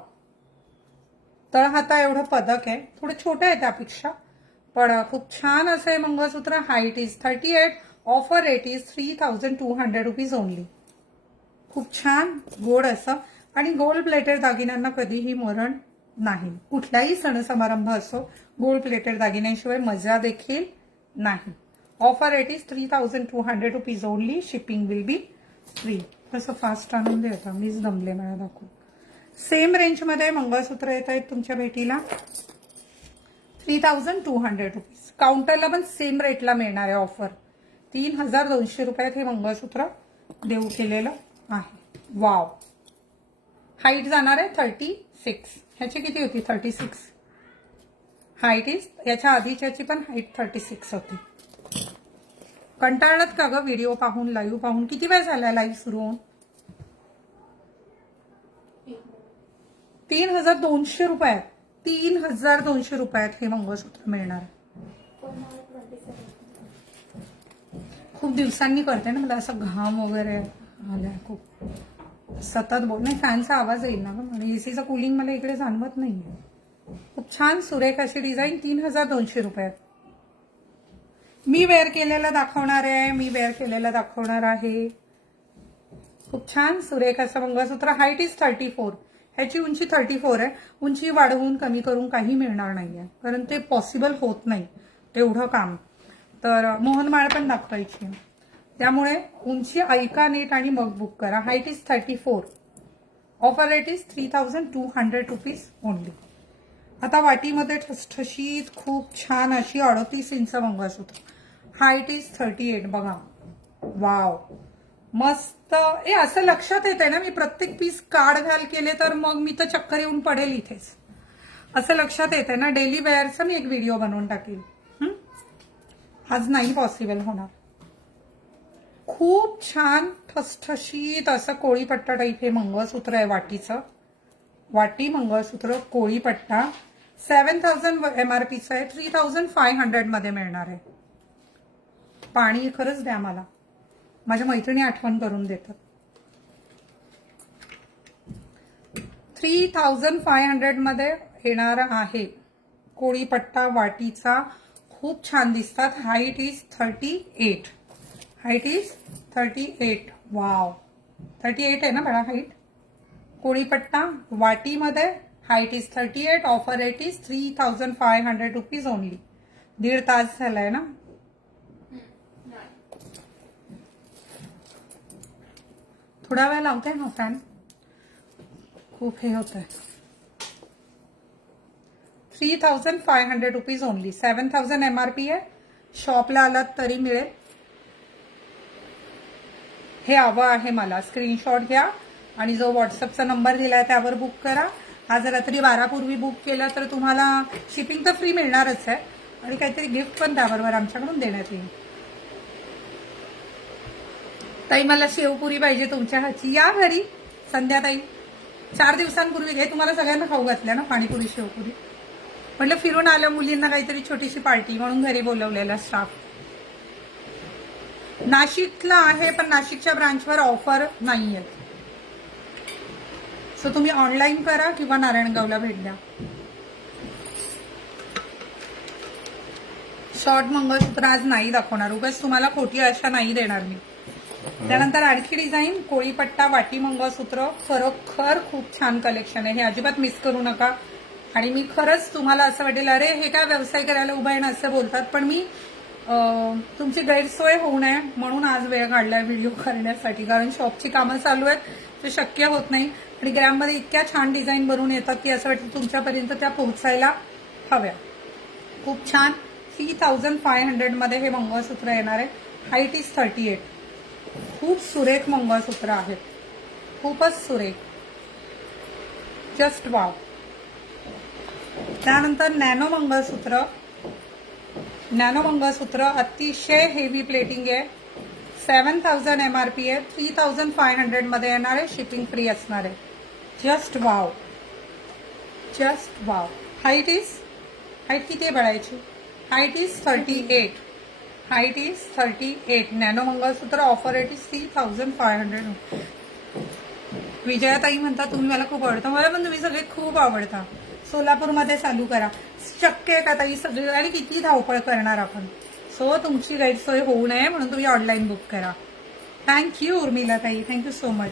तळहाता एवढं पदक आहे, थोडं छोटं आहे त्यापेक्षा पण खूप छान असं आहे मंगळसूत्र. Height is 38. Offer rate is 3,200 rupees only. खूप छान गोड असं. आणि गोल्ड प्लेटेड दागिन्यांना कधीही मरण नाही. कुठलाही सण समारंभ असो गोल्ड प्लेटेड दागिन्यांशिवाय मजा देखील नाही. Offer rate is 3,200 rupees only. Shipping will be free. तसं फास्ट आणून देता, मीच दमले मला दाखवून. सेम रेंजमध्ये मंगळसूत्र येत आहेत तुमच्या भेटीला. 3,200 रुपीज. काउंटरला पण सेम रेटला मिळणार आहे ऑफर. 3,200 रुपयात हे मंगळसूत्र देऊ केलेलं आहे. वाव. हाईट जाणार आहे 36. ह्याची किती होती 36. हाईट इज याच्या आधीच्याची पण हाईट 36 होती. कंटाळत का ग व्हिडिओ पाहून, लाईव्ह पाहून? किती वेळ झाला लाईव्ह सुरू होऊन? 3,200 रुपयात. 3,200 रुपयात हे मंगळसूत्र मिळणार. खूप दिवसांनी करते ना, मला असं घाम वगैरे आलाय खूप. सतत बोल नाही, फॅनचा आवाज येईल ना ग, आणि एसीचं कूलिंग मला इकडे जाणवत नाहीये. खूप छान सुरेख अशी डिझाईन. 3,200 रुपयात. मी वेअर केलेलं दाखवणार आहे. मी वेअर केलेलं दाखवणार आहे. खूप छान सुरेख असं मंगळसूत्र. Height is 34. ह्याची उंची 34 आहे. उंची वाढवून कमी करून काही मिळणार नाहीये कारण ते पॉसिबल होत नाही तेवढं काम. तर मोहनमाळ पण दाखवायची, त्यामुळे उंची ऐका नीट आणि मग बुक करा. Height is 34. Offer rate is 3,200 rupees only. आता वाटीमध्ये ठसठशीत खूप छान अशी 38 इंच मंगळसूत्र. Height is 38. बघा, वाव, मस्त. असं लक्षात येत आहे ना, मी प्रत्येक पीस काढ घाल केले तर मग मी तर चक्कर येऊन पडेल इथेच. असं लक्षात येत आहे ना. डेली वेअरचा मी एक व्हिडिओ बनवून टाकेल. आज नाही पॉसिबल होणार. खूप छान ठसठशीत असं कोळीपट्टा टाईप हे मंगळसूत्र आहे वाटीचं. वाटी मंगळसूत्र कोळीपट्टा. 7,000 MRPचं आहे. 3,500 मध्ये मिळणार आहे. पाणी खरंच द्या मला, माझ्या मैत्रिणी आठवण करून देतात. 3,500 मध्ये येणार आहे कोळीपट्टा वाटीचा. खूप छान दिसतात. Height is 38. Height is 38. Wow, 38 आहे ना बळा हाईट. कोळीपट्टा वाटीमध्ये. Height is 38. Offer rate is 3,500 rupees only. 1.5 तास झालाय ना. थोडा वेळ लावते ना फॅन, खूप हे होत आहे. 3,500 रुपीज ओनली. 7,000 MRP आहे. शॉपला आलात तरी मिळेल. हे हवं आहे मला. स्क्रीनशॉट घ्या आणि जो व्हॉट्सअपचा नंबर दिलाय त्यावर बुक करा. आज रात्री 12 पूर्वी बुक केलं तर तुम्हाला शिपिंग तर फ्री मिळणारच आहे आणि काहीतरी गिफ्ट पण त्याबरोबर आमच्याकडून देण्यात येईल. ताई मला शेवपुरी पाहिजे तुमच्या हातची. या घरी संध्याताई. 4 दिवसांपूर्वी घे, तुम्हाला सगळ्यांना खाऊ घातल्या ना पाणीपुरी शेवपुरी. म्हटलं फिरून आल्या मुलींना काहीतरी छोटीशी पार्टी म्हणून घरी बोलवलेला स्टाफ. नाशिकला आहे पण नाशिकच्या ब्रांचवर ऑफर नाहीये. सो तुम्ही ऑनलाईन करा किंवा नारायणगावला भेट द्या. शॉर्ट मंगळसूत्र आज नाही दाखवणार, उगाच तुम्हाला खोटी आशा नाही देणार मी. त्यानंतर आणखी डिझाईन कोळीपट्टा वाटी मंगळसूत्र, खरोखर खूप छान कलेक्शन आहे, हे अजिबात मिस करू नका. आणि मी खरंच तुम्हाला असं वाटेल अरे हे काय व्यवसाय करायला उभा आहे ना असं बोलतात, पण मी तुमची गैरसोय होऊ नये म्हणून आज वेळ काढलाय व्हिडिओ करण्यासाठी, कारण शॉपची कामं चालू आहेत, ते शक्य होत नाही. आणि ग्रॅममध्ये इतक्या छान डिझाईन बनवून येतात की असं वाटतं तुमच्यापर्यंत त्या पोहोचायला हव्या. खूप छान 3500 मध्ये हे मंगळसूत्र येणार आहे. Height is 38. खूप सुरेख मंगळसूत्र आहेत, खूपच सुरेख, जस्ट वाव. त्यानंतर नॅनो मंगळसूत्र. नॅनो मंगळसूत्र अतिशय हेवी प्लेटिंग आहे. 7000 MRP आहे. 3500 मध्ये येणार आहे. शिपिंग फ्री असणार आहे. Just wow, just wow. Height किती आहे बळायची? Height is 38. Height is 38. Nano मंगळसूत्र ऑफर रेट इज 3500. विजयाताई म्हणता तुम्ही मला खूप आवडता. मला पण तुम्ही सगळे खूप आवडता. सोलापूरमध्ये चालू करा. शक्य आहे का ताई सगळी, आणि किती धावपळ करणार आपण. सो तुमची गैरसोय होऊ नये म्हणून तुम्ही ऑनलाईन बुक करा. थँक्यू उर्मिला ताई, थँक्यू सो मच.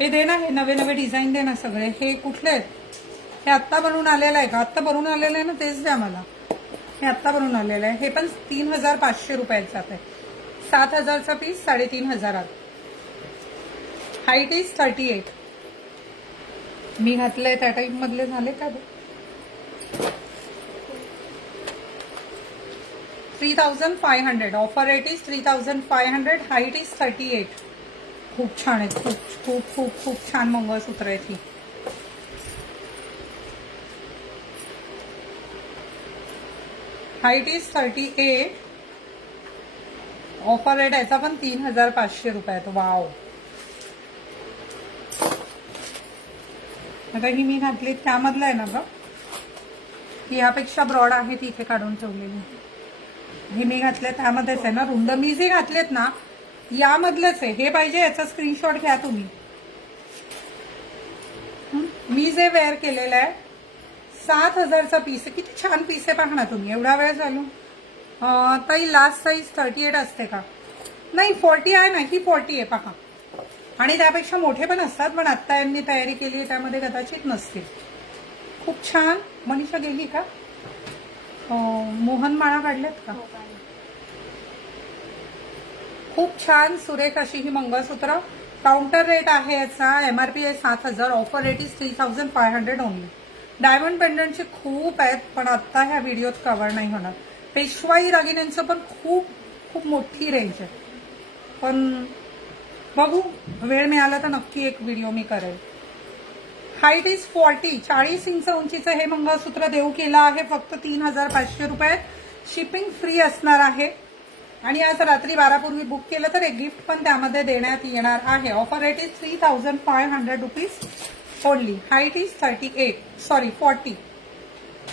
हे दे ना, हे नवे नवे डिझाईन दे ना सगळे. हे कुठले आहेत? हे आत्ता बनवून आलेलं आहे का? आत्ता बनवून आलेलं आहे ना, तेच द्या मला. हे आत्ता बनवून आलेलं आहे. हे पण 3500 रुपयात जात आहे. 7000चा पीस 3500. Height is 38. मी घातलंय त्या टाईप मधले झाले का? 3500. Offer rate is 3500. Height is 38. खूप छान आहे, खूप खूप खूप खूप छान मंगळसूत्र आहे. ती हाईट इज 38. ऑफर रेट याचा पण 3500 रुपये. वाव. आता ही मी घातली त्यामधलं आहे ना ग, यापेक्षा ब्रॉड आहे ती इथे काढून ठेवलेली. हे मी घातले त्यामध्येच आहे ना, रुंद मी जे घातलेत ना यामधलंच आहे. हे पाहिजे याचा स्क्रीनशॉट घ्या तुम्ही. मी जे वेअर केलेलं आहे 7000चा पीस आहे. किती छान पीस आहे पहा ना तुम्ही. एवढा वेळ चालू. ताई लास्ट साईज 38 असते का? नाही 40 आहे ना, ही 40 आहे पहा. आणि त्यापेक्षा मोठे पण असतात, पण आता यांनी तयारी केली आहे त्यामध्ये कदाचित नसतील. खूप छान. मनीषा गेली का? मोहन माळा काढल्यात का? खूप छान सुरेख अशी ही मंगळसूत्र. काउंटर रेट आहे याचा, MRP आहे 7000. Offer rate is 3500 only. Diamond पेंडंटचे खूप आहेत, पण आता ह्या व्हिडिओत कव्हर नाही होणार. पेशवाई दागिन्यांचं पण खूप खूप मोठी रेंज आहे, पण बघू वेळ मिळाला तर नक्की एक व्हिडिओ मी करेल. Height is 40. 40 इंच उंचीचं हे मंगळसूत्र देऊ केलं आहे फक्त 3500 रुपयात. शिपिंग फ्री असणार आहे. आणि आज रात्री 12 पूर्वी बुक केलं तर एक गिफ्ट पण त्यामध्ये देण्यात येणार आहे. Offer rate is 3500 rupees only. Height is 40.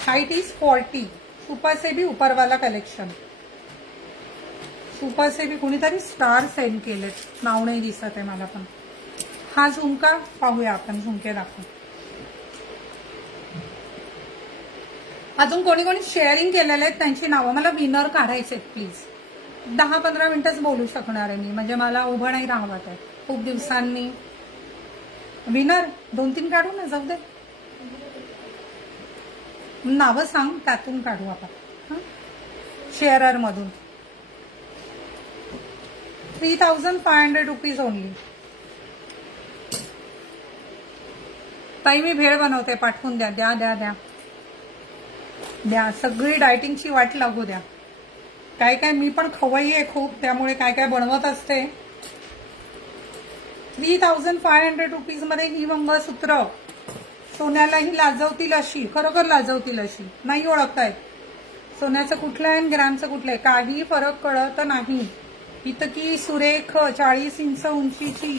Height is 40. Super से भी ऊपरवाला कलेक्शन. सुपर से भी कोणीतरी स्टार सेंड केलेत, नाव नाही दिसत आहे मला. पण हा झुमका पाहूया आपण. झुमके दाखवू. अजून कोणी कोणी शेअरिंग केलेले आहेत त्यांची नावं मला विनर काढायचे प्लीज. 10-15 मिनिटच बोलू शकणार आहे मी, म्हणजे मला उभं नाही राहत आहे खूप दिवसांनी. विनर 2-3 काढू ना, जाऊ दे. नावं सांग, त्यातून काढू आपण. शेअरर मधून. 3500 रुपीज ओनली. ताई मी भेळ बनवते, पाठवून द्या. द्या द्या द्या द्या. सगळी डायटिंगची वाट लागू द्या. काय काय मी पण खवय्ई आहे खूप, त्यामुळे काय काय बनवत असते. 3500 रुपीज मध्ये ही मंगळसूत्र सोन्यालाही लाजवतील अशी, खरोखर लाजवतील अशी. नाही ओळखतायत सोन्याचं कुठलं आहे आणि ग्रॅमचं कुठलं आहे, काही फरक कळत नाही. इतकी सुरेख 40 इंच उंचीची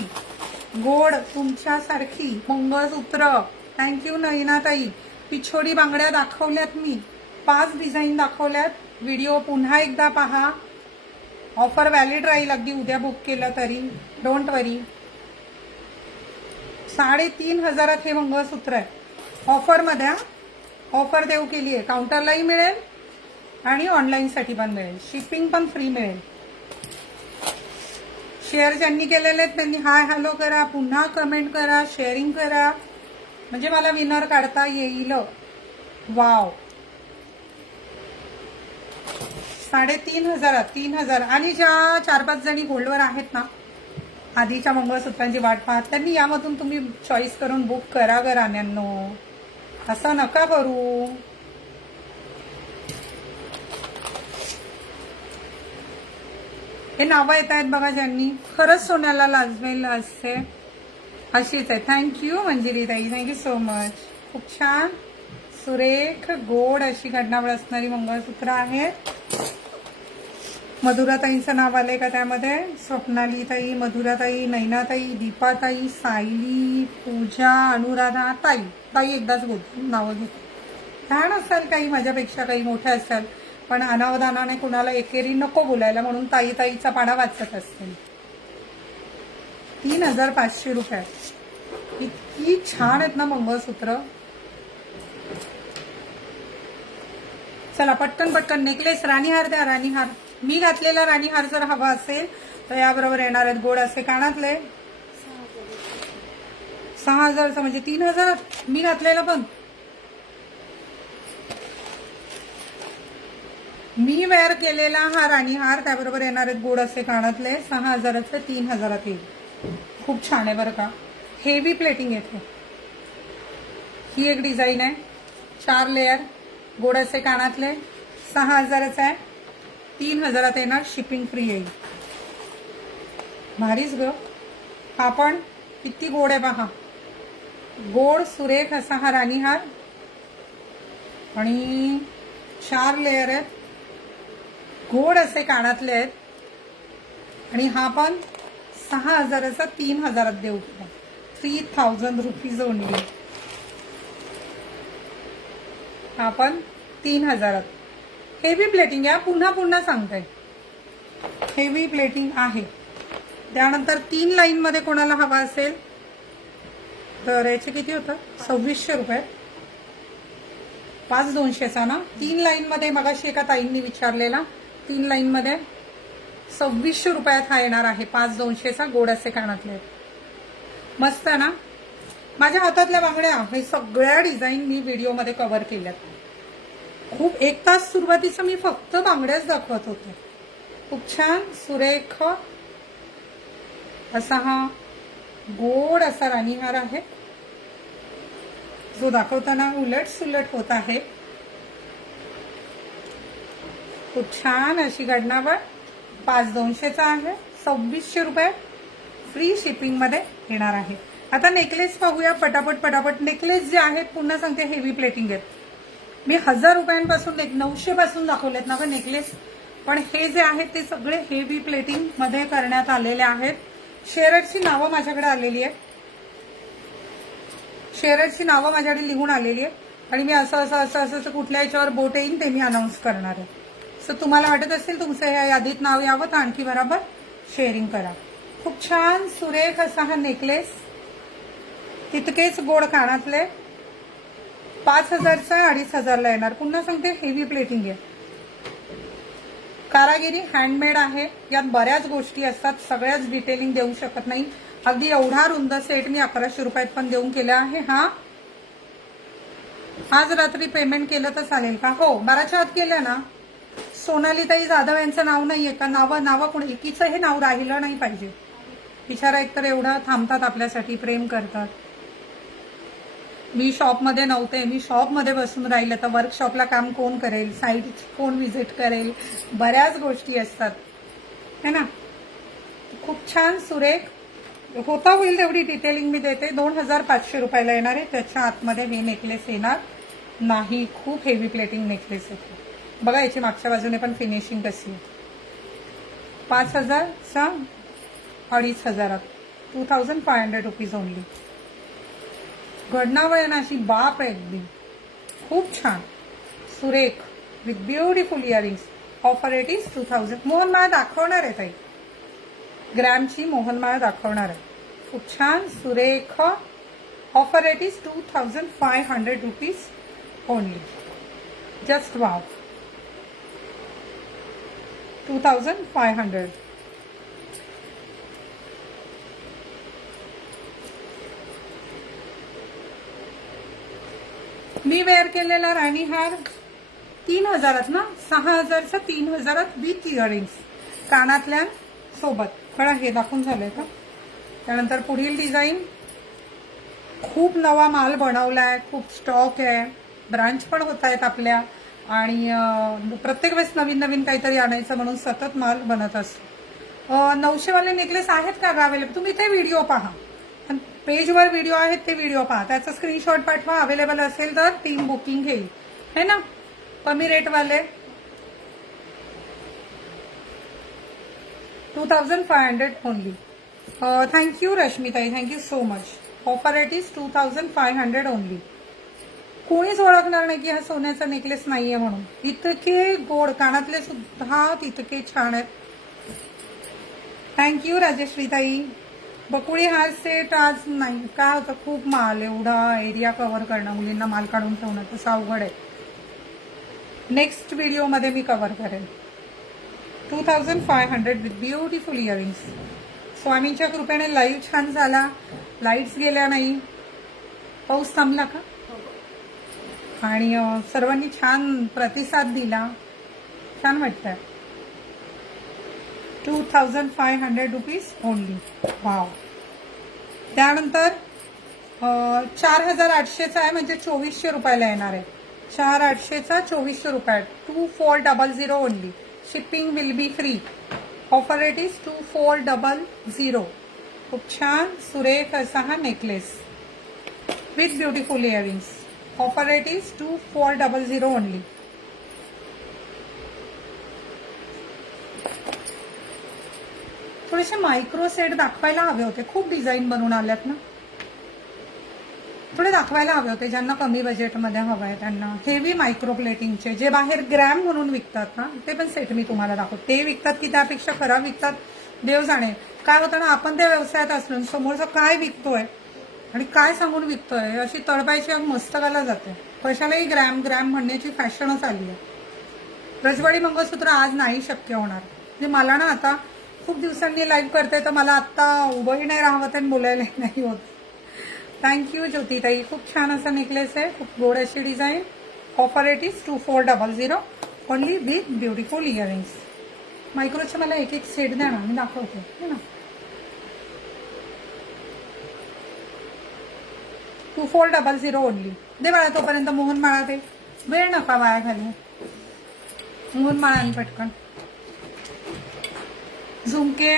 गोड तुमच्यासारखी मंगळसूत्र. थँक्यू नयनाताई. पिछोडी बांगड्या दाखवल्यात मी, 5 डिझाईन दाखवल्यात. व्हिडिओ पुन्हा एकदा पहा. ऑफर व्हॅलिड राहील, अगदी उद्या बुक केलं तरी. डोंट वरी. 3,500 हे मंगळसूत्र आहे ऑफरमध्ये. ऑफर देऊ केली आहे. काउंटरलाही मिळेल आणि ऑनलाईनसाठी पण मिळेल. शिपिंग पण फ्री मिळेल. शेअर ज्यांनी केलेले आहेत त्यांनी हाय हॅलो करा, पुन्हा कमेंट करा, शेअरिंग करा, म्हणजे मला विनर काढता येईल. वाव. 3,500. 3,000. आणि ज्या 4-5 जणी होल्डवर आहेत ना, आधीच्या मंगळसूत्रांची वाट पाहत, त्यांनी यामधून तुम्ही चॉईस करून बुक करा ग राण्यांनो. असं नका करू. हे नावं येत आहेत बघा ज्यांनी. खरंच सोन्याला लाजवेल असते अशीच आहे. थँक्यू मंजिरी ताई. Thank you so much. खूप छान सुरेख गोड अशी घडणावळ असणारी मंगळसूत्र आहेत. मधुराताईंचं नाव आलंय का त्यामध्ये? स्वप्नालीताई, मधुराताई, नैनाताई, दीपाताई, सायली, पूजा, अनुराधा ताई. ताई एकदाच बोलतो, नावं घेतो. लहान असाल काही, माझ्यापेक्षा काही मोठ्या असाल, पण अनावधानाने कुणाला एकेरी नको बोलायला म्हणून ताई ताईचा पाडा वाचत असते. 3,500 रुपये. इतकी छान आहेत ना मंगळसूत्र. चला पटकन पटकन. नेकलेस, राणीहार द्या. राणीहार मी घातलेला राणीहार जर हवा असेल तर याबरोबर येणार आहेत गोड असे कानातले. 6,000चा म्हणजे 3,000 मी घातलेला. पण मी वेअर केलेला हा राणीहार, त्याबरोबर येणार आहेत गोड असे कानातले. 6,000चे 3,000 येईल. खूप छान आहे बरं का. हेवी प्लेटिंग येते. ही एक डिझाईन आहे. 4 लेअर गोड असे कानातले. 6,000चा आहे. 3,000 येणार. शिपिंग फ्री येईल. भारीच ग. हा पण किती गोड आहे पहा. गोड सुरेख असा हा राणीहार आणि 4 लेअर आहेत. गोड असे कानातले आहेत. आणि हा पण 6,000चा 3,000 देऊ. 3,000 रुपीज ओनली. हा पण 3,000. हेवी प्लेटिंग आहे. पुन्हा पुन्हा सांगते, हेवी प्लेटिंग आहे. त्यानंतर 3 लाईन मध्ये कोणाला हवा असेल तर याचे किती होतं? 2,600 रुपये. 5,200चा ना. 3 लाईन मध्ये मगाशी एका ताईंनी विचारलेला. 3 लाईन मध्ये 2,600 रुपयात हा येणार आहे. 5,200चा गोड असे कानातले. मस्त आहे ना. माझ्या हातातल्या बांगड्या हे सगळ्या डिझाईन मी व्हिडिओमध्ये कव्हर केल्यात. खूप 1 तास सुरुवातीचं मी फक्त बांगड्याच दाखवत होते. खूप छान सुरेख असा हा गोड असा राणीहार आहे, जो दाखवताना उलट सुलट होत आहे. खूप छान अशी घडणावळ. 5,200चा आहे. 2,600 रुपये फ्री शिपिंग मध्ये येणार आहे. आता नेकलेस पाहूया पटापट पटापट. नेकलेस जे आहेत पुन्हा सांगते हेवी प्लेटिंग आहेत. मी 1,000 रुपयांपासून 900 पासून दाखवलेत ना का नेकलेस, पण हे जे आहेत ते सगळे हेवी प्लेटिंग मध्ये करण्यात आलेले आहेत. शेअरची नावं माझ्याकडे आलेली आहेत. शेअरची नावं माझ्याकडे लिहून आलेली आहेत आणि मी असं कुठल्या याच्यावर बोट येईल ते मी अनाऊन्स करणार आहे. सो तुम्हाला वाटत असेल तुमचं ह्या यादीत नाव यावं तर आणखी बरोबर शेअरिंग करा. खूप छान सुरेख असा हा नेकलेस. तितकेच गोड कानातले. 5,000चा 2,500ला येणार. पुन्हा सांगते हेवी प्लेटिंग आहे. कारागिरी हँडमेड आहे. यात बऱ्याच गोष्टी असतात. सगळ्याच डिटेलिंग देऊ शकत नाही. अगदी एवढा रुंद सेट मी 1,100 रुपयात पण देऊन केला आहे. हा आज रात्री पेमेंट केलं तर चालेल का? हो, 12च्या आत केलं ना. सोनालीताई जाधव यांचं नाव नाहीये का? नावं कोण एकीचं हे नाव राहिलं नाही पाहिजे. बिचारा एकतर एवढं थांबतात आपल्यासाठी, प्रेम करतात. मी शॉपमध्ये नव्हते. मी शॉपमध्ये बसून राहिले तर वर्कशॉपला काम कोण करेल? साईट कोण व्हिजिट करेल? बऱ्याच गोष्टी असतात है ना. खूप छान सुरेख होता होईल तेवढी डिटेलिंग मी देते. 2,500 रुपयाला येणार आहे. त्याच्या आतमध्ये हे नेकलेस येणार नाही. खूप हेवी प्लेटिंग नेकलेस आहे. बघा याची मागच्या बाजूने पण फिनिशिंग कशी आहे. 5,000चा 2,500. 2500 रुपीज ओनली. घडणावळण अशी बाप आहे अगदी. खूप छान सुरेख with beautiful earrings. Offer rate is 2000. मोहनमाळ दाखवणार आहे ताई, ग्रॅमची मोहनमाळ दाखवणार आहे. खूप छान सुरेख. Offer rate is 2500 rupees only. Just wow. 2500. मी वेअर केलेला राणी हार 3000 ना, 6000चा 3000 विथ इयरिंग्स कानातल्या सोबत. बघा हे दाखवून झालंय का. त्यानंतर पुढील डिझाईन. खूप नवा माल बनवलाय, खूप स्टॉक आहे, ब्रांच पण होत आहेत आपल्या आणि प्रत्येक वेळेस नवीन नवीन काहीतरी आणायचं म्हणून सतत माल बनत असतो. 900 वाले नेकलेस आहेत का अवेलेबल. तुम्ही ते व्हिडिओ पहा, पेजवर व्हिडिओ आहेत ते व्हिडिओ पहा, त्याचा स्क्रीनशॉट पाठवा. अवेलेबल असेल तर टीम बुकिंग घेईल है ना. कमी रेटवाले 2500 ओनली. थँक्यू रश्मिताई, thank you so much. Offer rate is 2500 only. कोणीच ओळखणार नाही की हा सोन्याचा नेकलेस नाहीये म्हणून. इतके गोड कानातले सुद्धा तितके छान आहेत. थँक्यू राजेश्रीताई. बकुळी हार सेट आज नाही. काय होतं, खूप माल, एवढा एरिया कव्हर करणं, मुलींना माल काढून ठेवणं तसं अवघड आहे. नेक्स्ट व्हिडिओमध्ये मी कव्हर करेन. 2500 विथ ब्युटिफुल इयरिंग्स. स्वामींच्या कृपेने लाईव्ह छान झाला, लाईट्स गेल्या नाही, पाऊस थांबला का, आणि सर्वांनी छान प्रतिसाद दिला. छान वाटतंय. 2500 रुपीज ओनली. वाव. त्यानंतर 4800चा आहे, म्हणजे 2400 रुपयाला येणार आहे. 4800चा 2400 रुपये. 2400 only. Shipping will be free. Offer rate is 2400. खूप छान सुरेख असा हा necklace with beautiful earrings. Offer rate is 2400 only. थोडेसे मायक्रो सेट दाखवायला हवे होते. खूप डिझाईन बनवून आल्यात ना, थोडे दाखवायला हवे होते ज्यांना कमी बजेटमध्ये हवं आहे त्यांना. हेवी मायक्रो प्लेटिंगचे जे बाहेर ग्रॅम म्हणून विकतात ना, ते पण सेट मी तुम्हाला दाखवतो. ते विकतात की त्यापेक्षा खराब विकतात देव जाणे. काय होतं ना, आपण त्या व्यवसायात असलो समोरचा काय विकतोय आणि काय सांगून विकतोय अशी तळपायची मस्तकाला जाते. कशालाही ग्रॅम ग्रॅम म्हणण्याची फॅशनच आली आहे. रजवाडी मंगळसूत्र आज नाही शक्य होणार. म्हणजे मला ना आता खूप दिवसांनी लाईव्ह करते तर मला आता उभंही नाही राहत आणि बोलायला नाही होत. थँक्यू ज्योतिताई. खूप छान असा नेकलेस आहे, खूप गोड अशी design. Offer rate is 2400 only with beautiful earrings. मायक्रोचे मला एक एक सेट द्या ना, मी दाखवते है ना. 2400 ओनली. दे बाळा तोपर्यंत मोहनमाळा. दे, वेळ नका वाया घालू. मोहनमाळा आणि पटकन. झुमके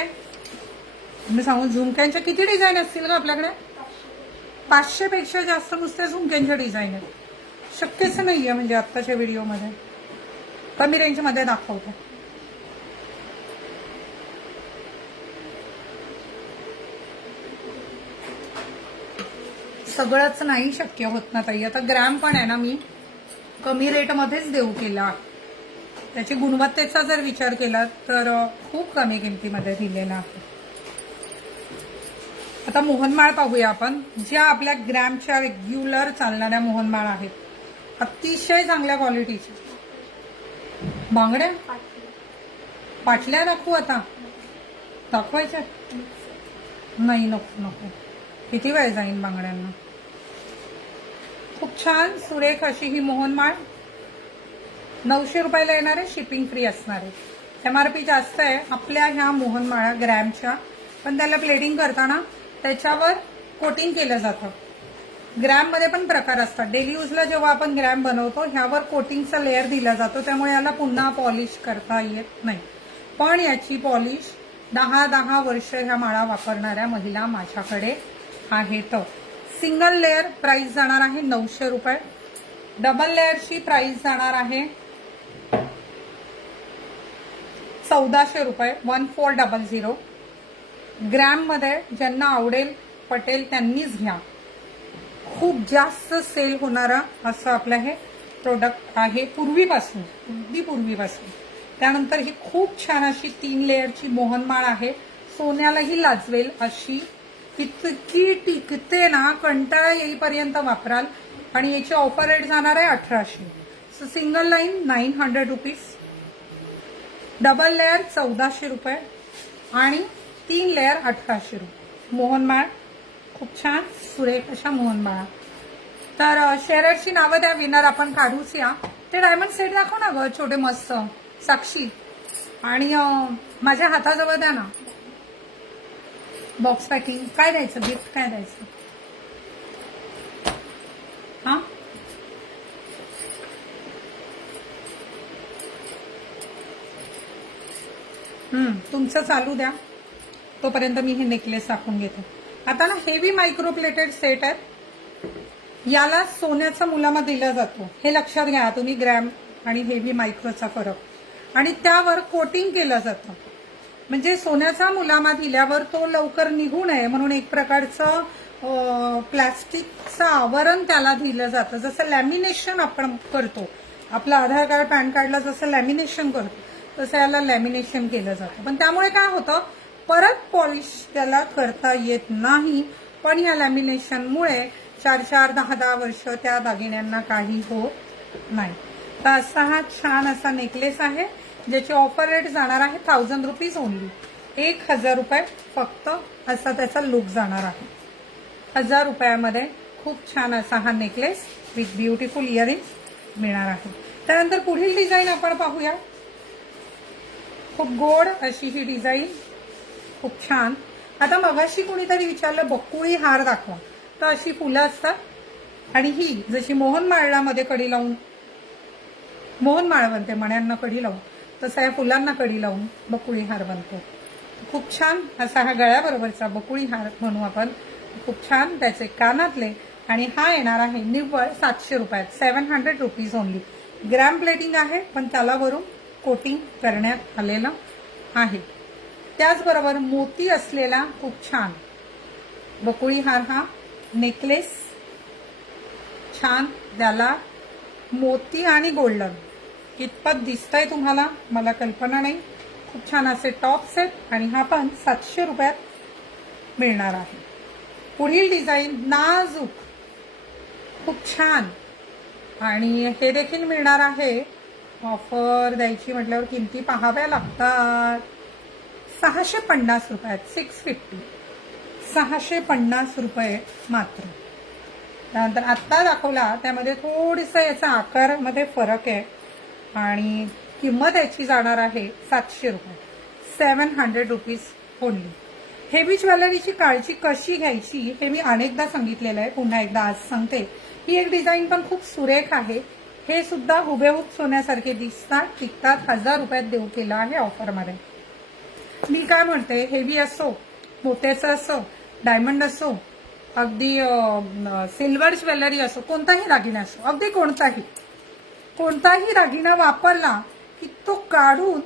मी सांगू, झुमक्यांच्या किती डिझाईन असतील का आपल्याकडे. 500 पेक्षा जास्त नुसत्या झुमक्यांच्या डिझाईन आहेत. शक्यच नाहीये म्हणजे आत्ताच्या व्हिडिओमध्ये. कमी रेंजमध्ये दाखवतो. सगळंच नाही शक्य होत ना ताई. आता ग्रॅम पण आहे ना, मी कमी रेटमध्येच देऊ केला. त्याची गुणवत्तेचा जर विचार केला तर खूप कमी किमतीमध्ये दिलेला आहे. आता मोहनमाळ पाहूया आपण. ज्या आपल्या ग्रॅमच्या रेग्युलर चालणाऱ्या मोहनमाळ आहेत, अतिशय चांगल्या क्वालिटीच्या. बांगड्या पाटल्या दाखवू आता. दाखवायच्या नाही, नको नको, किती वेळ जाईन बांगड्यांना. खूप छान सुरेख अशी ही मोहनमाळ 900 रुपयाला येणार आहे. शिपिंग फ्री असणार आहे. MRP जास्त आहे आपल्या ह्या मोहनमाळा ग्रॅमच्या, पण त्याला प्लेटिंग करताना त्याच्यावर कोटिंग केलं जातं. ग्रॅममध्ये पण प्रकार असतात. डेली यूजला जेव्हा आपण ग्रॅम बनवतो ह्यावर कोटिंगचा लेअर दिला जातो, त्यामुळे याला पुन्हा पॉलिश करता येत नाही. पण याची पॉलिश 10 वर्ष ह्या माळा वापरणाऱ्या महिला माझ्याकडे आहेत. सिंगल लेअर प्राइस जाणार आहे 900 रुपये. डबल लेअरची प्राइस जाणार आहे 1400 रुपये. 1400. ग्रॅममध्ये ज्यांना आवडेल पटेल त्यांनीच घ्या. खूप जास्त सेल होणारा असं आपलं हे प्रोडक्ट आहे पूर्वीपासून, अगदी पूर्वीपासून. त्यानंतर ही खूप छान अशी 3 लेअरची मोहनमाळ आहे. सोन्यालाही लाजवेल अशी. इतकी टिकते ना, कंटाळा येईपर्यंत वापराल. आणि याची ऑफर रेट जाणार आहे 1800. So single line 900 rupees, double layer 1400 रुपये आणि 3 लेअर 1800 रुपये. मोहनमाळ खूप छान सुरेख अशा मोहनमाळा. तर शेअरची नावं द्या, विनर आपण काढूच या. ते डायमंड सेट दाखव ना ग, छोटे मस्त साक्षी. आणि माझ्या हाताजवळ द्या ना बॉक्स पॅकिंग. काय द्यायचं गिफ्ट, काय द्यायचं? हा, तुमचं चालू द्या, तोपर्यंत मी हे नेकलेस दाखवून घेते. आता ना हेवी मायक्रो प्लेटेड सेट आहेत. याला सोन्याचा मुलामा दिला जातो, हे लक्षात घ्या तुम्ही. ग्रॅम आणि हेवी मायक्रोचा फरक. आणि त्यावर कोटिंग केलं जातं, म्हणजे सोन्याचा मुलामा दिल्यावर तो लवकर निघू नये म्हणून एक प्रकारचं प्लास्टिकचं आवरण त्याला दिलं जातं. जसं लॅमिनेशन आपण करतो, आपलं आधार कार्ड पॅन कार्डला जसं लॅमिनेशन करतो तसं याला लॅमिनेशन केलं जातं. पण त्यामुळे काय होतं, परत पॉलिश त्याला करता येत नाही. पण या लॅमिनेशनमुळे 4-4, 10-10 वर्ष त्या दागिन्यांना काही होत नाही. तर असा हा छान असा नेकलेस आहे, ज्याची ऑफर रेट जाणार आहे 1000 रुपीज ओनली. 1000 रुपये फक्त असा त्याचा लुक जाणार आहे. 1000 रुपयामध्ये खूप छान असा हा नेकलेस विथ ब्युटिफुल इयरिंग मिळणार आहे. त्यानंतर पुढील डिझाईन आपण पाहूया. खूप गोड अशी ही डिझाईन, खूप छान. आता मगाशी कोणीतरी विचारलं बकुळी हार दाखवा, तर अशी फुलं असतात आणि ही जशी मोहनमाळामध्ये कडी लावून मोहनमाळ बनते, मण्यांना कडी लावून, तसा या फुलांना कडी लावून बकुळी हार बनतो. खूप छान असा हा गळ्याबरोबरचा बकुळी हार म्हणू आपण. खूप छान त्याचे कानातले. आणि हा येणार आहे निव्वळ 700 रुपयात, 700 रुपीज ओनली. ग्रॅम प्लेटिंग आहे, पण त्याला वरून कोटिंग करण्यात आलेलं आहे. त्याचबरोबर मोती असलेला खूप छान बकुळी हार हा नेकलेस. छान, त्याला मोती आणि गोल्डन कितपत दिसतंय तुम्हाला मला कल्पना नाही. खूप छान असे टॉप्स आहेत आणि हा पण 700 रुपयात मिळणार आहे. पुढील डिझाईन नाजूक, खूप छान. आणि हे देखील मिळणार आहे. ऑफर द्यायची म्हटल्यावर किमती पाहाव्या लागतात. 650 रुपयात, 650, 650 रुपये मात्र. त्यानंतर आत्ता दाखवला त्यामध्ये थोडंसं याचा आकारामध्ये फरक आहे आणि किंमत याची जाणार आहे 700 रुपये, 700 रुपीज ओनली. हेवी ज्वेलरीची काळजी कशी घ्यायची हे मी अनेकदा सांगितलेलं आहे, पुन्हा एकदा आज सांगते. ही एक डिझाईन पण खूप सुरेख आहे. हे सुद्धा हुबेहूब सोन्यासारखे दिसतात, टिकतात. 1000 रुपयात देऊ केलं आहे ऑफरमध्ये. मी काय म्हणते, हेवी असो, मोत्याचं असो, डायमंड असो, अगदी सिल्वर ज्वेलरी असो, कोणताही दागिना असो, अगदी कोणताही दागिना वापरला की तो काढून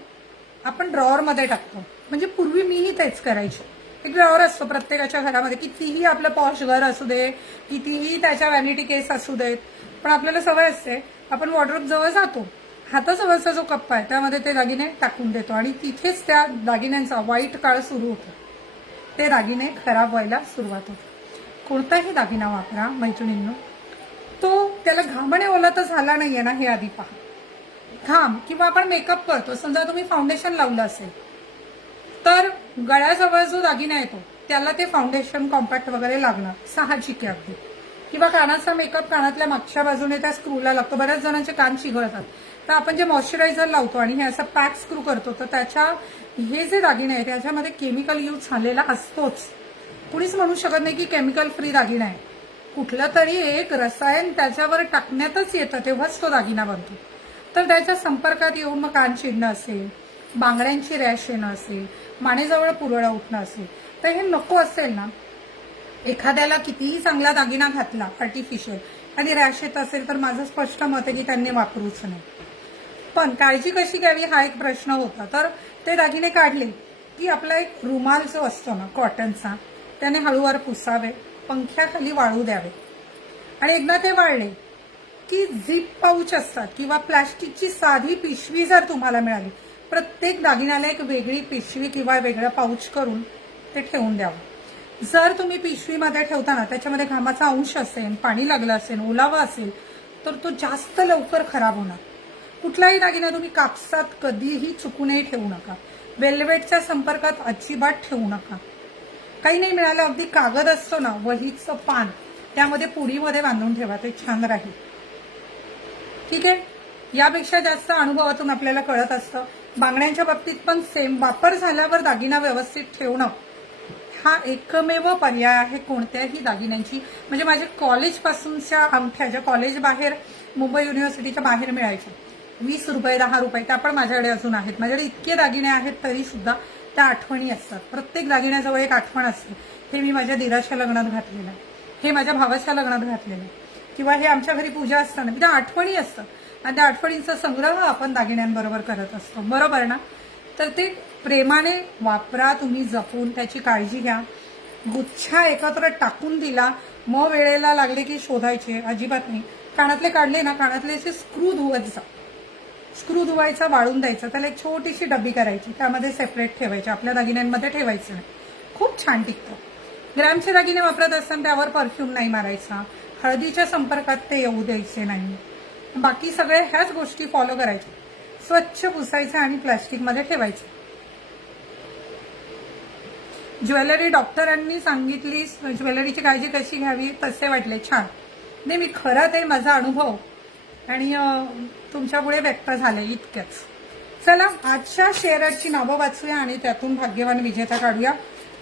आपण ड्रॉवरमध्ये टाकतो. म्हणजे पूर्वी मीही तेच करायचे. एक ड्रॉवर असतो प्रत्येकाच्या घरामध्ये, कितीही आपलं पॉश घर असू दे, कितीही त्याच्या व्हॅनिटी केस असू देत, पण आपल्याला सवय असते आपण वॉर्डरोब जवळ जातो, हाताजवळचा जो कप्पा आहे त्यामध्ये ते दागिने टाकून देतो आणि तिथेच त्या दागिन्यांचा वाईट काळ सुरू होतो. ते दागिने खराब व्हायला सुरुवात होते. कोणताही दागिना वापरा मैत्रिणींनो, तो त्याला घामाने ओला तर झाला नाहीये ना हे आधी पहा. घाम किंवा आपण मेकअप करतो, समजा तुम्ही फाउंडेशन लावलं असेल तर गळ्याजवळ जो दागिना येतो त्याला ते फाउंडेशन कॉम्पॅक्ट वगैरे लागणार, साहजिक आहे अगदी. किंवा कानाचा मेकअप कानातल्या मागच्या बाजूने त्या स्क्रूला लागतो. बऱ्याच जणांचे कान चिघळतात, तर आपण जे मॉइश्चरायझर लावतो आणि हे असं पॅक स्क्रू करतो, तर त्याच्या हे जे दागिने आहे त्याच्यामध्ये केमिकल यूज झालेला असतोच. कुणीच म्हणू शकत नाही की केमिकल फ्री दागिना आहे. कुठलं तरी एक रसायन त्याच्यावर टाकण्यातच येतं, तेव्हाच तो दागिना बनतो. तर त्याच्या संपर्कात येऊन मग कान चिडणं असेल, बांगड्यांची रॅश येणं असेल, मानेजवळ पुरळ उठणं असेल, तर हे नको असेल ना. एखाद्याला कितीही चांगला दागिना घातला आर्टिफिशियल आणि रॅश येत असेल तर माझं स्पष्ट मत आहे की त्यांनी वापरूच नाही. पण काळजी कशी घ्यावी हा एक प्रश्न होता. तर ते दागिने काढले की आपला एक रुमाल जो असतो ना कॉटनचा, त्याने हळूवार पुसावे, पंख्याखाली वाळू द्यावे. आणि एकदा ते वाळले की झिप पाऊच असतात किंवा प्लास्टिकची साधी पिशवी जर तुम्हाला मिळाली, प्रत्येक दागिन्याला एक वेगळी पिशवी किंवा वेगळं पाऊच करून ते ठेवून द्यावं. जर तुम्ही पिशवीमध्ये ठेवताना त्याच्यामध्ये घामाचा अंश असेल, पाणी लागलं असेल, ओलावा असेल, तर तो जास्त लवकर खराब होणार. कुठलाही दागिना तुम्ही कापसात कधीही चुकूनही ठेवू नका. वेल्वेटच्या संपर्कात अजिबात ठेवू नका. काही नाही मिळालं, अगदी कागद असतो ना, वहीचं पान, त्यामध्ये पुडीमध्ये बांधून ठेवा, ते छान राहील. ठीक आहे. यापेक्षा जास्त अनुभवातून आपल्याला कळत असतं. बांगड्यांच्या बाबतीत पण सेम. वापर झाल्यावर दागिना व्यवस्थित ठेवणं हा एकमेव पर्याय आहे कोणत्याही दागिन्यांची. म्हणजे माझ्या कॉलेजपासूनच्या अंगठ्या ज्या कॉलेज बाहेर, मुंबई युनिव्हर्सिटीच्या बाहेर मिळायच्या, 20 रुपये 10 रुपये, त्या पण माझ्याकडे अजून आहेत. माझ्याकडे इतके दागिने आहेत तरी सुद्धा त्या आठवणी असतात. प्रत्येक दागिन्याजवळ एक आठवण असते. हे मी माझ्या दिराच्या लग्नात घातलेलं आहे, हे माझ्या भावाच्या लग्नात घातलेलं आहे, किंवा हे आमच्या घरी पूजा असताना त्या आठवणी असतात. आणि त्या आठवणींचा संग्रह आपण दागिन्यांबरोबर करत असतो. बरोबर ना? तर ते प्रेमाने वापरा, तुम्ही जपून त्याची काळजी घ्या. गुच्छा एकत्र टाकून दिला, मग वेळेला लागले की शोधायचे अजिबात नाही. कानातले काढले ना, कानातले स्क्रू धुवत जा. स्क्रू धुवायचा, वाळून द्यायचा, त्याला एक छोटीशी डबी करायची, त्यामध्ये सेपरेट ठेवायची, आपल्या दागिन्यांमध्ये ठेवायचं नाही. खूप छान टिकतं. ग्रॅमचे दागिने वापरत असताना त्यावर परफ्यूम नाही मारायचा, हळदीच्या संपर्कात ते येऊ द्यायचे नाही. बाकी सगळे ह्याच गोष्टी फॉलो करायच्या. स्वच्छ पुसायचं आणि प्लास्टिकमध्ये ठेवायचं. ज्वेलरी डॉक्टरांनी सांगितली, ज्वेलरीची काळजी कशी घ्यावी तसे वाटले. छान. नाही, मी खरं ते माझा अनुभव आणि तुमच्यापुढे व्यक्त झाले इतक्याच. चला, आजच्या शेअरची नावं वाचूया आणि त्यातून भाग्यवान विजेता काढूया.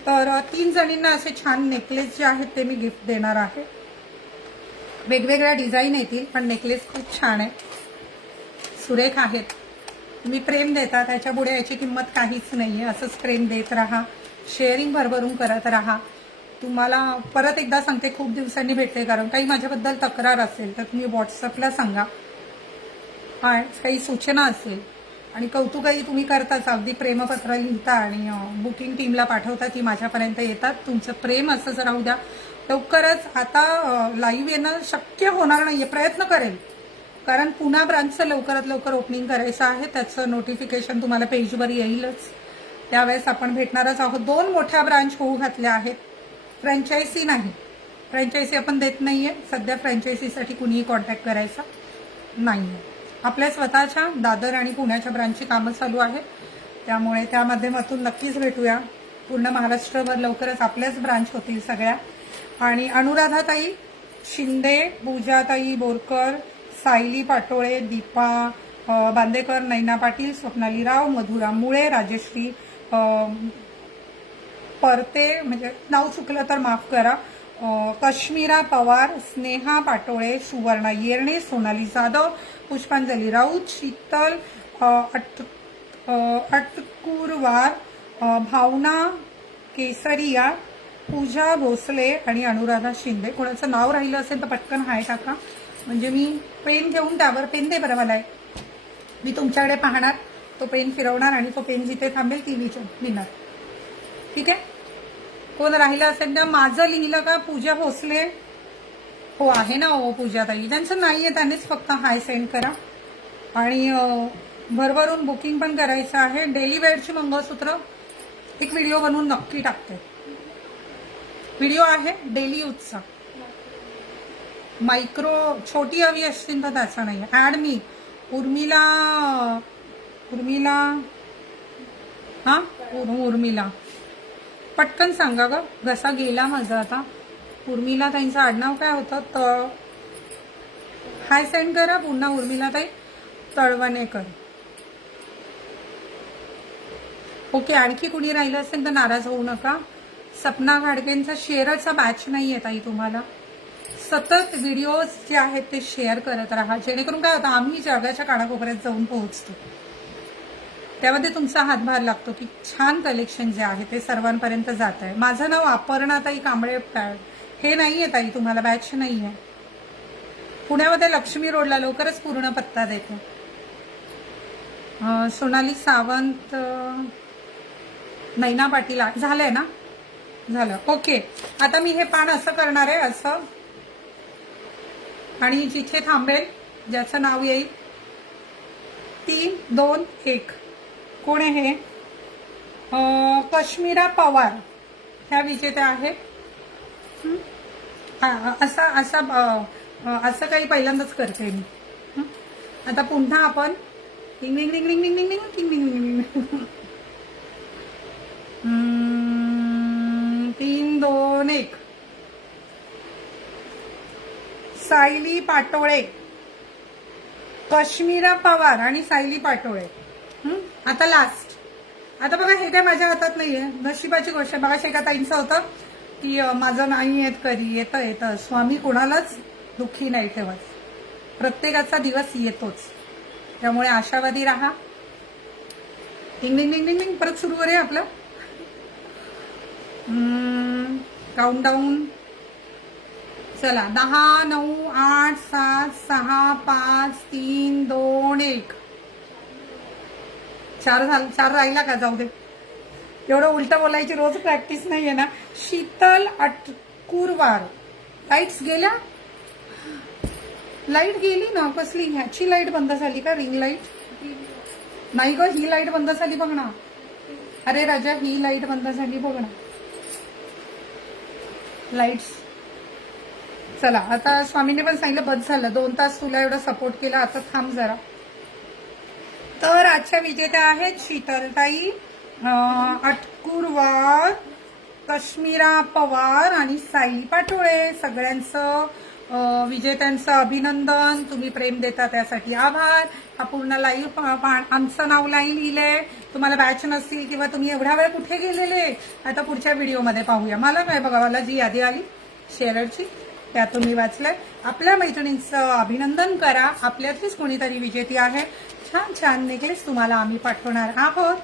तर 3 जणींना असे छान नेकलेस जे आहेत ते मी गिफ्ट देणार आहे. वेगवेगळ्या डिझाईन येतील, पण नेकलेस खूप छान आहे, सुरेख आहेत. तुम्ही प्रेम देता, त्याच्या पुढे याची किंमत काहीच नाहीये. असंच प्रेम देत राहा, शेअरिंग भरभरून करत राहा. तुम्हाला परत एकदा सांगते, खूप दिवसांनी भेटते, कारण काही माझ्याबद्दल तक्रार असेल तर तुम्ही व्हॉट्सअपला सांगा. काही सूचना असेल आणि कौतुकही तुम्ही करताच, अगदी प्रेमपत्र लिहिता आणि बुकिंग टीमला पाठवता, ती माझ्यापर्यंत येतात. तुमचं प्रेम असंच राहू द्या. लवकरच आता लाईव्ह येणं शक्य होणार नाहीये, प्रयत्न करेल, कारण पुन्हा ब्रांचचं लवकरात लवकर ओपनिंग करायचं आहे. त्याचं नोटिफिकेशन तुम्हाला पेजवर येईलच. त्यावेळेस आपण भेटणारच आहोत. 2 मोठ्या ब्रांच होऊ घातल्या आहेत. फ्रँचायझी नाही, फ्रँचायझी आपण देत नाहीये सध्या. फ्रँचायझीसाठी कुणीही कॉन्टॅक्ट करायचा नाहीये. आपल्या स्वतःच्या दादर आणि पुण्याच्या ब्रांचची कामं चालू आहेत, त्यामुळे त्या माध्यमातून नक्कीच भेटूया. पूर्ण महाराष्ट्रभर लवकरच आपल्याच ब्रांच होतील सगळ्या. आणि अनुराधाताई शिंदे, पूजाताई बोरकर, सायली पाटोळे, दीपा बांदेकर, नैना पाटील, स्वप्नाली राव, मधुरा मुळे, राजश्री परते, म्हणजे नाव चुकलं तर माफ करा, कश्मीरा पवार, स्नेहा पाटोळे, सुवर्णा येरणे, सोनाली जाधव, पुष्पांजली राऊत, शीतल अटकुरवार, भावना केसरिया, पूजा भोसले आणि अनुराधा शिंदे. कोणाचं नाव राहिलं असेल तर पटकन हाय टाका, म्हणजे मी पेन घेऊन त्यावर, पेन दे बरं मला, मी तुमच्याकडे पाहणार, तो पेन फिरवणार आणि तो पेन जिथे थांबेल ती लिहिणार. ठीक आहे. कोण राहिलं असेल तर माझं लिहिलं का? पूजा भोसले हो आहे ना. हो पूजाताई, ज्यांचं नाहीये त्यांनीच फक्त हाय सेंड करा. आणि भरभरून बुकिंग पण करायचं आहे. डेली वेअरची मंगळसूत्र एक व्हिडिओ बनवून नक्की टाकते. व्हिडिओ आहे डेली यूजचा. मायक्रो छोटी हवी असतील तर त्याचा नाही. ऍड मी उर्मिला हा उर्मिला, पटकन सांगा ग, घसा गेला माझा आता. उर्मिला ताईंचं आडनाव काय होतं? हाय सेंड करा पुन्हा. उर्मिला ताई तळवणेकर. ओके. आणखी कुणी राहिलं असेल तर नाराज होऊ नका. सपना घाडकेंचा शेअरचा बॅच नाही आहे ताई तुम्हाला. सतत व्हिडिओज जे आहेत ते शेअर करत राहा, जेणेकरून काय होतं, आम्ही जगाच्या कानाकोपऱ्यात जाऊन पोहोचतो. त्यामध्ये तुमचा हातभार लागतो की छान कलेक्शन जे आहे ते सर्वांपर्यंत जात आहे. माझं नाव अपर्णाताई कांबळे, हे नाहीये ताई, तुम्हाला बॅच नाहीये. पुण्यामध्ये लक्ष्मी रोडला, लवकरच पूर्ण पत्ता देते. सोनाली सावंत नैना पाटील झालंय ना, झालं. ओके, आता मी हे पान असं करणार आहे, असं, आणि जिथे थांबेल ज्याचं नाव येईल 3, 2, 1. कोण आहे हे? कश्मीरा पवार ह्या विजेत्या आहेत. असं काही पहिल्यांदाच करते मी. आता पुन्हा आपण डिंग डिंग डिंग डिंग डिंग डिंग डिंग डिंग डिंग डिंग डिंग. 3, 2, 1. सायली पाटोळे, कश्मीरा पवार आणि सायली पाटोळे. आता लास्ट. आता बघा, हे काय माझ्या हातात नाहीये, नशिबाची गोष्ट आहे. बघा, शेका ताईंचं होतं की माझं नाही येत, कधी येतं. स्वामी कोणालाच दुःखी नाही ठेवत, प्रत्येकाचा दिवस येतोच. त्यामुळे आशावादी राहा. डिंग डिंग डिंग डिंग डिंग. परत सुरू करूया आपलं काउंटडाऊन. चला, 10, 9, 8, 7, 6, 5, 3, 2, 1. 4 राहिला का? जाऊ दे, एवढं उलटं बोलायची रोज प्रॅक्टिस नाहीये ना. शीतल अटकुरवार. लाईट्स गेल्या? लाईट गेली ना. कसली? ह्याची लाईट बंद झाली का? रिंग लाईट नाही ग, ही लाईट बंद झाली बघ ना. अरे राजा, ही लाईट बंद झाली बघ ना. लाईट्स. चला, आता स्वामीने पण सांगितलं बस झालं, 2 तास तुला एवढं सपोर्ट केला, आता थांब जरा. तर आजच्या विजेत्या आहेत शीतलताई अटकुरवार, कश्मीरा पवार आणि साई पाटोळे. सगळ्यांचं विजेत्यांचं अभिनंदन. तुम्ही प्रेम देता त्यासाठी आभार. हा पूर्ण लाईव्ह आमचं नाव नाही लिहिलंय. तुम्हाला बॅच नसतील किंवा तुम्ही एवढ्या वेळ कुठे गेलेले, आता पुढच्या व्हिडिओमध्ये पाहूया. मला काय बघा, मला जी यादी आली शेअरची त्यातून मी वाचलंय. आपल्या मैत्रिणींचं अभिनंदन करा. आपल्यातलीच कोणीतरी विजेती आहे. छान छान नेकलेस तुम्हाला आम्ही पाठवणार आहोत.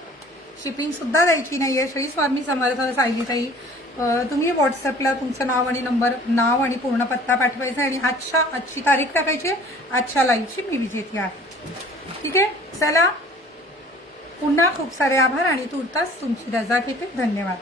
शिपिंग सुद्धा द्यायची नाहीये. श्री स्वामी समर्थ. सायलीताई, तुम्ही व्हॉट्सअपला तुमचं नाव आणि पूर्ण पत्ता पाठवायचा आणि आजची तारीख टाकायची. आजच्या लाईव्हची मी विजेती आहे. ठीक आहे, चला, पुन्हा खूप सारे आभार आणि तुर्तास तुमची रजा घेते. धन्यवाद.